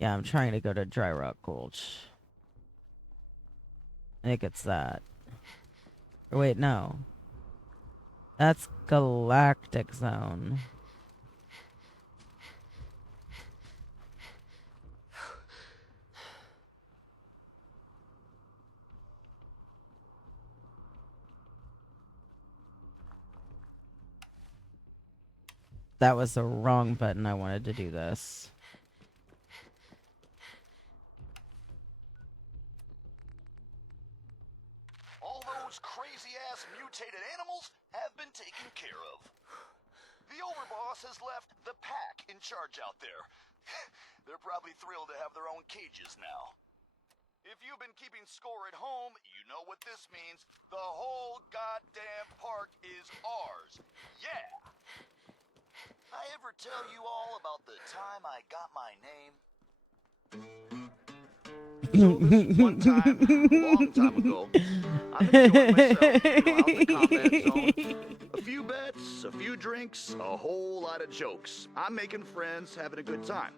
Yeah, I'm trying to go to Dry Rock Gulch. I think it's that. Or wait, no. That's Galactic Zone. That was the wrong button. I wanted to do this. All those crazy-ass mutated animals have been taken care of. The overboss has left the pack in charge out there. They're probably thrilled to have their own cages now. If you've been keeping score at home, you know what this means. The whole goddamn park is ours. Yeah! I ever tell you all about the time I got my name? So this one time, a long time ago, I'm enjoying myself, out in the combat zone. A few bets, a few drinks, a whole lot of jokes. I'm making friends, having a good time.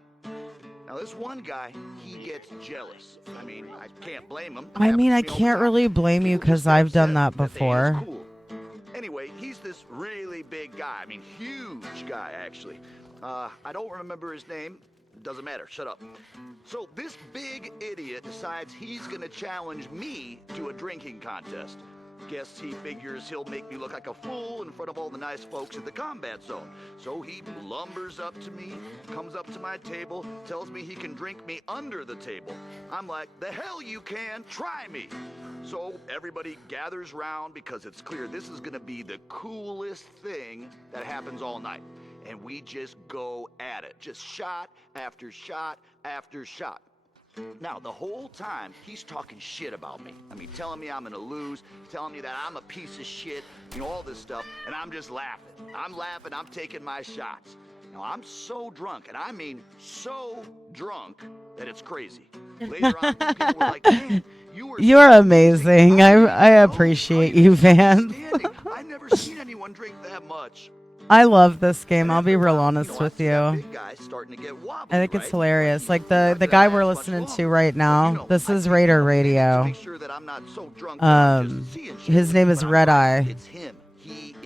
Now this one guy, he gets jealous. I mean, I can't blame him. I mean, I can't really blame you because I've done that before. Cool. Anyway, he's this really big guy. I mean, huge guy, actually. I don't remember his name. Doesn't matter. Shut up. So this big idiot decides he's going to challenge me to a drinking contest. Guess he figures he'll make me look like a fool in front of all the nice folks in the combat zone. So he lumbers up to me, comes up to my table, tells me he can drink me under the table. I'm like, the hell you can, try me. So everybody gathers round because it's clear this is gonna be the coolest thing that happens all night. And we just go at it, just shot after shot after shot. Now, the whole time, he's talking shit about me. I mean, telling me I'm gonna lose, telling me that I'm a piece of shit, you know, all this stuff, and I'm just laughing. I'm laughing, I'm taking my shots. Now, I'm so drunk, and I mean so drunk, that it's crazy. Later on, people were like, man, You're amazing. I appreciate you, Vance. I never seen anyone drink that much. I love this game. I'll be real honest with you. I think it's right? hilarious. Like the guy we're listening to right now, this is Raider Radio. His name is Red Eye.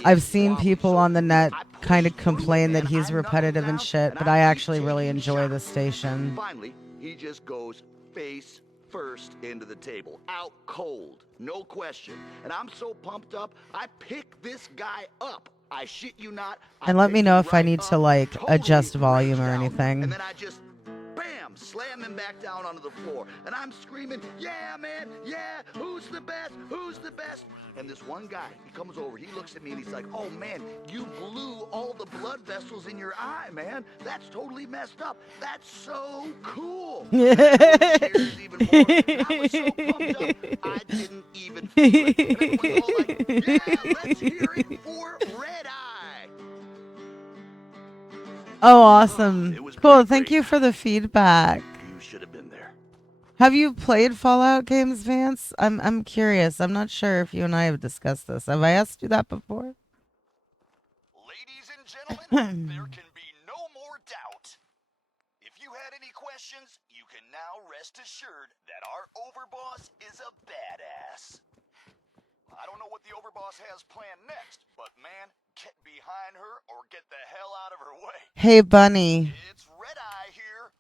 I've seen people on the net kind of complain that he's repetitive and shit, but I actually really enjoy the station. Finally, he just goes face first into the table, out cold, no question. And I'm so pumped up, I pick this guy up. I shit you not. And let me know if I need to like adjust volume or anything. And then I just, bam, slam him back down onto the floor. And I'm screaming, yeah, man, yeah, who's the best? Who's the best? And this one guy, he comes over, he looks at me and he's like, oh man, you blew all the blood vessels in your eye, man. That's totally messed up. That's so cool. I was so pumped up, I didn't even feel it. And everyone's all like, yeah, let's hear it for Red Eye. Oh, awesome. Cool. Thank you for the feedback. You should have been there. Have you played Fallout games, Vance? I'm curious. I'm not sure if you and I have discussed this. Have I asked you that before? Ladies and gentlemen, there can be no more doubt. If you had any questions, you can now rest assured that our overboss is a badass. I don't know what the overboss has planned next, but man, get behind her or get the hell out of her way. Hey, Bunny. It's Red Eye here.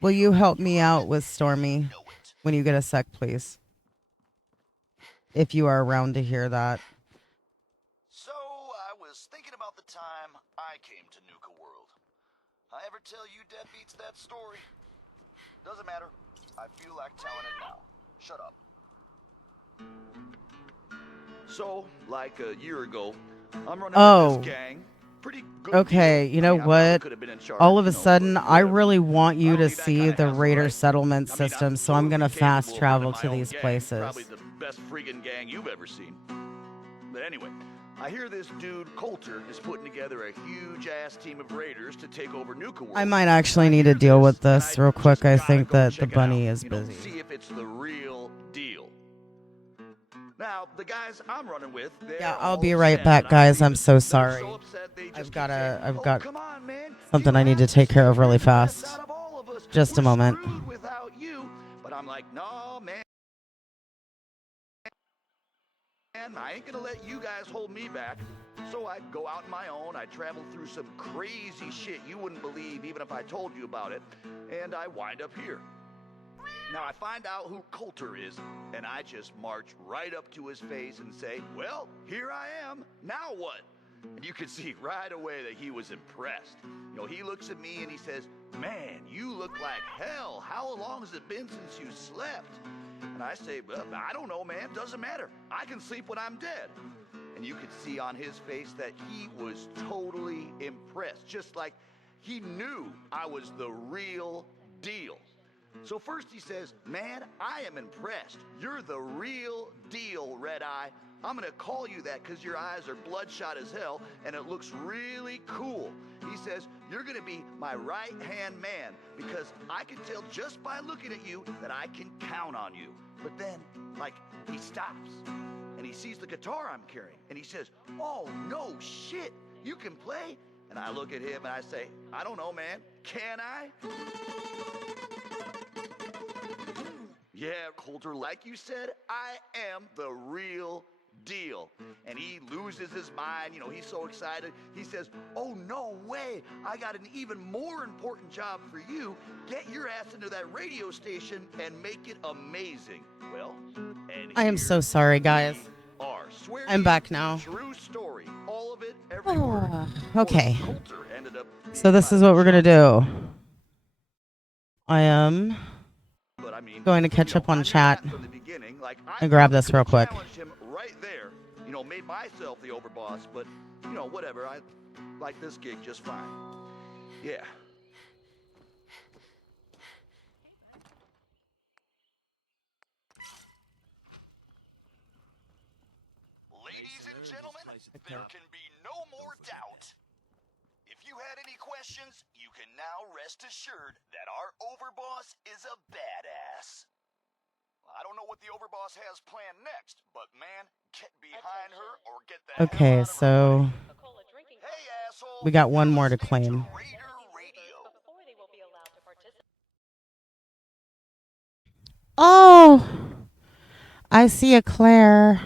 Will you help me out with Stormy when you get a sec, please? If you are around to hear that. So, I was thinking about the time I came to Nuka World. I ever tell you deadbeats that story? Doesn't matter. I feel like telling it now. Shut up. So, like a year ago, I'm running with this gang. Pretty good Okay, you know what? All of a sudden, I really want you to see the Raider settlement system, so I'm going to fast travel to these places. Probably the best friggin' gang you've ever seen. But anyway, I hear this dude, Coulter, is putting together a huge-ass team of raiders to take over Nuka World. I might actually need to deal with this real quick. I think that the bunny is busy. See if it's the real deal. Now, the guys I'm running with, Yeah, I'll be right back, guys. I'm so sorry. I've got something I need to take care of really fast. Just a moment. Without you, but I'm like, no, man. I ain't gonna let you guys hold me back. So I go out on my own. I travel through some crazy shit you wouldn't believe even if I told you about it. And I wind up here. Now I find out who Coulter is, and I just march right up to his face and say, well, here I am. Now what? And you could see right away that he was impressed. You know, he looks at me and he says, man, you look like hell. How long has it been since you slept? And I say, well, I don't know, man. Doesn't matter. I can sleep when I'm dead. And you could see on his face that he was totally impressed, just like he knew I was the real deal. So first he says, man, I am impressed. You're the real deal, Red Eye. I'm going to call you that because your eyes are bloodshot as hell and it looks really cool. He says, you're going to be my right-hand man because I can tell just by looking at you that I can count on you. But then, like, he stops and he sees the guitar I'm carrying and he says, oh, no shit, you can play? And I look at him and I say, I don't know, man. Can I? Yeah, Coulter, like you said, I am the real deal. And he loses his mind, you know, he's so excited. He says, oh, no way, I got an even more important job for you. Get your ass into that radio station and make it amazing. Well, and I am so sorry, guys. I'm back now. True story. All of it, every word. Okay. Coulter ended up So this is what we're going to do. I am going to catch up on chat and grab this real quick. Him right there, you know, made myself the overboss, but, you know, whatever. I like this gig just fine. Yeah. Ladies and gentlemen, there can be no more doubt. If you had any questions, you can now rest assured that our overboss is a badass. I don't know what the overboss has planned next, but man, get behind her or get the Okay, so we got one more to claim. Oh, I see a Claire.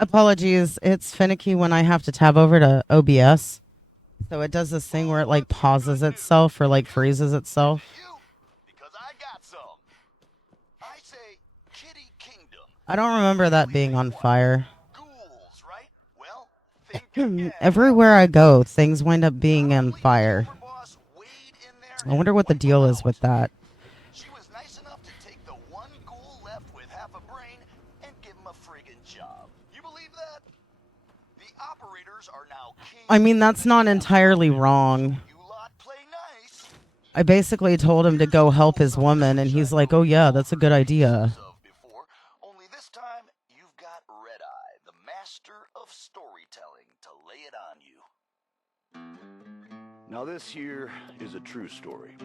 Apologies, it's finicky when I have to tab over to OBS. So it does this thing where it like pauses itself or like freezes itself. I don't remember that being on fire. Everywhere I go, things wind up being on fire. I wonder what the deal is with that. She was nice enough to take the one ghoul left with half a brain and give him a friggin' job. You believe that? The operators are now king. I mean, that's not entirely wrong. I basically told him to go help his woman, and he's like, oh yeah, that's a good idea. Only this time, you've got Red Eye, the master of storytelling, to lay it on you. Now this here is a true story.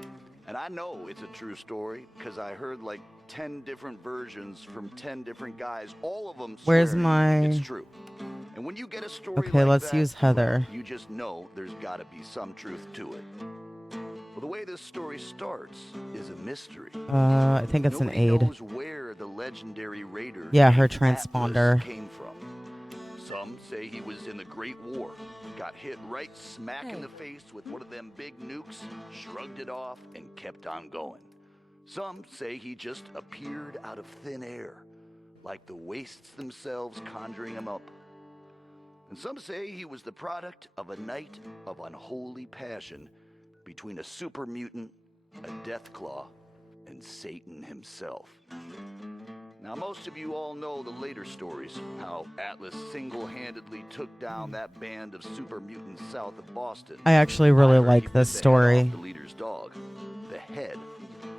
And I know it's a true story because I heard like 10 different versions from 10 different guys, all of them Where's swearing my... it's true. And when you get a story Okay, like let's that, use Heather. you just know there's got to be some truth to it. Well, the way this story starts is a mystery. I think it's Nobody an aid. knows where the legendary raider Yeah, her named transponder. Atlas came from. Some say he was in the Great War, got hit right smack in the face with one of them big nukes, shrugged it off, and kept on going. Some say he just appeared out of thin air, like the wastes themselves conjuring him up. And some say he was the product of a night of unholy passion between a super mutant, a Deathclaw, and Satan himself. Now, most of you all know the later stories, how Atlas single-handedly took down that band of super mutants south of Boston. I actually really like this The story. leader's dog, the head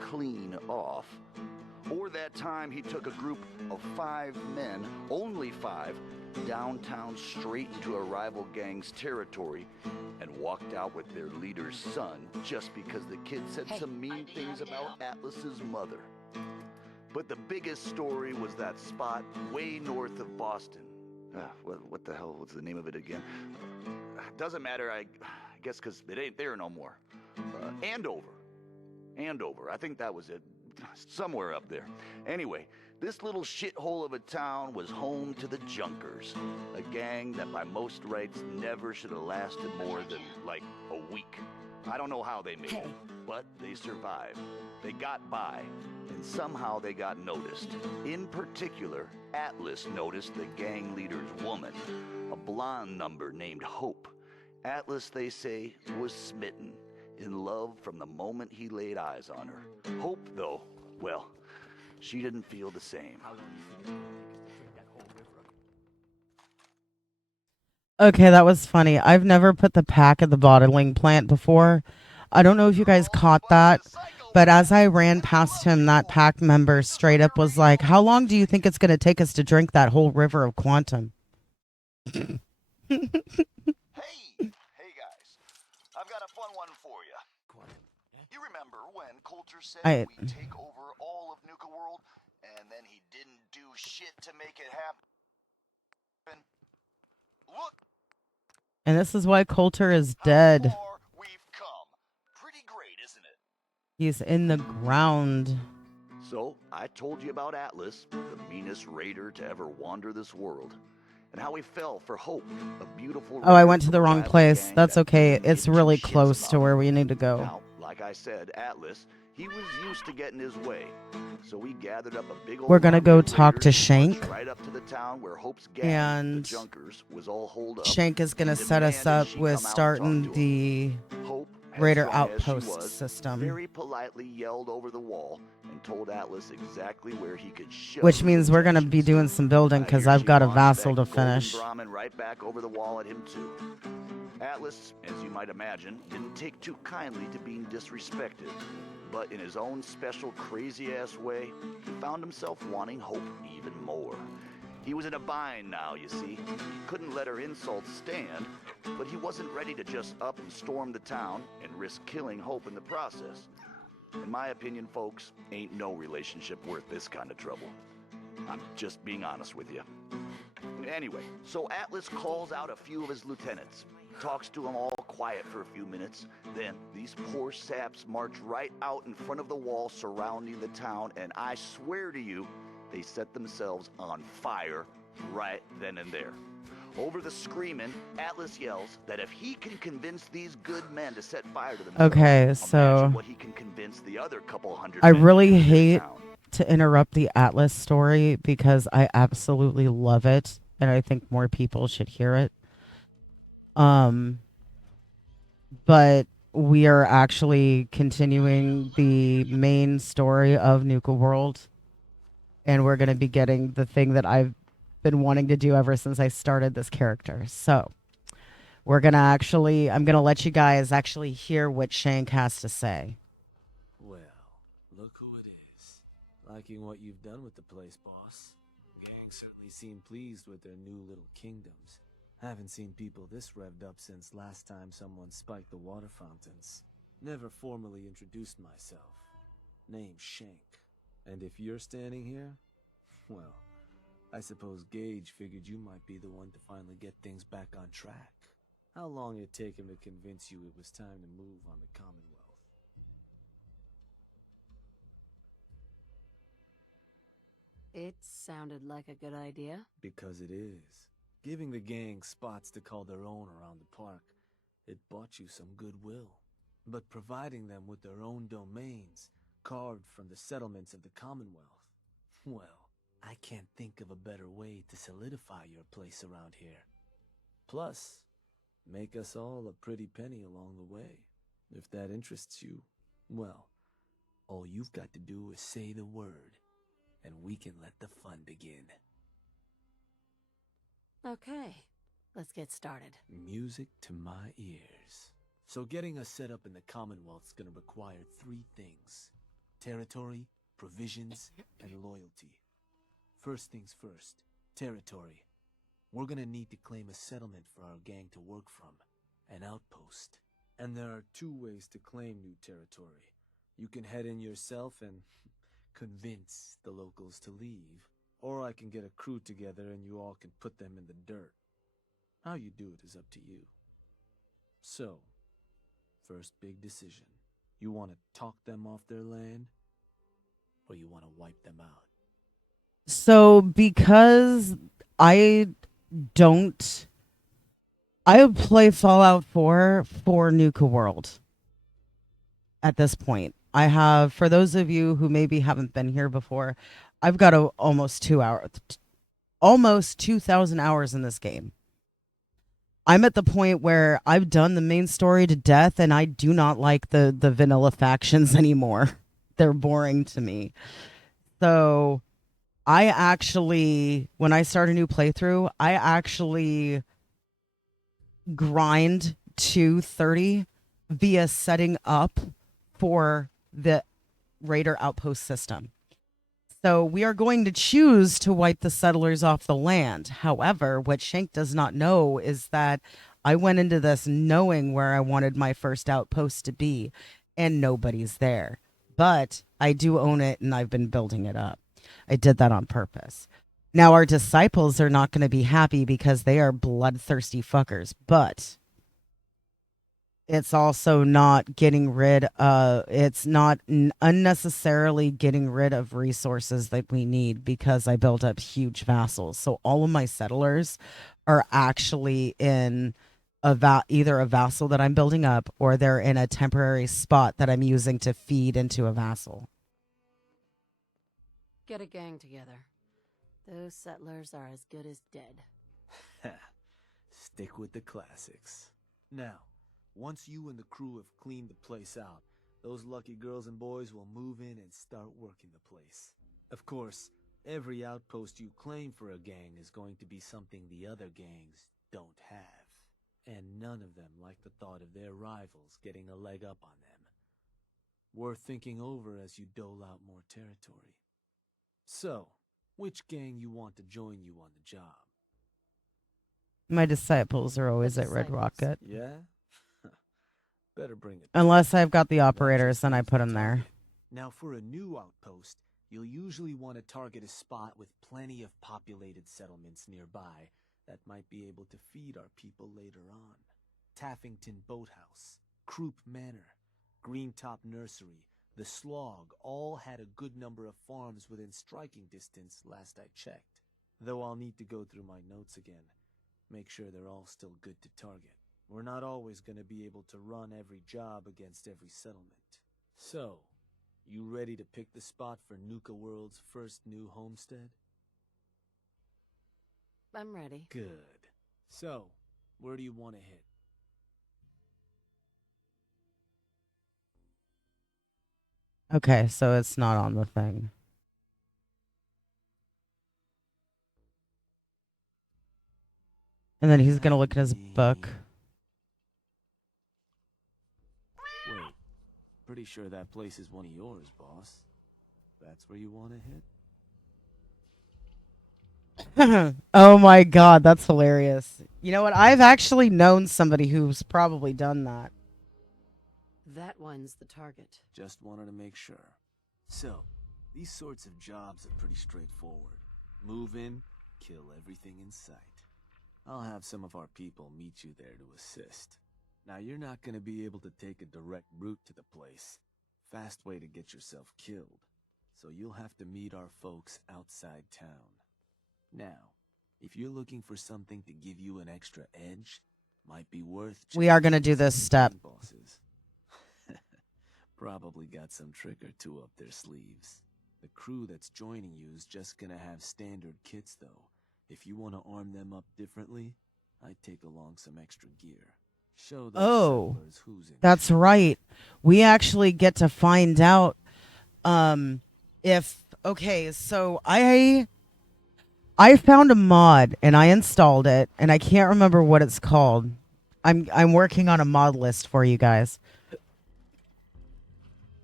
clean off. Or that time he took a group of 5 men, only 5, downtown straight into a rival gang's territory and walked out with their leader's son just because the kid said some mean things about Atlas's mother. But the biggest story was that spot way north of Boston. What the hell was the name of it again? Doesn't matter, I guess, because it ain't there no more. Andover. I think that was it. Somewhere up there. Anyway, this little shithole of a town was home to the Junkers, a gang that by most rights never should have lasted more than, like, a week. I don't know how they made it, but they survived. They got by, and somehow they got noticed. In particular, Atlas noticed the gang leader's woman, a blonde number named Hope. Atlas, they say, was smitten, in love from the moment he laid eyes on her. Hope, though, well, she didn't feel the same. Okay, that was funny. I've never put the pack at the bottling plant before. I don't know if you guys caught that, but as I ran past him, that pack member straight up was like, how long do you think it's going to take us to drink that whole river of quantum? Hey guys, I've got a fun one for you. Coulter said I we take over all of Nuka World, and then he didn't do shit to make it happen. Look and this is why Coulter is how dead. far we've come. Pretty great, isn't it? He's in the ground. So, I told you about Atlas, the meanest raider to ever wander this world, and how he fell for Hope, a beautiful Oh, I raider went to from the a wrong rival place. gang That's that okay. didn't It's give two really shits close to about where him. we need to go. Now, like I said, Atlas, he was used to getting his way, so he gathered up a big old We're gonna army go of talk to raiders and marched Shank. right up to the town where Hope's gang, And the Junkers, was all holed up. Shank is gonna and set us demanded up she with come out and talk starting to him. the Hope, Raider headstrong as she outpost was, system. very politely yelled over the wall and told Atlas exactly where he could shove Which his means we're gonna be intentions. doing some building because Here I've she got a launched vassal that to golden finish. Brahmin right back over the wall at him too. Atlas, as you might imagine, didn't take too kindly to being disrespected, but in his own special crazy-ass way, he found himself wanting Hope even more. He was in a bind now, you see. He couldn't let her insults stand, but he wasn't ready to just up and storm the town and risk killing Hope in the process. In my opinion, folks, ain't no relationship worth this kind of trouble. I'm just being honest with you. Anyway, so Atlas calls out a few of his lieutenants, talks to them all quiet for a few minutes, then these poor saps march right out in front of the wall surrounding the town, and I swear to you, they set themselves on fire right then and there. Over the screaming, Atlas yells that if he can convince these good men to set fire to themselves, Okay, so imagine what he can convince the other couple hundred I men really to do to their hate town. to interrupt the Atlas story because I absolutely love it and I think more people should hear it. But we are actually continuing the main story of Nuka World, and we're going to be getting the thing that I've been wanting to do ever since I started this character. So we're going to I'm going to let you guys actually hear what Shank has to say. Well, look who it is. Liking what you've done with the place, boss. Gang certainly seem pleased with their new little kingdoms. Haven't seen people this revved up since last time someone spiked the water fountains. Never formally introduced myself. Name's Shank. And if you're standing here, well, I suppose Gage figured you might be the one to finally get things back on track. How long it take him to convince you it was time to move on the Commonwealth? It sounded like a good idea. Because it is. Giving the gang spots to call their own around the park, it bought you some goodwill. But providing them with their own domains, carved from the settlements of the Commonwealth, well, I can't think of a better way to solidify your place around here. Plus, make us all a pretty penny along the way. If that interests you, well, all you've got to do is say the word, and we can let the fun begin. Okay, let's get started. Music to my ears. So getting us set up in the Commonwealth's gonna require 3 things: territory, provisions, and loyalty. First things first, territory. We're gonna need to claim a settlement for our gang to work from, an outpost. And there are 2 ways to claim new territory. You can head in yourself and convince the locals to leave, or I can get a crew together and you all can put them in the dirt. How you do it is up to you. So, first big decision. You want to talk them off their land, or you want to wipe them out? So because I would play Fallout 4 for Nuka World at this point. I have, for those of you who maybe haven't been here before, I've got almost 2,000 hours in this game. I'm at the point where I've done the main story to death, and I do not like the vanilla factions anymore. They're boring to me. So I actually, when I start a new playthrough, I actually grind to 30 via setting up for the Raider Outpost system. So we are going to choose to wipe the settlers off the land. However, what Shank does not know is that I went into this knowing where I wanted my first outpost to be, and nobody's there. but I do own it and I've been building it up. I did that on purpose. Now, our disciples are not going to be happy because they are bloodthirsty fuckers, but it's also not getting rid of, it's not unnecessarily getting rid of resources that we need because I built up huge vassals. So all of my settlers are actually in either a vassal that I'm building up or they're in a temporary spot that I'm using to feed into a vassal. Get a gang together. Those settlers are as good as dead. Stick with the classics. Now, once you and the crew have cleaned the place out, those lucky girls and boys will move in and start working the place. Of course, every outpost you claim for a gang is going to be something the other gangs don't have. And none of them like the thought of their rivals getting a leg up on them. Worth thinking over as you dole out more territory. So, which gang you want to join you on the job? My disciples are always at Red Rocket. Yeah? Better bring it. Unless I've got the operators, then I put them there. Now, for a new outpost, you'll usually want to target a spot with plenty of populated settlements nearby that might be able to feed our people later on. Taffington Boathouse, Croup Manor, Greentop Nursery, the Slog all had a good number of farms within striking distance last I checked. Though I'll need to go through my notes again. Make sure they're all still good to target. We're not always going to be able to run every job against every settlement. So, you ready to pick the spot for Nuka World's first new homestead? I'm ready. Good. So, where do you want to hit? Okay, so it's not on the thing. And then he's going to look at his book. Wait, pretty sure that place is one of yours, boss. That's where you want to hit? Oh my god, that's hilarious. You know what? I've actually known somebody who's probably done that. That one's the target. Just wanted to make sure. So, these sorts of jobs are pretty straightforward. Move in, kill everything in sight. I'll have some of our people meet you there to assist. Now, you're not going to be able to take a direct route to the place. Fast way to get yourself killed. So you'll have to meet our folks outside town. Now, if you're looking for something to give you an extra edge, might be worth... We are going to do this step. Bosses. Probably got some trick or two up their sleeves. The crew that's joining you is just gonna have standard kits, though. If you want to arm them up differently, I'd take along some extra gear. Show those settlers who's in that's right. We actually get to find out if... Okay, so I found a mod and I installed it, and I can't remember what it's called. I'm working on a mod list for you guys.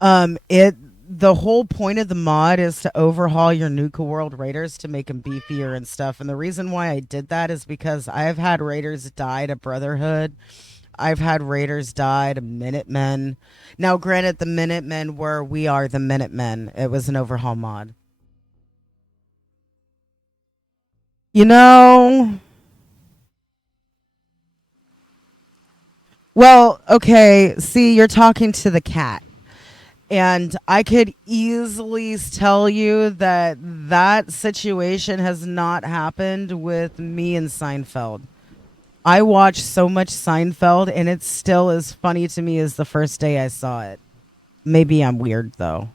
The whole point of the mod is to overhaul your Nuka World Raiders to make them beefier and stuff. And the reason why I did that is because I've had Raiders die to Brotherhood. I've had Raiders die to Minutemen. Now, granted, the Minutemen were We Are the Minutemen. It was an overhaul mod. You know... Well, okay, see, you're talking to the cat. And I could easily tell you that that situation has not happened with me and Seinfeld. I watch so much Seinfeld, and it's still as funny to me as the first day I saw it. Maybe I'm weird, though.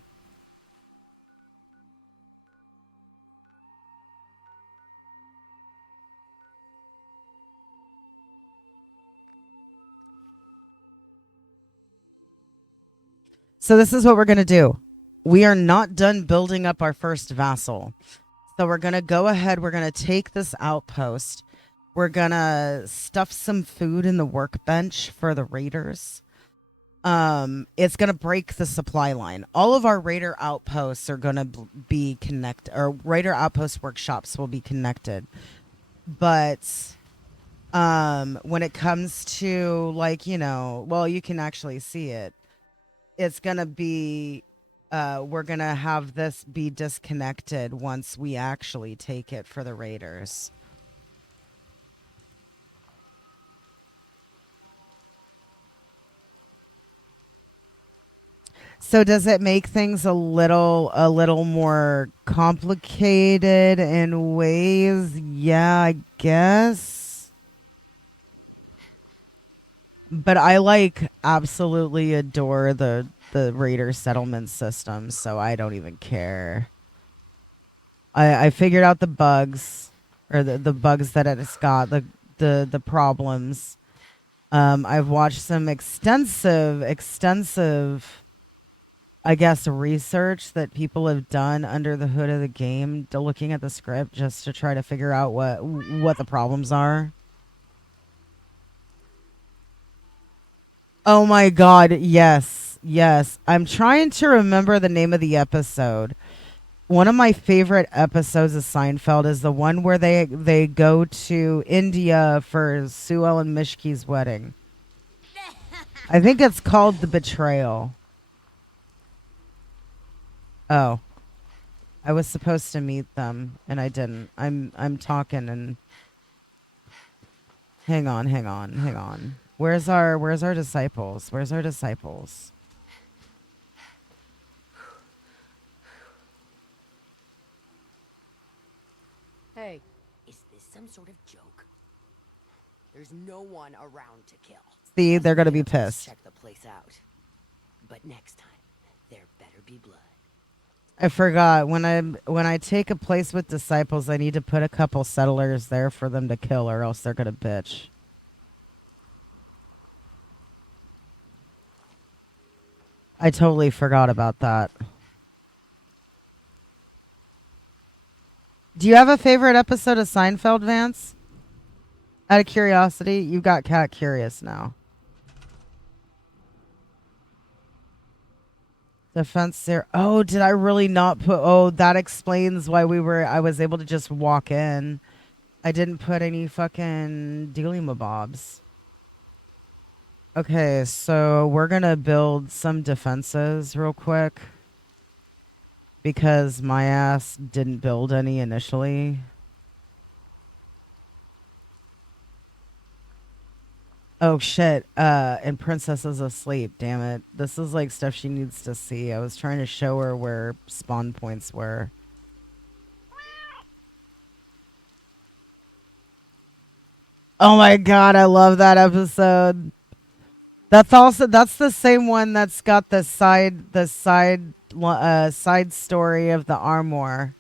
So this is what we're going to do. We are not done building up our first vassal. So we're going to go ahead. We're going to take this outpost. We're going to stuff some food in the workbench for the raiders. It's going to break the supply line. All of our raider outposts are going to be connected, or raider outpost workshops will be connected. But when it comes to, like, you know, well, you can actually see it. It's going to be we're gonna have this be disconnected once we actually take it for the raiders. So does it make things a little more complicated in ways? Yeah, I guess. But I absolutely adore the raider settlement system, so I don't even care. I figured out the bugs, or the bugs that it's got, the problems. I've watched some extensive, I guess, research that people have done under the hood of the game, looking at the script just to try to figure out what the problems are. Oh my god, yes, yes. I'm trying to remember the name of the episode. One of my favorite episodes of Seinfeld is the one where they go to India for Sue Ellen Mishke's wedding. I think it's called The Betrayal. Oh. I was supposed to meet them and I didn't. I'm talking and hang on. Where's our disciples? Where's our disciples? Hey, is this some sort of joke? There's no one around to kill. See, they're gonna Guess be we can pissed. check the place out. But next time, there better be blood. I forgot when I take a place with disciples, I need to put a couple settlers there for them to kill, or else they're gonna bitch. I totally forgot about that. Do you have a favorite episode of Seinfeld, Vance? Out of curiosity, you got cat curious now. Defense there. Oh, did I really not put? Oh, that explains why I was able to just walk in. I didn't put any fucking dealy-mabobs. Okay, so we're gonna build some defenses real quick because my ass didn't build any initially. Oh shit, and Princess is asleep, damn it. This is like stuff she needs to see. I was trying to show her where spawn points were. Oh my god, I love that episode. That's the same one that's got the side story of the armor.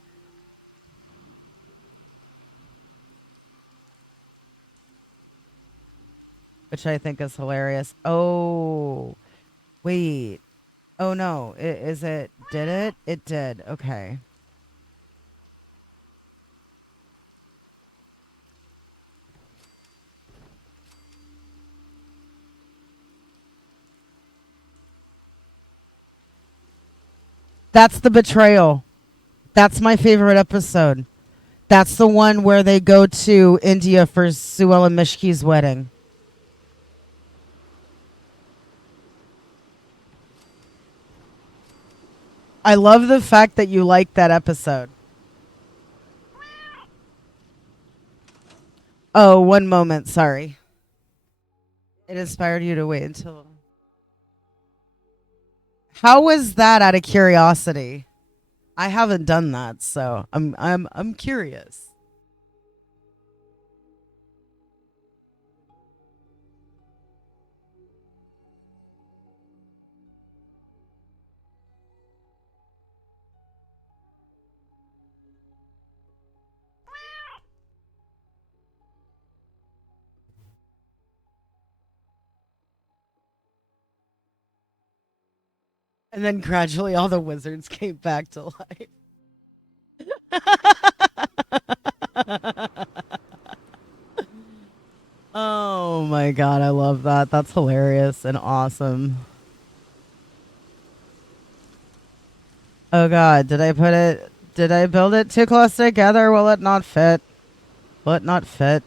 Which I think is hilarious. Oh, wait. Oh no, is it? Did it? It did. Okay. That's the betrayal. That's my favorite episode. That's the one where they go to India for Sue Ellen Mishke's wedding. I love the fact that you like that episode. Oh, one moment. Sorry. It inspired you to wait until. How was that out of curiosity? I haven't done that, so I'm curious. And then gradually all the wizards came back to life. Oh my god, I love that. That's hilarious and awesome. Oh god, did I build it too close together? Will it not fit? Will it not fit?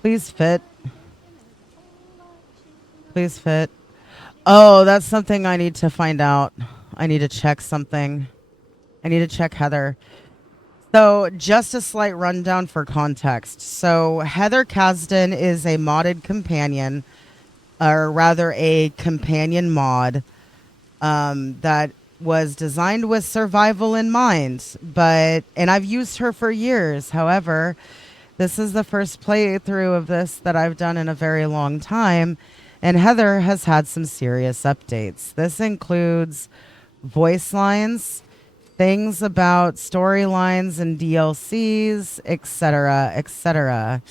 Please fit. Please fit. Oh, that's something I need to find out. I need to check something. I need to check Heather. So, just a slight rundown for context. So, Heather Kasdan is a modded companion, or rather, a companion mod that was designed with survival in mind. And I've used her for years. However, this is the first playthrough of this that I've done in a very long time. And Heather has had some serious updates. This includes voice lines, things about storylines and DLCs, etc., etc.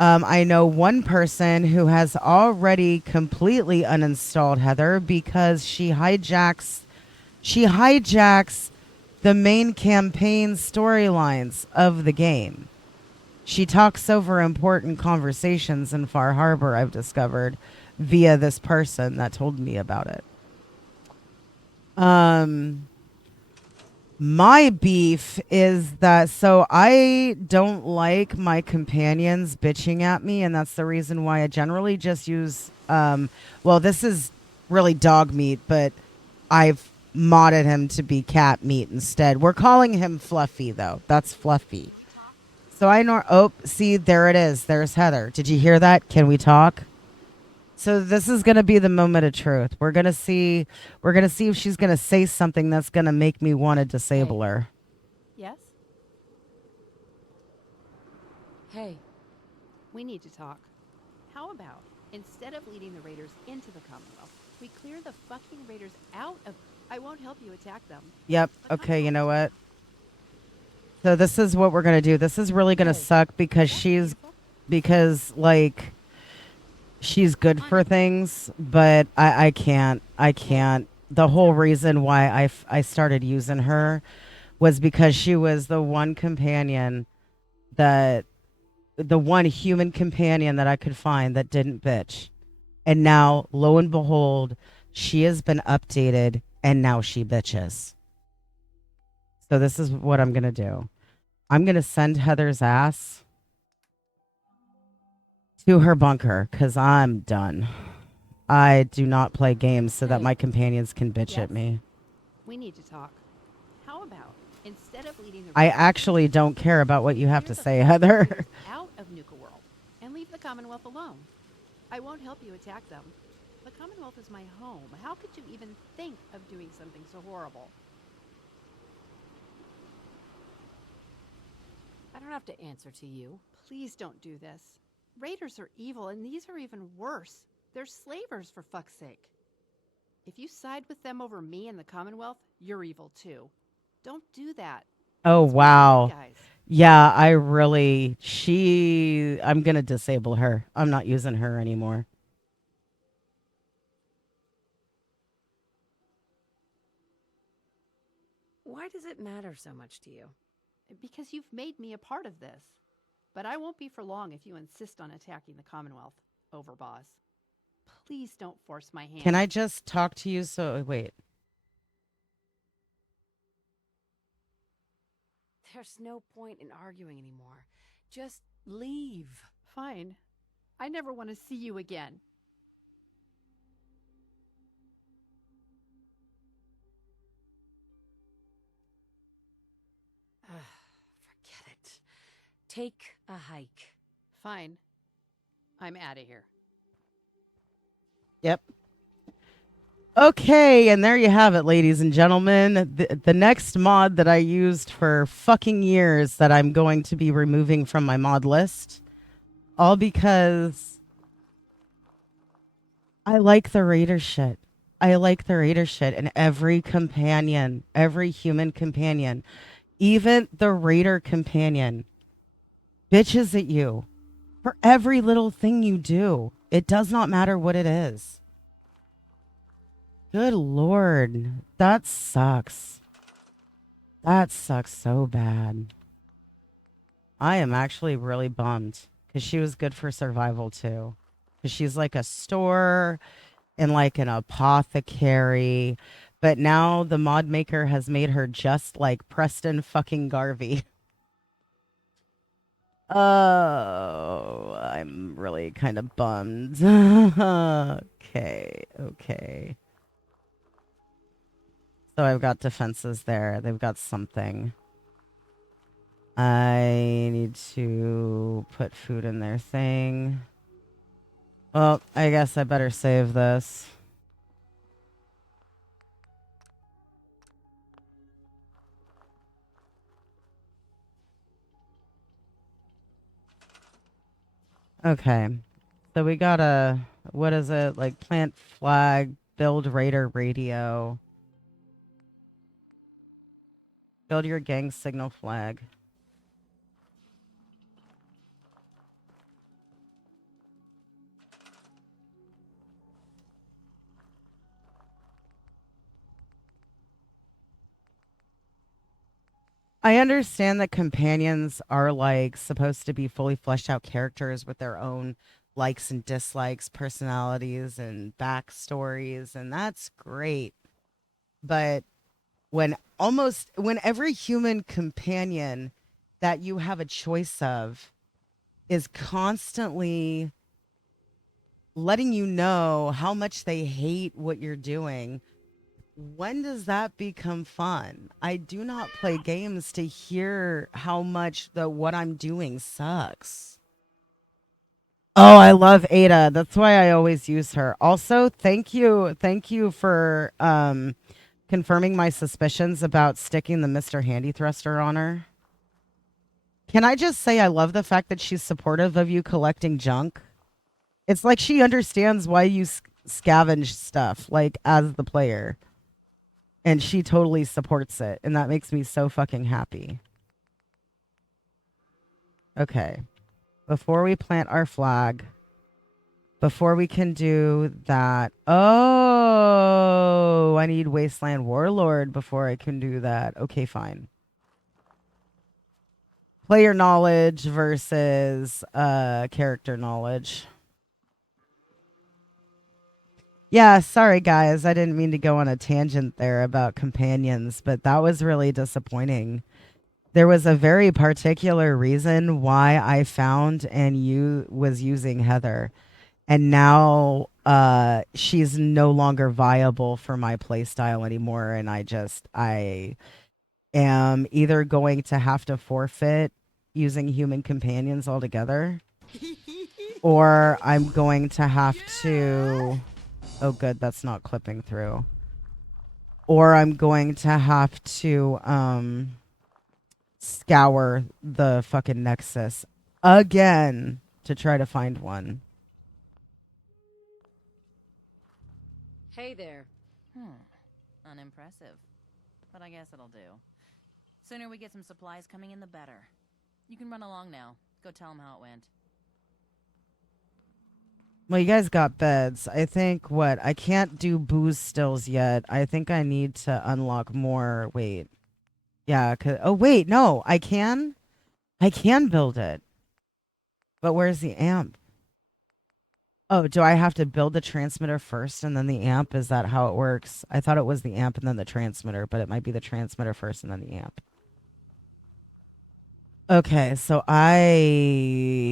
I know one person who has already completely uninstalled Heather because she hijacks the main campaign storylines of the game. She talks over important conversations in Far Harbor, I've discovered, via this person that told me about it. My beef is that so I don't like my companions bitching at me, and that's the reason why I generally just use well, this is really dog meat, but I've modded him to be cat meat instead. We're calling him Fluffy though. That's Fluffy. So see, there it is. There's Heather. Did you hear that? Can we talk? So this is going to be the moment of truth. We're going to see if she's going to say something that's going to make me want to disable her. Yes? Hey. We need to talk. How about, instead of leading the raiders into the Commonwealth, we clear the fucking raiders out of... I won't help you attack them. Yep. Okay, you know what? So this is what we're going to do. This is really going to suck because she's good for things, but I can't. The whole reason why I started using her was because she was the one human companion that I could find that didn't bitch. And now, lo and behold, she has been updated and now she bitches. So this is what I'm going to do. I'm going to send Heather's ass to her bunker because I'm done. I do not play games so that my companions can bitch at me. We need to talk. How about, instead of leading the... I actually don't care about what you have to say, Heather. ...out of Nuka World and leave the Commonwealth alone. I won't help you attack them. The Commonwealth is my home. How could you even think of doing something so horrible? I don't have to answer to you. Please don't do this. Raiders are evil, and these are even worse. They're slavers, for fuck's sake. If you side with them over me and the Commonwealth, you're evil too. Don't do that. Oh, It's wow. guys. Yeah, I'm going to disable her. I'm not using her anymore. Why does it matter so much to you? Because you've made me a part of this. But I won't be for long if you insist on attacking the Commonwealth, Overboss. Please don't force my hand. Can I just talk to you? Wait. There's no point in arguing anymore. Just leave. Fine. I never want to see you again. Forget it. Take a hike. Fine. I'm out of here. Yep. Okay, and there you have it, ladies and gentlemen. The next mod that I used for fucking years that I'm going to be removing from my mod list. All because I like the raider shit. And every human companion, even the raider companion, bitches at you for every little thing you do. It does not matter what it is. Good Lord. That sucks. That sucks so bad. I am actually really bummed because she was good for survival too. Because she's like a store and like an apothecary. But now the mod maker has made her just like Preston fucking Garvey. Oh, I'm I'm really kind of bummed. Okay. So I've got defenses there. They've got something. I need to put food in their thing. Well, I guess I better save this. Okay. So we got a, what is it? Like plant flag, build radar radio. Build your gang signal flag. I understand that companions are like supposed to be fully fleshed out characters with their own likes and dislikes, personalities and backstories, and that's great. But when every human companion that you have a choice of is constantly letting you know how much they hate what you're doing, when does that become fun? I do not play games to hear how much what I'm doing sucks. Oh, I love Ada. That's why I always use her. Also, thank you for confirming my suspicions about sticking the Mr. Handy Thruster on her. Can I just say I love the fact that she's supportive of you collecting junk? It's like she understands why you scavenge stuff, like, as the player. And she totally supports it, and that makes me so fucking happy. Okay. Before we plant our flag, before we can do that... Oh! I need Wasteland Warlord before I can do that. Okay, fine. Player knowledge versus character knowledge. Yeah, sorry guys. I didn't mean to go on a tangent there about companions, but that was really disappointing. There was a very particular reason why I found and was using Heather, and now she's no longer viable for my playstyle anymore, and I am either going to have to forfeit using human companions altogether, or I'm going to have to... Oh, good, that's not clipping through. Or I'm going to have to scour the fucking Nexus again to try to find one. Hey there. Unimpressive. But I guess it'll do. Sooner we get some supplies coming in, the better. You can run along now. Go tell them how it went. Well, you guys got beds. I think, I can't do booze stills yet. I think I need to unlock more. Wait. Yeah, oh, wait, no. I can build it. But where's the amp? Oh, do I have to build the transmitter first and then the amp? Is that how it works? I thought it was the amp and then the transmitter, but it might be the transmitter first and then the amp. Okay, so I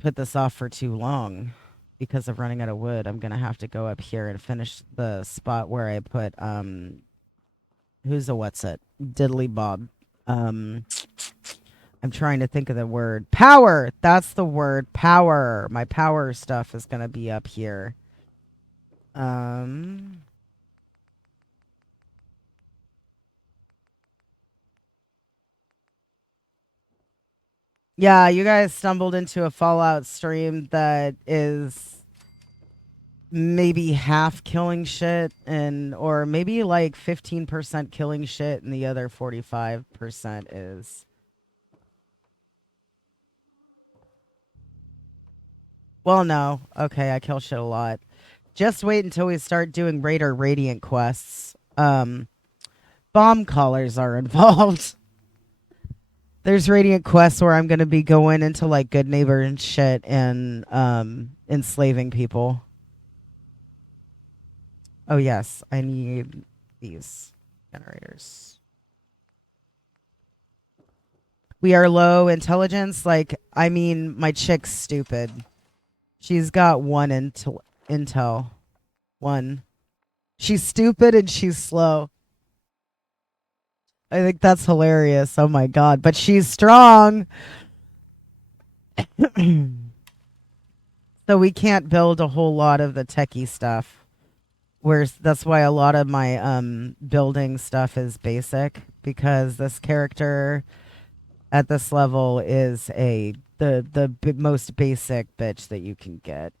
put this off for too long because of running out of wood. I'm going to have to go up here and finish the spot where I put, who's a what's it? Diddly Bob. I'm trying to think of the word. Power! That's the word. Power. My power stuff is going to be up here. Yeah, you guys stumbled into a Fallout stream that is maybe half killing shit or maybe like 15% killing shit and the other 45% is. Well, no. Okay, I kill shit a lot. Just wait until we start doing Raider Radiant quests. Bomb callers are involved. There's Radiant quests where I'm going to be going into like Good Neighbor and shit and enslaving people. Oh, yes. I need these generators. We are low intelligence. Like, I mean, my chick's stupid. She's got one intel. One. She's stupid and she's slow. I think that's hilarious. Oh my god. But she's strong. So we can't build a whole lot of the techie stuff. That's why a lot of my building stuff is basic, because this character at this level is the most basic bitch that you can get.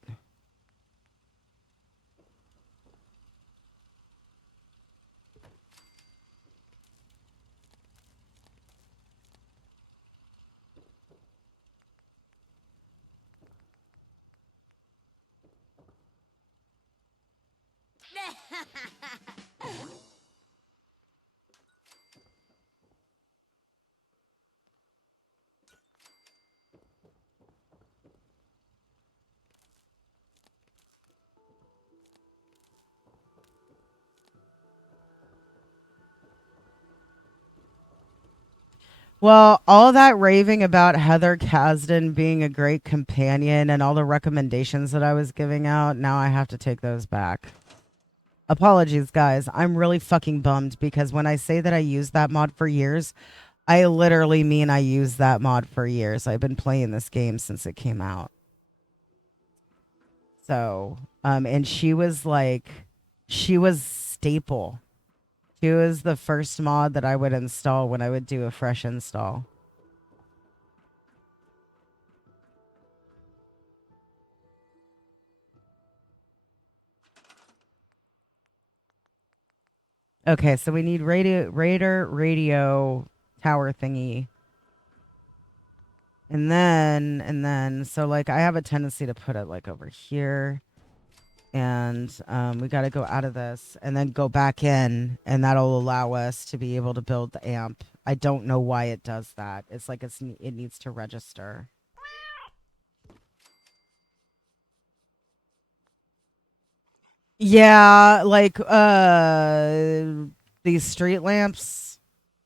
Well, all that raving about Heather Kasdan being a great companion and all the recommendations that I was giving out, now I have to take those back. Apologies, guys. I'm really fucking bummed because when I say that I used that mod for years, I literally mean I used that mod for years. I've been playing this game since it came out. So, and she was staple. She was the first mod that I would install when I would do a fresh install. Okay, so we need radio tower thingy. And then, so like I have a tendency to put it like over here. And we got to go out of this and then go back in, and that'll allow us to be able to build the amp. I don't know why it does that. It's like it needs to register. Yeah, like these street lamps.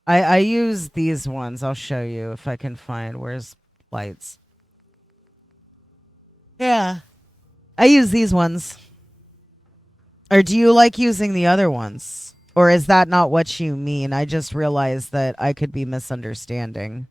I use these ones. I'll show you if I can find where's lights. Yeah. I use these ones. Or do you like using the other ones? Or is that not what you mean? I just realized that I could be misunderstanding.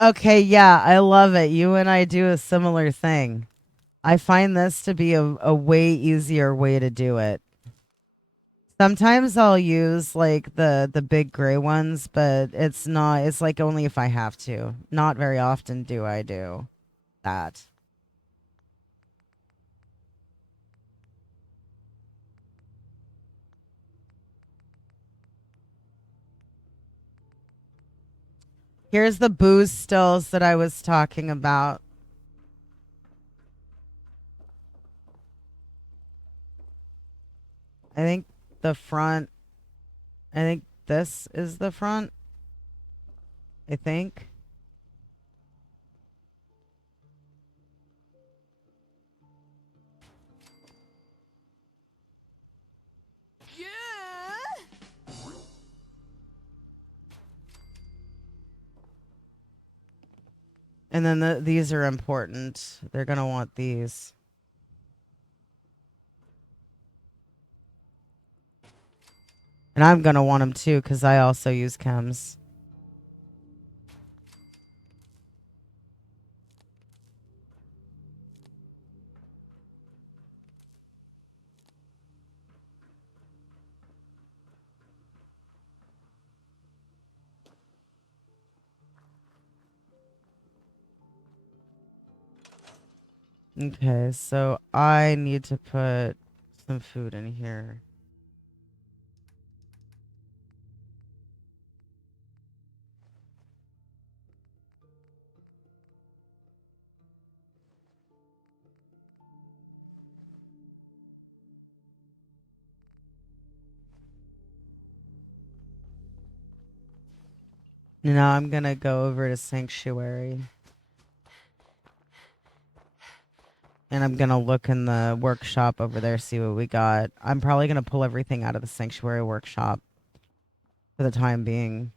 Okay, yeah, I love it. You and I do a similar thing. I find this to be a way easier way to do it. Sometimes I'll use like the big gray ones, but it's like only if I have to. Not very often do I do that. Here's the booze stills that I was talking about. I think the front, I think this is the front. I think. And then these are important. They're going to want these. And I'm going to want them too because I also use chems. Okay, so I need to put some food in here. Now I'm gonna go over to Sanctuary. And I'm gonna look in the workshop over there, see what we got. I'm probably gonna pull everything out of the Sanctuary workshop for the time being.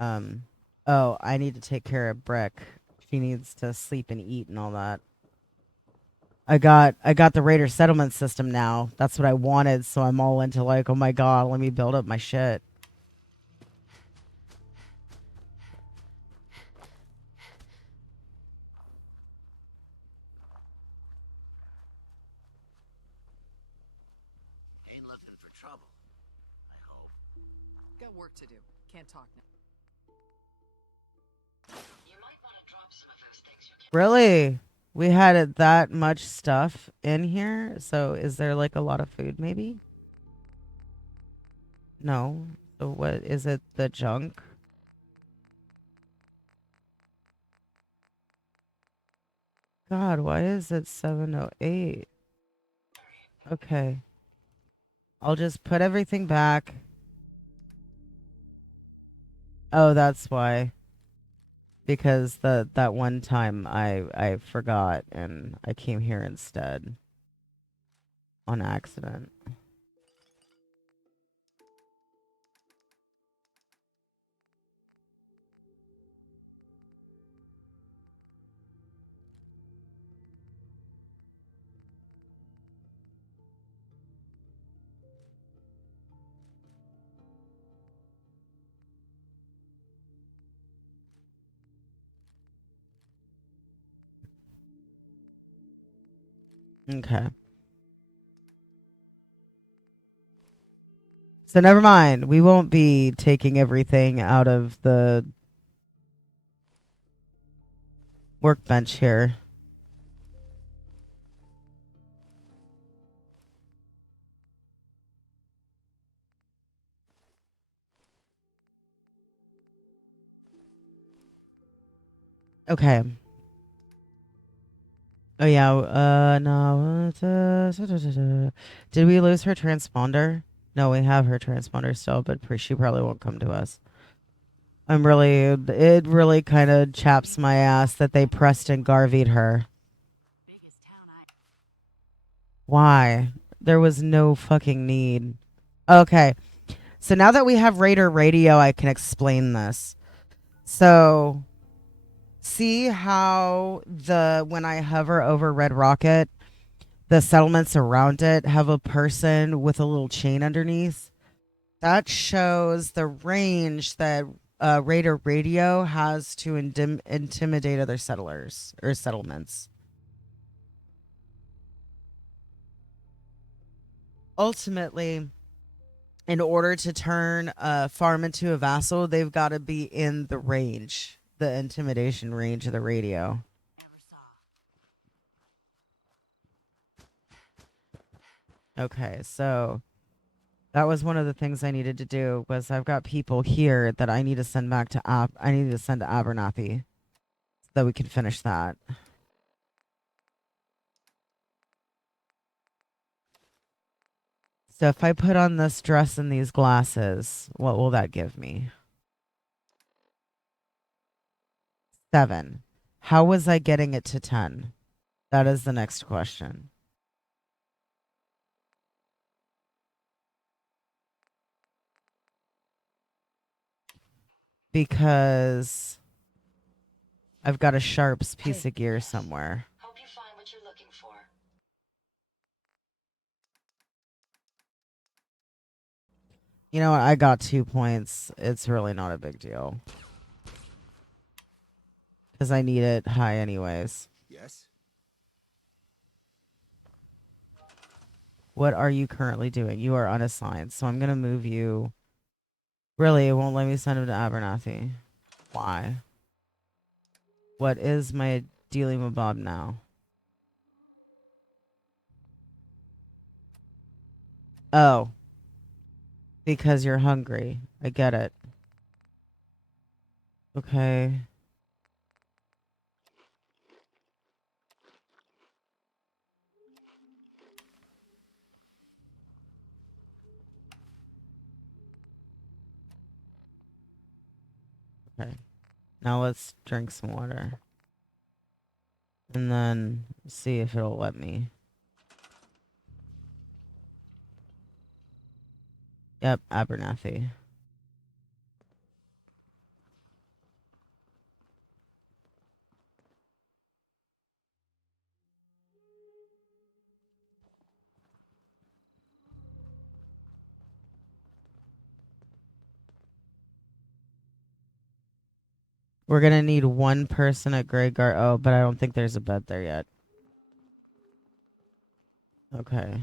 Oh, I need to take care of Brick. She needs to sleep and eat and all that. I got the Raider settlement system now. That's what I wanted, so I'm all into like, oh my god, let me build up my shit. Ain't looking for trouble, I hope. Got work to do. Can't talk now. Really? We had that much stuff in here? So is there like a lot of food maybe? No. So what is it, the junk? God, why is it 7:08? Okay. I'll just put everything back. Oh, that's why. Because that one time I forgot and I came here instead on accident. Okay. So never mind. We won't be taking everything out of the workbench here. Okay. Oh yeah, no. Did we lose her transponder? No, we have her transponder still, but she probably won't come to us. It really kind of chaps my ass that they Preston Garvied her. Why? There was no fucking need. Okay. So now that we have Raider Radio, I can explain this. So see how when I hover over Red Rocket, the settlements around it have a person with a little chain underneath? That shows the range that Raider Radio has to intimidate other settlers or settlements. Ultimately, in order to turn a farm into a vassal, they've got to be in the range, the intimidation range of the radio. Okay, so that was one of the things I needed to do. Was I've got people here that I need to send back to I need to send to Abernathy so that we can finish that. So if I put on this dress and these glasses, what will that give me? 7. How was I getting it to 10? That is the next question. Because I've got a Sharps piece of gear somewhere. Hope you find what you're looking for. You know what? I got 2 points. It's really not a big deal. Because I need it high anyways. Yes? What are you currently doing? You are unassigned. So I'm going to move you. Really, it won't let me send him to Abernathy. Why? What is my dealing with Bob now? Oh. Because you're hungry. I get it. Okay. Okay. Now let's drink some water. And then see if it'll let me. Yep, Abernathy. We're gonna need one person at Greyguard. Oh, but I don't think there's a bed there yet. Okay.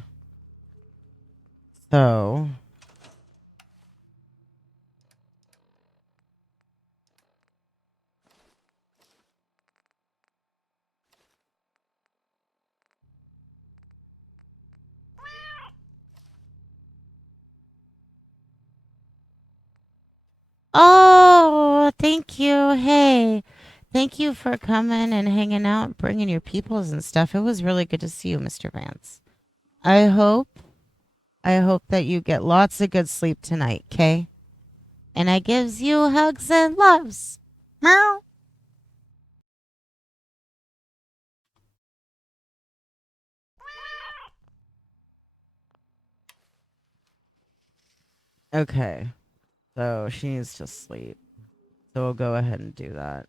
So... Oh, thank you. Hey, thank you for coming and hanging out, bringing your peoples and stuff. It was really good to see you, Mr. Vance. I hope that you get lots of good sleep tonight, okay? And I gives you hugs and loves. Meow. Okay. So she needs to sleep. So we'll go ahead and do that.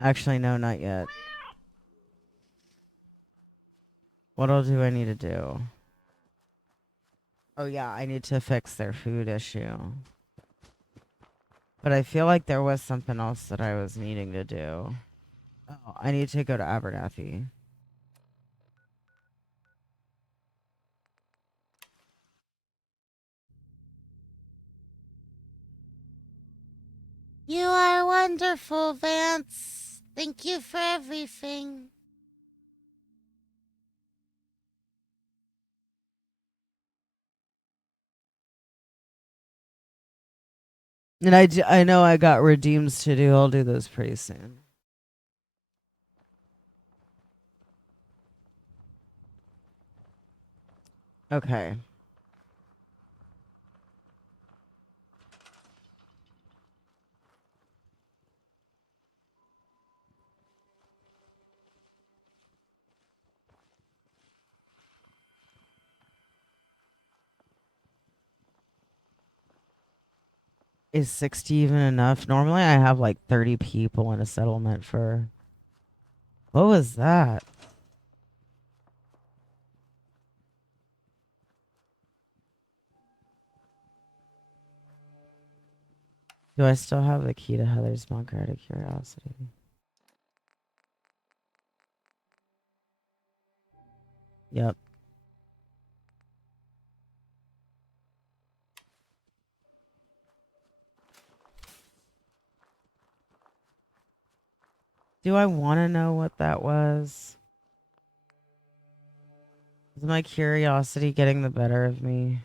Actually, no, not yet. What all do I need to do? Oh, yeah, I need to fix their food issue. But I feel like there was something else that I was needing to do. Oh, I need to go to Abernathy. You are wonderful, Vance. Thank you for everything. And I know I got redeems to do. I'll do those pretty soon. Okay. Is 60 even enough? Normally I have like 30 people in a settlement for... What was that? Do I still have the key to Heather's bunker out of curiosity? Yep. Do I want to know what that was? Is my curiosity getting the better of me?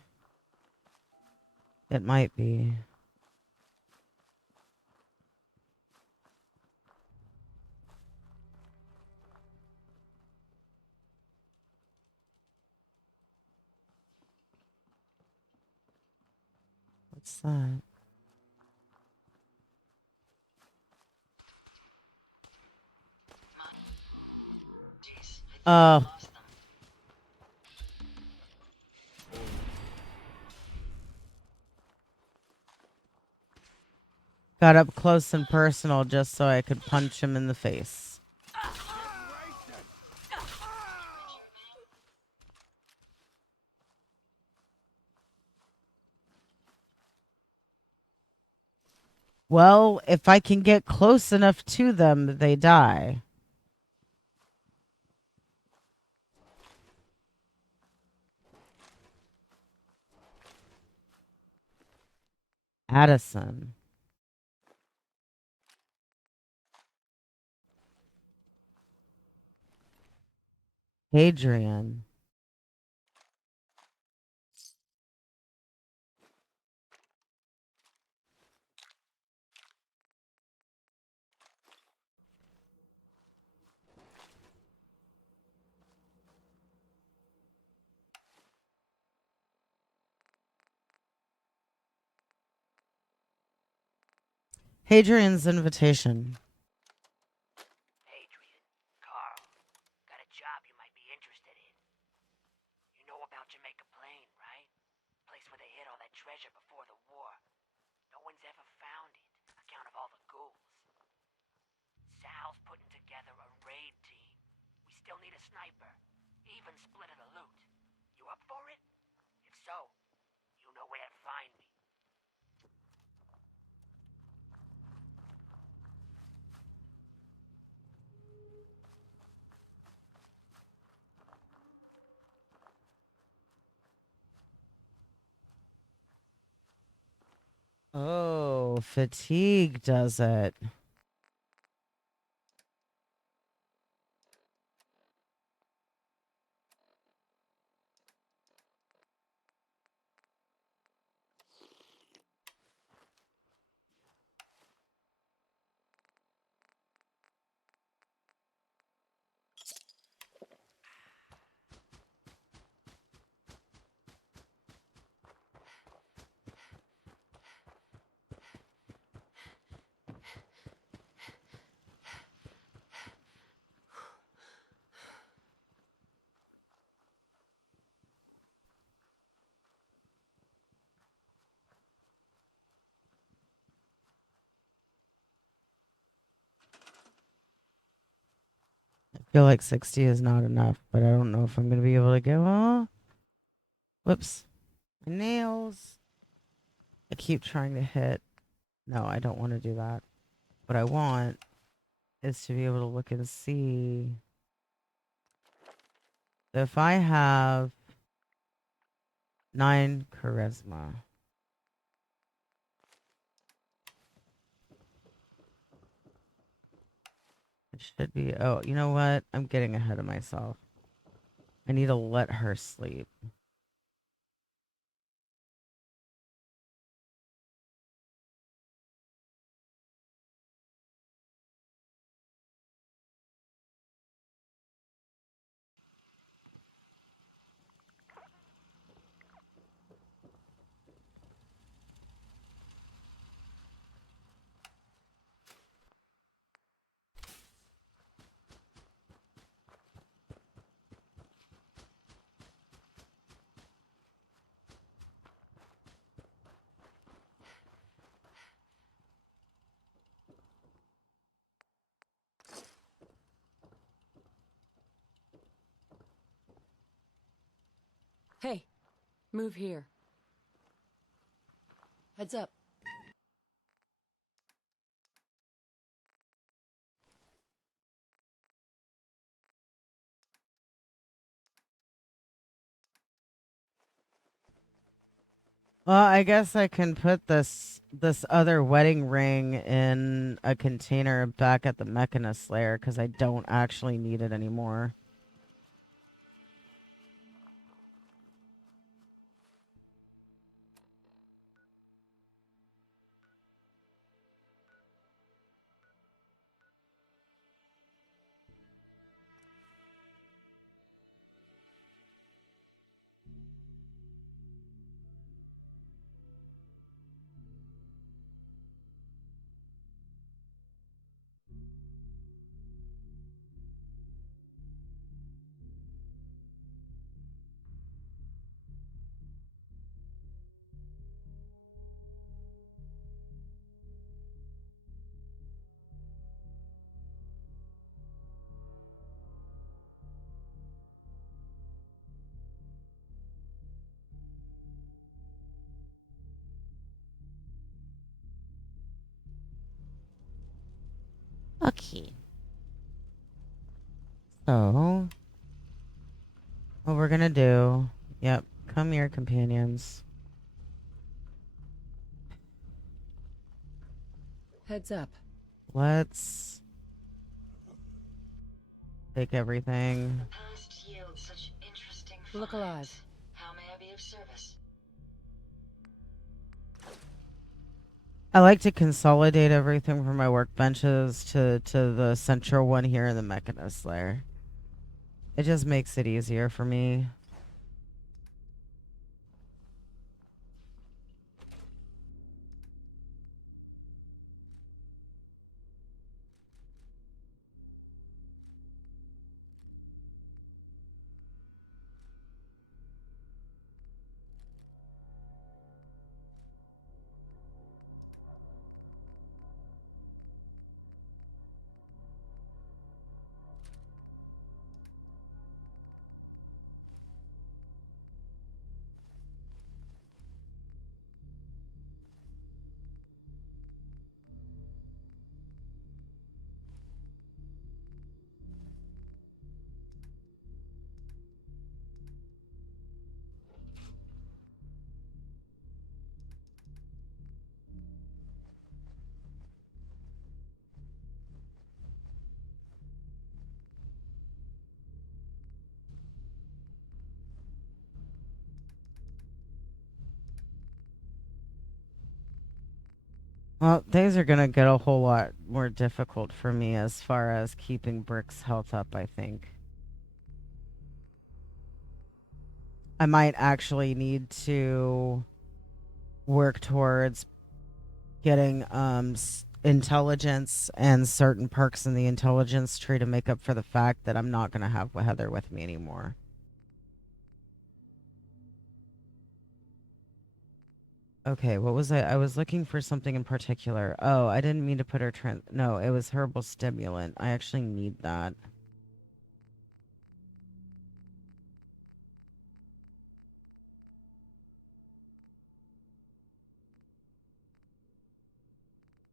It might be. What's that? Oh. Got up close and personal just so I could punch him in the face. Well, if I can get close enough to them, they die. Addison. Hadrian. Hadrian's invitation. before the war. No one's ever found it, account of all the ghouls. Sal's putting together a raid team. We still need a sniper. Even split of the loot. You up for it? If so, you know where to find me. Oh, fatigue does it. I feel like 60 is not enough, but I don't know if I'm going to be able to go. Oh, whoops. My nails. I keep trying to hit. No, I don't want to do that. What I want is to be able to look and see. If I have 9 charisma. It should be. Oh, you know what? I'm getting ahead of myself. I need to let her sleep. Hey, move here. Heads up. Well, I guess I can put this other wedding ring in a container back at the Mechanist Slayer because I don't actually need it anymore. Okay. So, what we're gonna do, yep, come here, companions. Heads up. Let's take everything. Past yields such interesting Look alive. finds. How may I be of service? I like to consolidate everything from my workbenches to the central one here in the Mechanist Slayer. It just makes it easier for me. Well, things are gonna get a whole lot more difficult for me as far as keeping Brick's health up, I think. I might actually need to work towards getting intelligence and certain perks in the intelligence tree to make up for the fact that I'm not going to have Heather with me anymore. Okay, what was I was looking for something in particular. Oh, I didn't mean to put her no, it was herbal stimulant. I actually need that.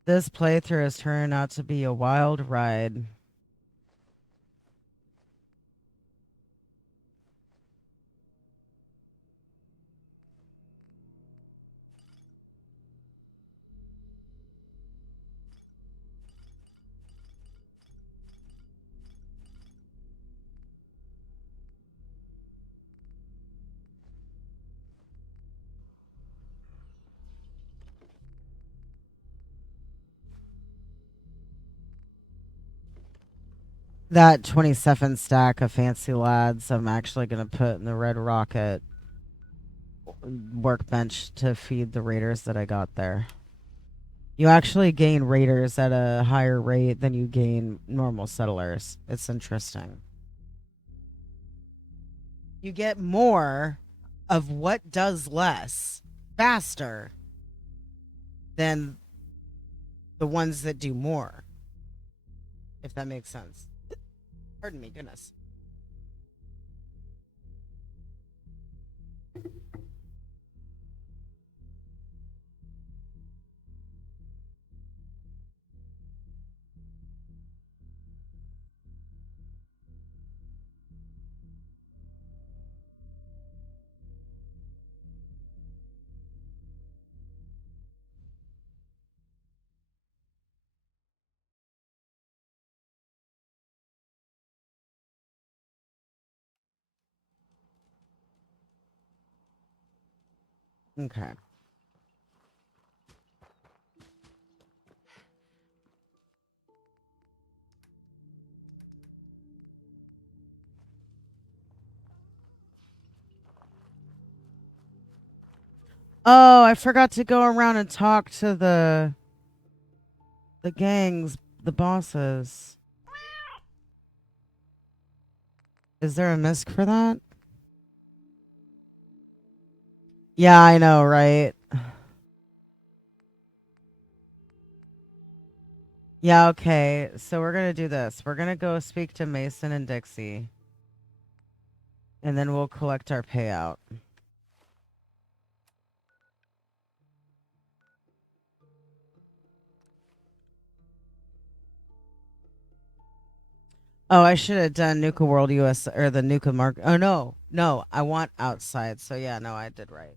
This playthrough has turned out to be a wild ride. That 27 stack of fancy lads, I'm actually going to put in the Red Rocket workbench to feed the raiders that I got there. You actually gain raiders at a higher rate than you gain normal settlers. It's interesting. You get more of what does less faster than the ones that do more. If that makes sense. Pardon me, goodness. Okay. Oh, I forgot to go around and talk to the gangs, the bosses. Is there a misc for that? Yeah, I know, right? Yeah, okay. So we're going to do this. We're going to go speak to Mason and Dixie. And then we'll collect our payout. Oh, I should have done Nuka World US or the Nuka Mark. Oh, no. No, I want outside. So, yeah, no, I did right.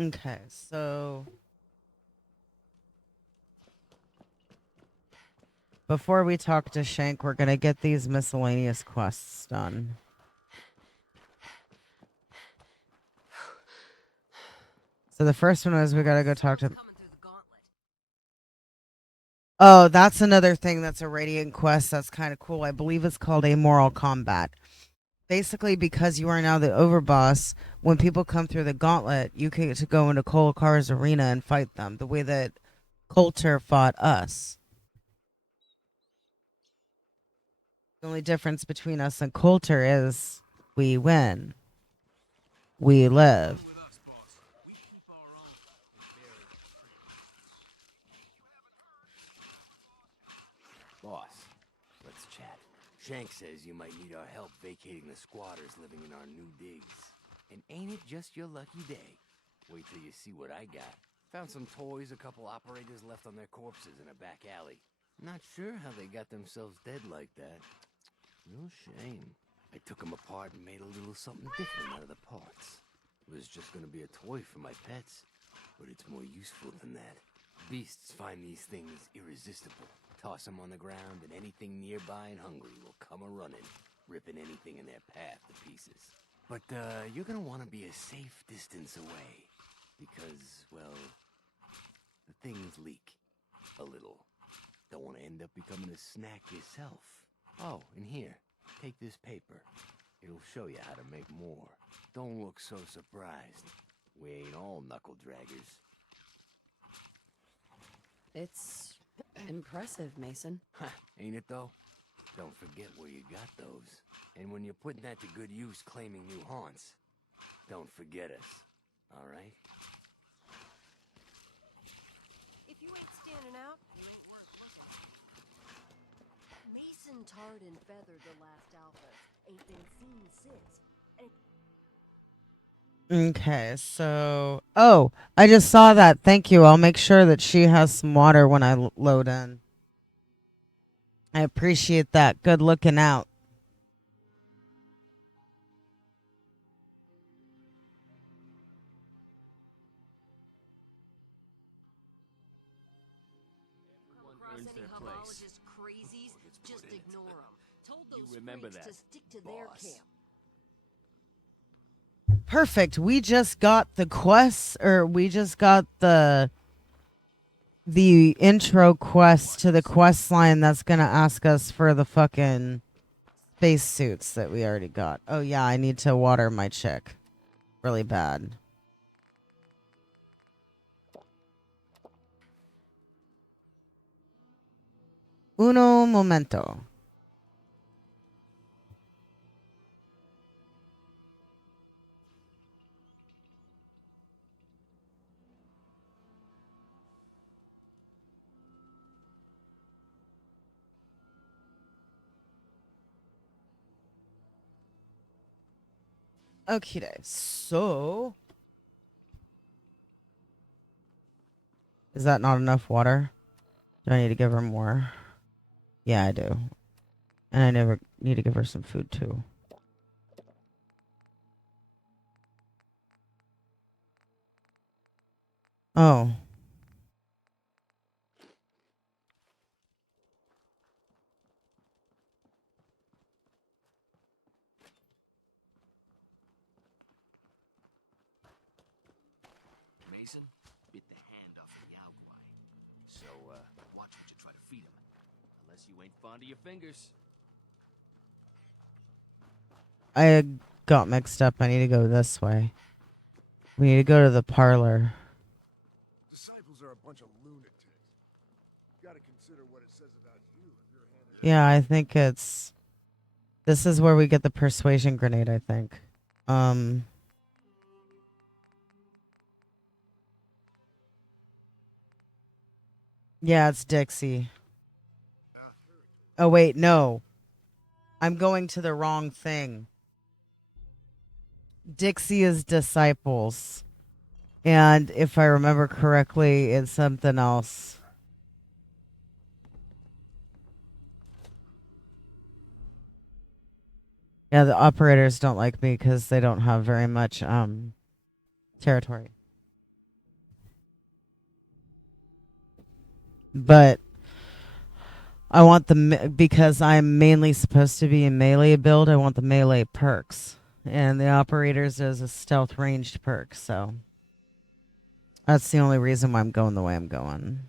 Okay, so before we talk to Shank, we're going to get these miscellaneous quests done. So the first one is we got to go talk to... Oh, that's another thing that's a Radiant quest that's kind of cool. I believe it's called Amoral Combat. Basically, because you are now the overboss, when people come through the gauntlet, you get to go into Kolokar's arena and fight them, the way that Coulter fought us. The only difference between us and Coulter is we win. We live. Boss, let's chat. Shank says you might need our help vacating the squatters living in our new digs. And ain't it just your lucky day? Wait till you see what I got. Found some toys a couple operators left on their corpses in a back alley. Not sure how they got themselves dead like that. No shame. I took them apart and made a little something different out of the parts. It was just gonna be a toy for my pets, but it's more useful than that. Beasts find these things irresistible. Toss them on the ground, and anything nearby and hungry will come a-running, ripping anything in their path to pieces. But, you're gonna want to be a safe distance away. Because, well, the things leak. A little. Don't want to end up becoming a snack yourself. Oh, and here, take this paper. It'll show you how to make more. Don't look so surprised. We ain't all knuckle draggers. It's impressive, Mason. Ain't it though? Don't forget where you got those. And when you're putting that to good use claiming new haunts, don't forget us. All right? If you ain't standing out, you ain't worth looking. Mason tarred and feathered the last alpha. Ain't been seen since. Okay, so... Oh, I just saw that. Thank you. I'll make sure that she has some water when I load in. I appreciate that. Good looking out. Cross any homologist crazies, just ignore them. Told those remember freaks that, to stick to their camp. Perfect. We just got the quest, or we just got the intro quest to the quest line that's gonna ask us for the fucking space suits that we already got. Oh yeah, I need to water my chick really bad. Uno momento. Okay, so is that not enough water? Do I need to give her more? Yeah, I do. And I never need to give her some food too. Oh. Mason bit the hand off the Yaogwai. So, watch what you try to feed him. Unless you ain't fond of your fingers. I got mixed up. I need to go this way. We need to go to the parlor. Disciples are a bunch of lunatics. Gotta consider what it says about you if you're handed. Yeah, I think it's... This is where we get the persuasion grenade, I think. Yeah, it's Dixie. Oh, wait, no. I'm going to the wrong thing. Dixie is disciples. And if I remember correctly, it's something else. Yeah, the operators don't like me because they don't have very much territory. But I want because I'm mainly supposed to be a melee build, I want the melee perks. And the operators is a stealth ranged perk, so that's the only reason why I'm going the way I'm going.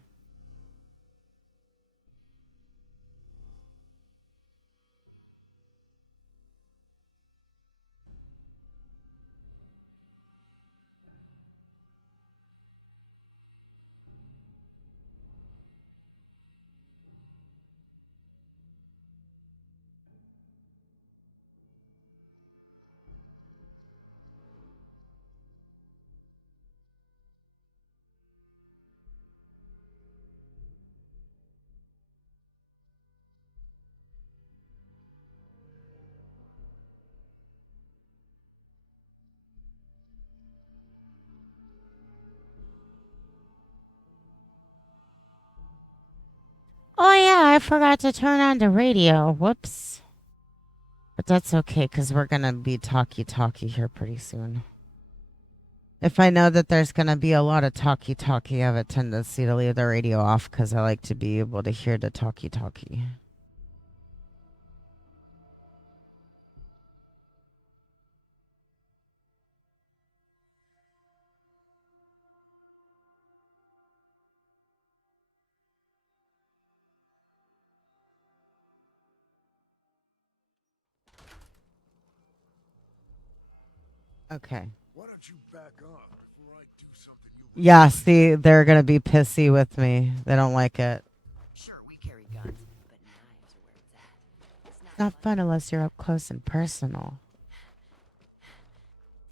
Oh yeah, I forgot to turn on the radio. Whoops. But that's okay, because we're going to be talkie-talkie here pretty soon. If I know that there's going to be a lot of talkie-talkie, I have a tendency to leave the radio off because I like to be able to hear the talkie-talkie. Okay. Why don't you back off before I do something you Yeah, see, they're going to be pissy with me. They don't like it. Sure, we carry guns, but knives are where it's at. It's not fun unless you're up close and personal.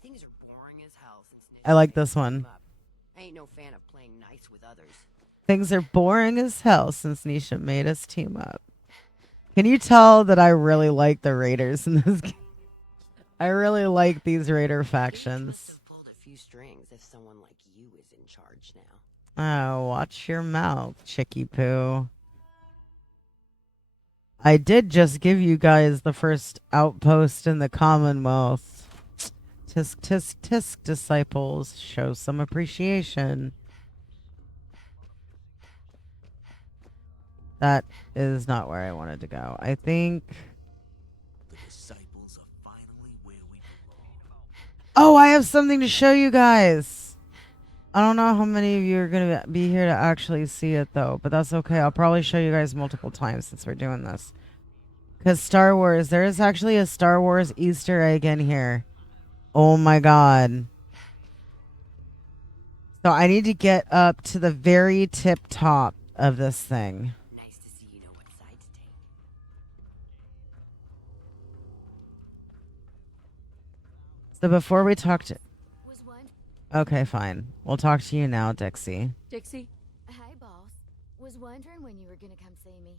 Things are boring as hell since I like this one. I ain't no fan of playing nice with others. Things are boring as hell since Nisha made us team up. Can you tell that I really like the Raiders in this game? I really like these Raider factions. Pulled a few strings if someone like you is in charge now. Oh, watch your mouth, Chicky Poo. I did just give you guys the first outpost in the Commonwealth. Tisk, tisk, tisk, disciples. Show some appreciation. That is not where I wanted to go. I think... The disciples are finally where we belong. Oh, I have something to show you guys. I don't know how many of you are going to be here to actually see it, though. But that's okay. I'll probably show you guys multiple times since we're doing this. Because Star Wars, there is actually a Star Wars Easter egg in here. Oh my god. So I need to get up to the very tip top of this thing. Nice to see you know what side to take. So before we talk to... Okay, fine. We'll talk to you now, Dixie. Dixie? Hey, boss. Was wondering when you were gonna come see me.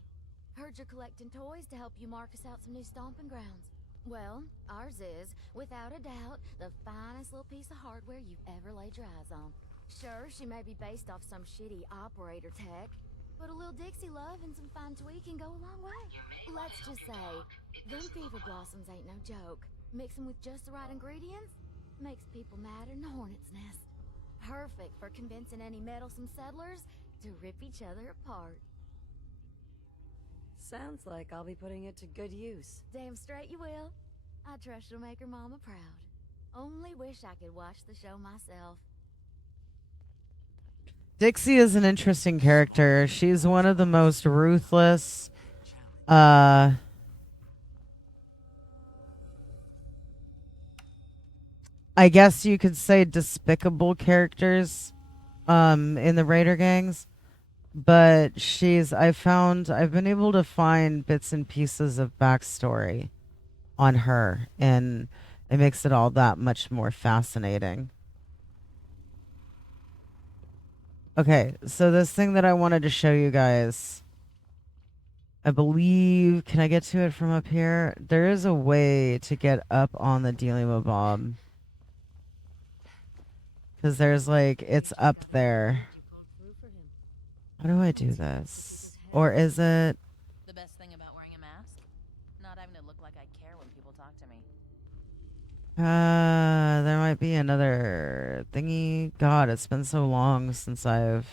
Heard you're collecting toys to help you mark us out some new stomping grounds. Well, ours is, without a doubt, the finest little piece of hardware you've ever laid your eyes on. Sure, she may be based off some shitty operator tech, but a little Dixie love and some fine tweaking go a long way. Let's just say, them fever blossoms ain't no joke. Mix them with just the right ingredients, makes people madder than a hornet's nest. Perfect for convincing any meddlesome settlers to rip each other apart. Sounds like I'll be putting it to good use. Damn straight you will. I trust you'll make her mama proud. Only wish I could watch the show myself. Dixie is an interesting character. She's one of the most ruthless, I guess you could say despicable characters in the Raider gangs. But I've been able to find bits and pieces of backstory on her, and it makes it all that much more fascinating. Okay, so this thing that I wanted to show you guys, I believe, can I get to it from up here? There is a way to get up on the Dealy-Mabob. Because there's like, it's up there. How do I do this? Or is it... The best thing about wearing a mask? Not having to look like I care when people talk to me. There might be another thingy. God, it's been so long since I've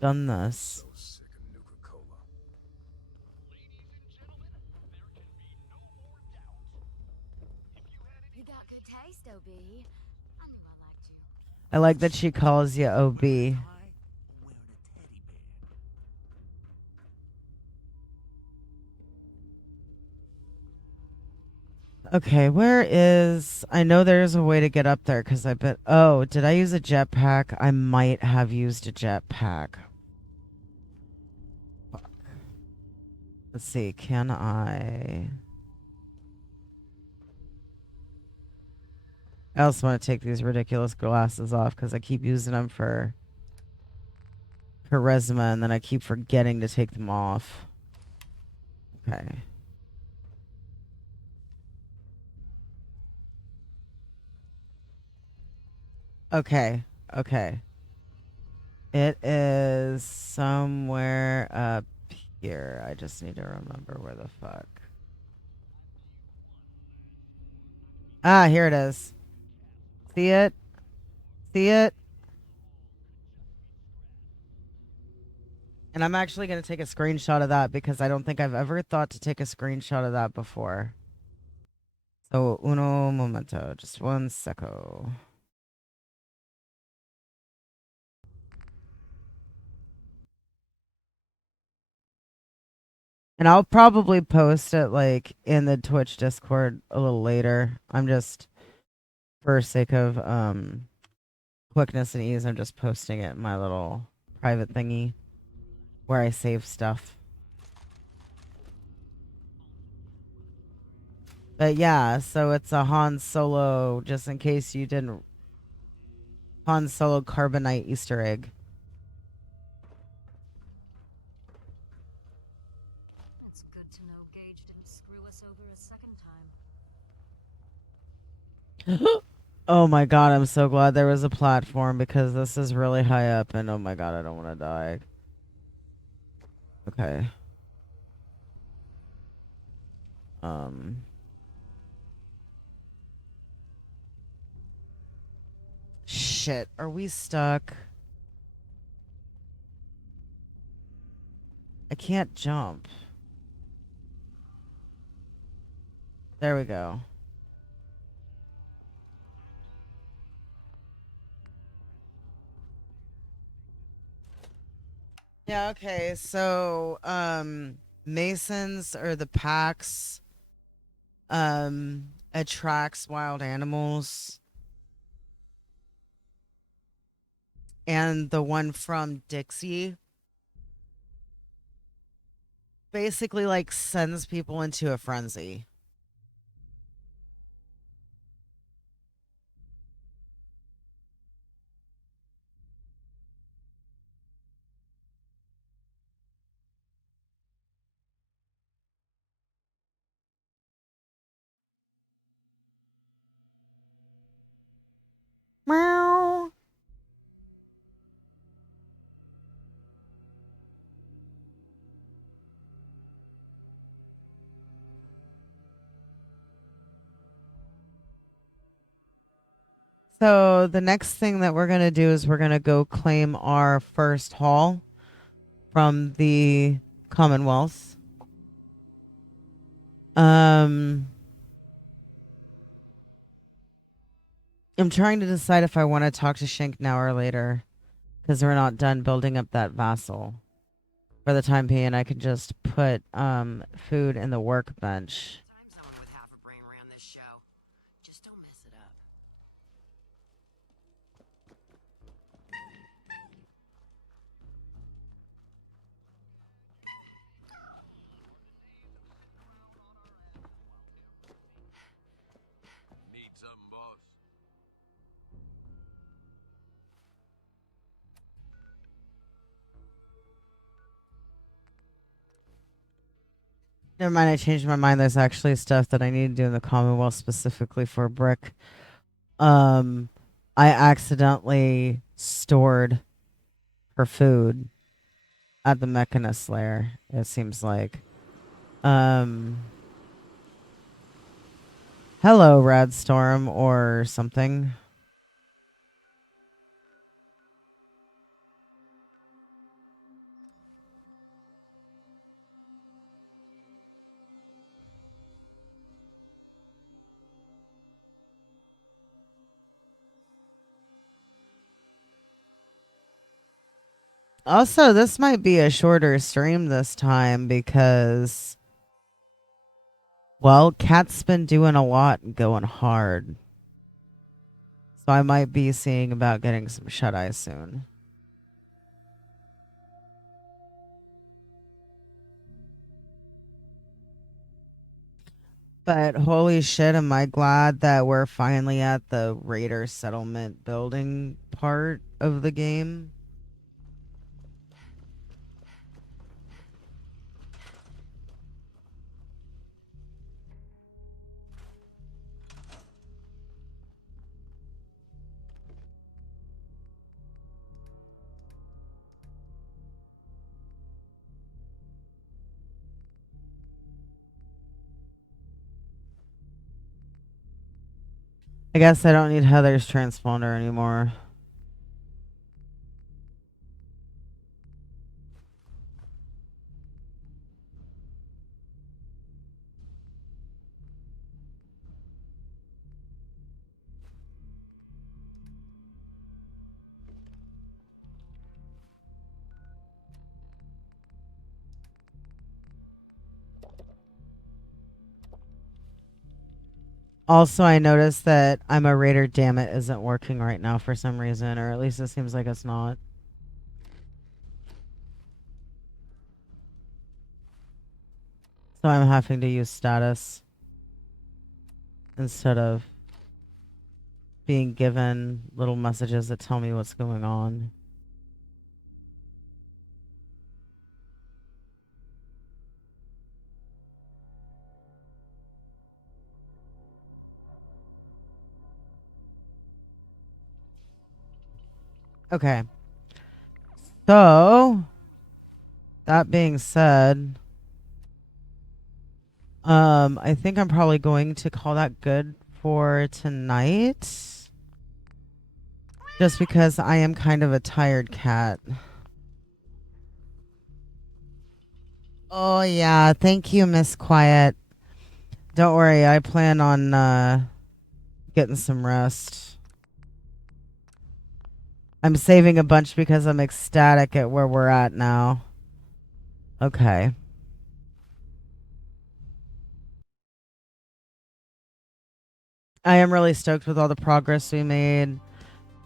done this. You got good taste, OB. I knew I liked you. I like that she calls you OB. Okay, where is... I know there's a way to get up there because I bet... Oh, did I use a jetpack? I might have used a jetpack. Fuck. Let's see, can I... I also want to take these ridiculous glasses off because I keep using them for charisma and then I keep forgetting to take them off. Okay. Okay, okay. It is somewhere up here. I just need to remember where the fuck. Ah, here it is. See it? See it? And I'm actually going to take a screenshot of that because I don't think I've ever thought to take a screenshot of that before. So, uno momento. Just 1 second. And I'll probably post it like in the Twitch Discord a little later. I'm just, for sake of quickness and ease, I'm just posting it in my little private thingy where I save stuff. But yeah, so it's a Han Solo, just in case you didn't, Han Solo Carbonite Easter egg. It's good to know Gage didn't screw us over a second time. Oh my god, I'm so glad there was a platform because this is really high up and oh my god, I don't want to die. Okay. Shit, are we stuck? I can't jump. There we go. Yeah, okay. So, Masons or the packs attracts wild animals. And the one from Dixie basically like sends people into a frenzy. Meow. So the next thing that we're gonna do is we're gonna go claim our first haul from the Commonwealth. I'm trying to decide if I want to talk to Shank now or later, because we're not done building up that vassal. For the time being, I can just put food in the workbench. Someone with half a brain ran this show. Just don't mess it up. Need something, boss? Never mind, I changed my mind. There's actually stuff that I need to do in the Commonwealth specifically for brick. I accidentally stored her food at the Mechanist lair, it seems like. Hello, Radstorm or something. Also, this might be a shorter stream this time because, well, Cat's been doing a lot and going hard. So I might be seeing about getting some shut-eye soon. But holy shit, am I glad that we're finally at the Raider settlement building part of the game. I guess I don't need Heather's transponder anymore. Also, I noticed that I'm a Raider, damn it, isn't working right now for some reason, or at least it seems like it's not. So I'm having to use status instead of being given little messages that tell me what's going on. Okay. So, that being said, I think I'm probably going to call that good for tonight. Just because I am kind of a tired cat. Oh, yeah. Thank you, Miss Quiet. Don't worry. I plan on getting some rest. I'm saving a bunch because I'm ecstatic at where we're at now. Okay. I am really stoked with all the progress we made.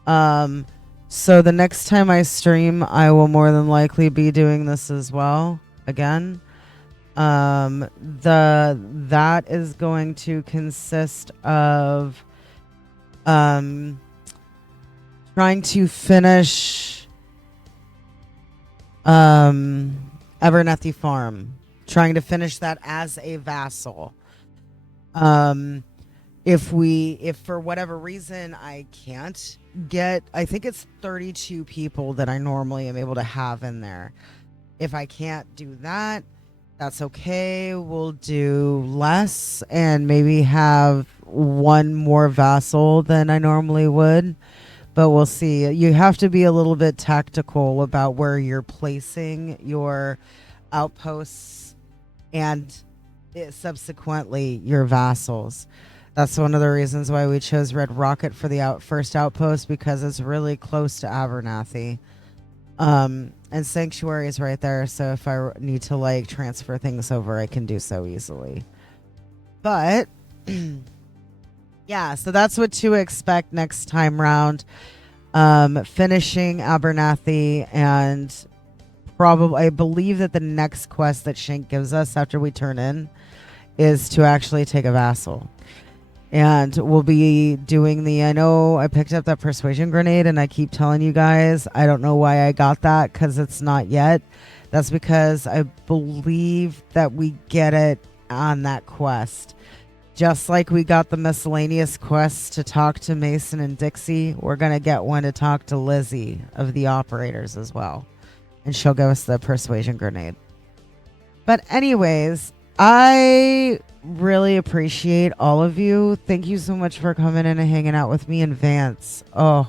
So the next time I stream, I will more than likely be doing this as well again. That is going to consist of trying to finish Abernathy Farm. Trying to finish that as a vassal. If for whatever reason I can't get, I think it's 32 people that I normally am able to have in there. If I can't do that, that's okay. We'll do less and maybe have one more vassal than I normally would. But we'll see. You have to be a little bit tactical about where you're placing your outposts and subsequently your vassals. That's one of the reasons why we chose Red Rocket for the first outpost, because it's really close to Abernathy. And Sanctuary is right there, so if I need to like transfer things over, I can do so easily. But yeah, so that's what to expect next time round. Finishing Abernathy, and probably I believe that the next quest that Shank gives us after we turn in is to actually take a vassal. And we'll be doing I know I picked up that persuasion grenade and I keep telling you guys, I don't know why I got that because it's not yet. That's because I believe that we get it on that quest. Just like we got the miscellaneous quests to talk to Mason and Dixie, we're going to get one to talk to Lizzie of the operators as well. And she'll give us the persuasion grenade. But anyways, I really appreciate all of you. Thank you so much for coming in and hanging out with me and Vance. Oh,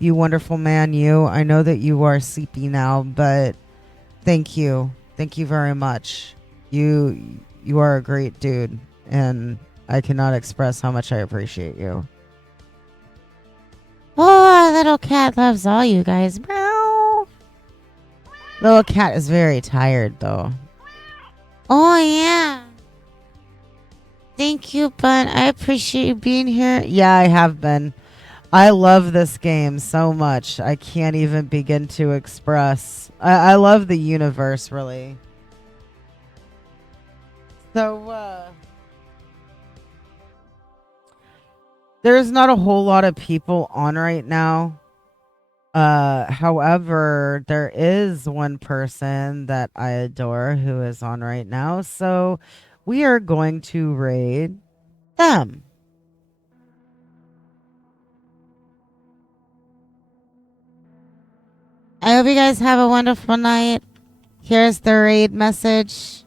you wonderful man, you. I know that you are sleepy now, but thank you. Thank you very much. You are a great dude, and I cannot express how much I appreciate you. Oh, little cat loves all you guys. Meow. Little cat is very tired, though. Oh, yeah. Thank you, Bun. I appreciate you being here. Yeah, I have been. I love this game so much. I can't even begin to express. I love the universe, really. So, there's not a whole lot of people on right now. However, there is one person that I adore who is on right now. So we are going to raid them. I hope you guys have a wonderful night. Here's the raid message.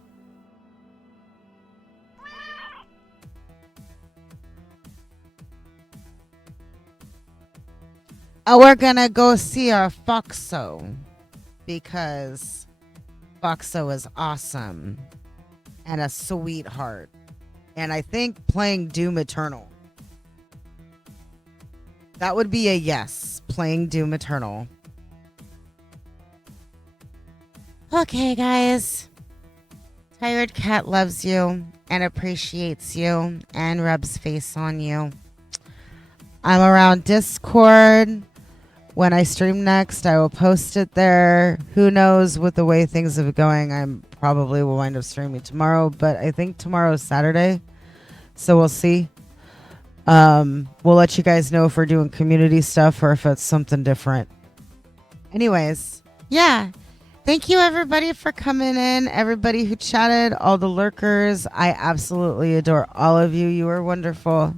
We're gonna go see our Foxo because Foxo is awesome and a sweetheart. And I think playing Doom Eternal. That would be a yes. Playing Doom Eternal. Okay, guys. Tired Cat loves you. and appreciates you and rubs face on you. I'm around Discord. When I stream next, I will post it there. Who knows with the way things have been going, I probably will wind up streaming tomorrow, but I think tomorrow is Saturday, so we'll see. We'll let you guys know if we're doing community stuff or if it's something different. Anyways, yeah. Thank you, everybody, for coming in. Everybody who chatted, all the lurkers. I absolutely adore all of you. You are wonderful.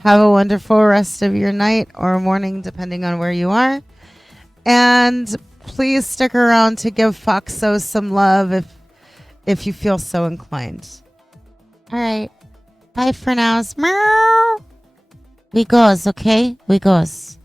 Have a wonderful rest of your night or morning, depending on where you are. And please stick around to give Foxo some love if you feel so inclined. All right. Bye for now. Meow. We goes, okay? We goes.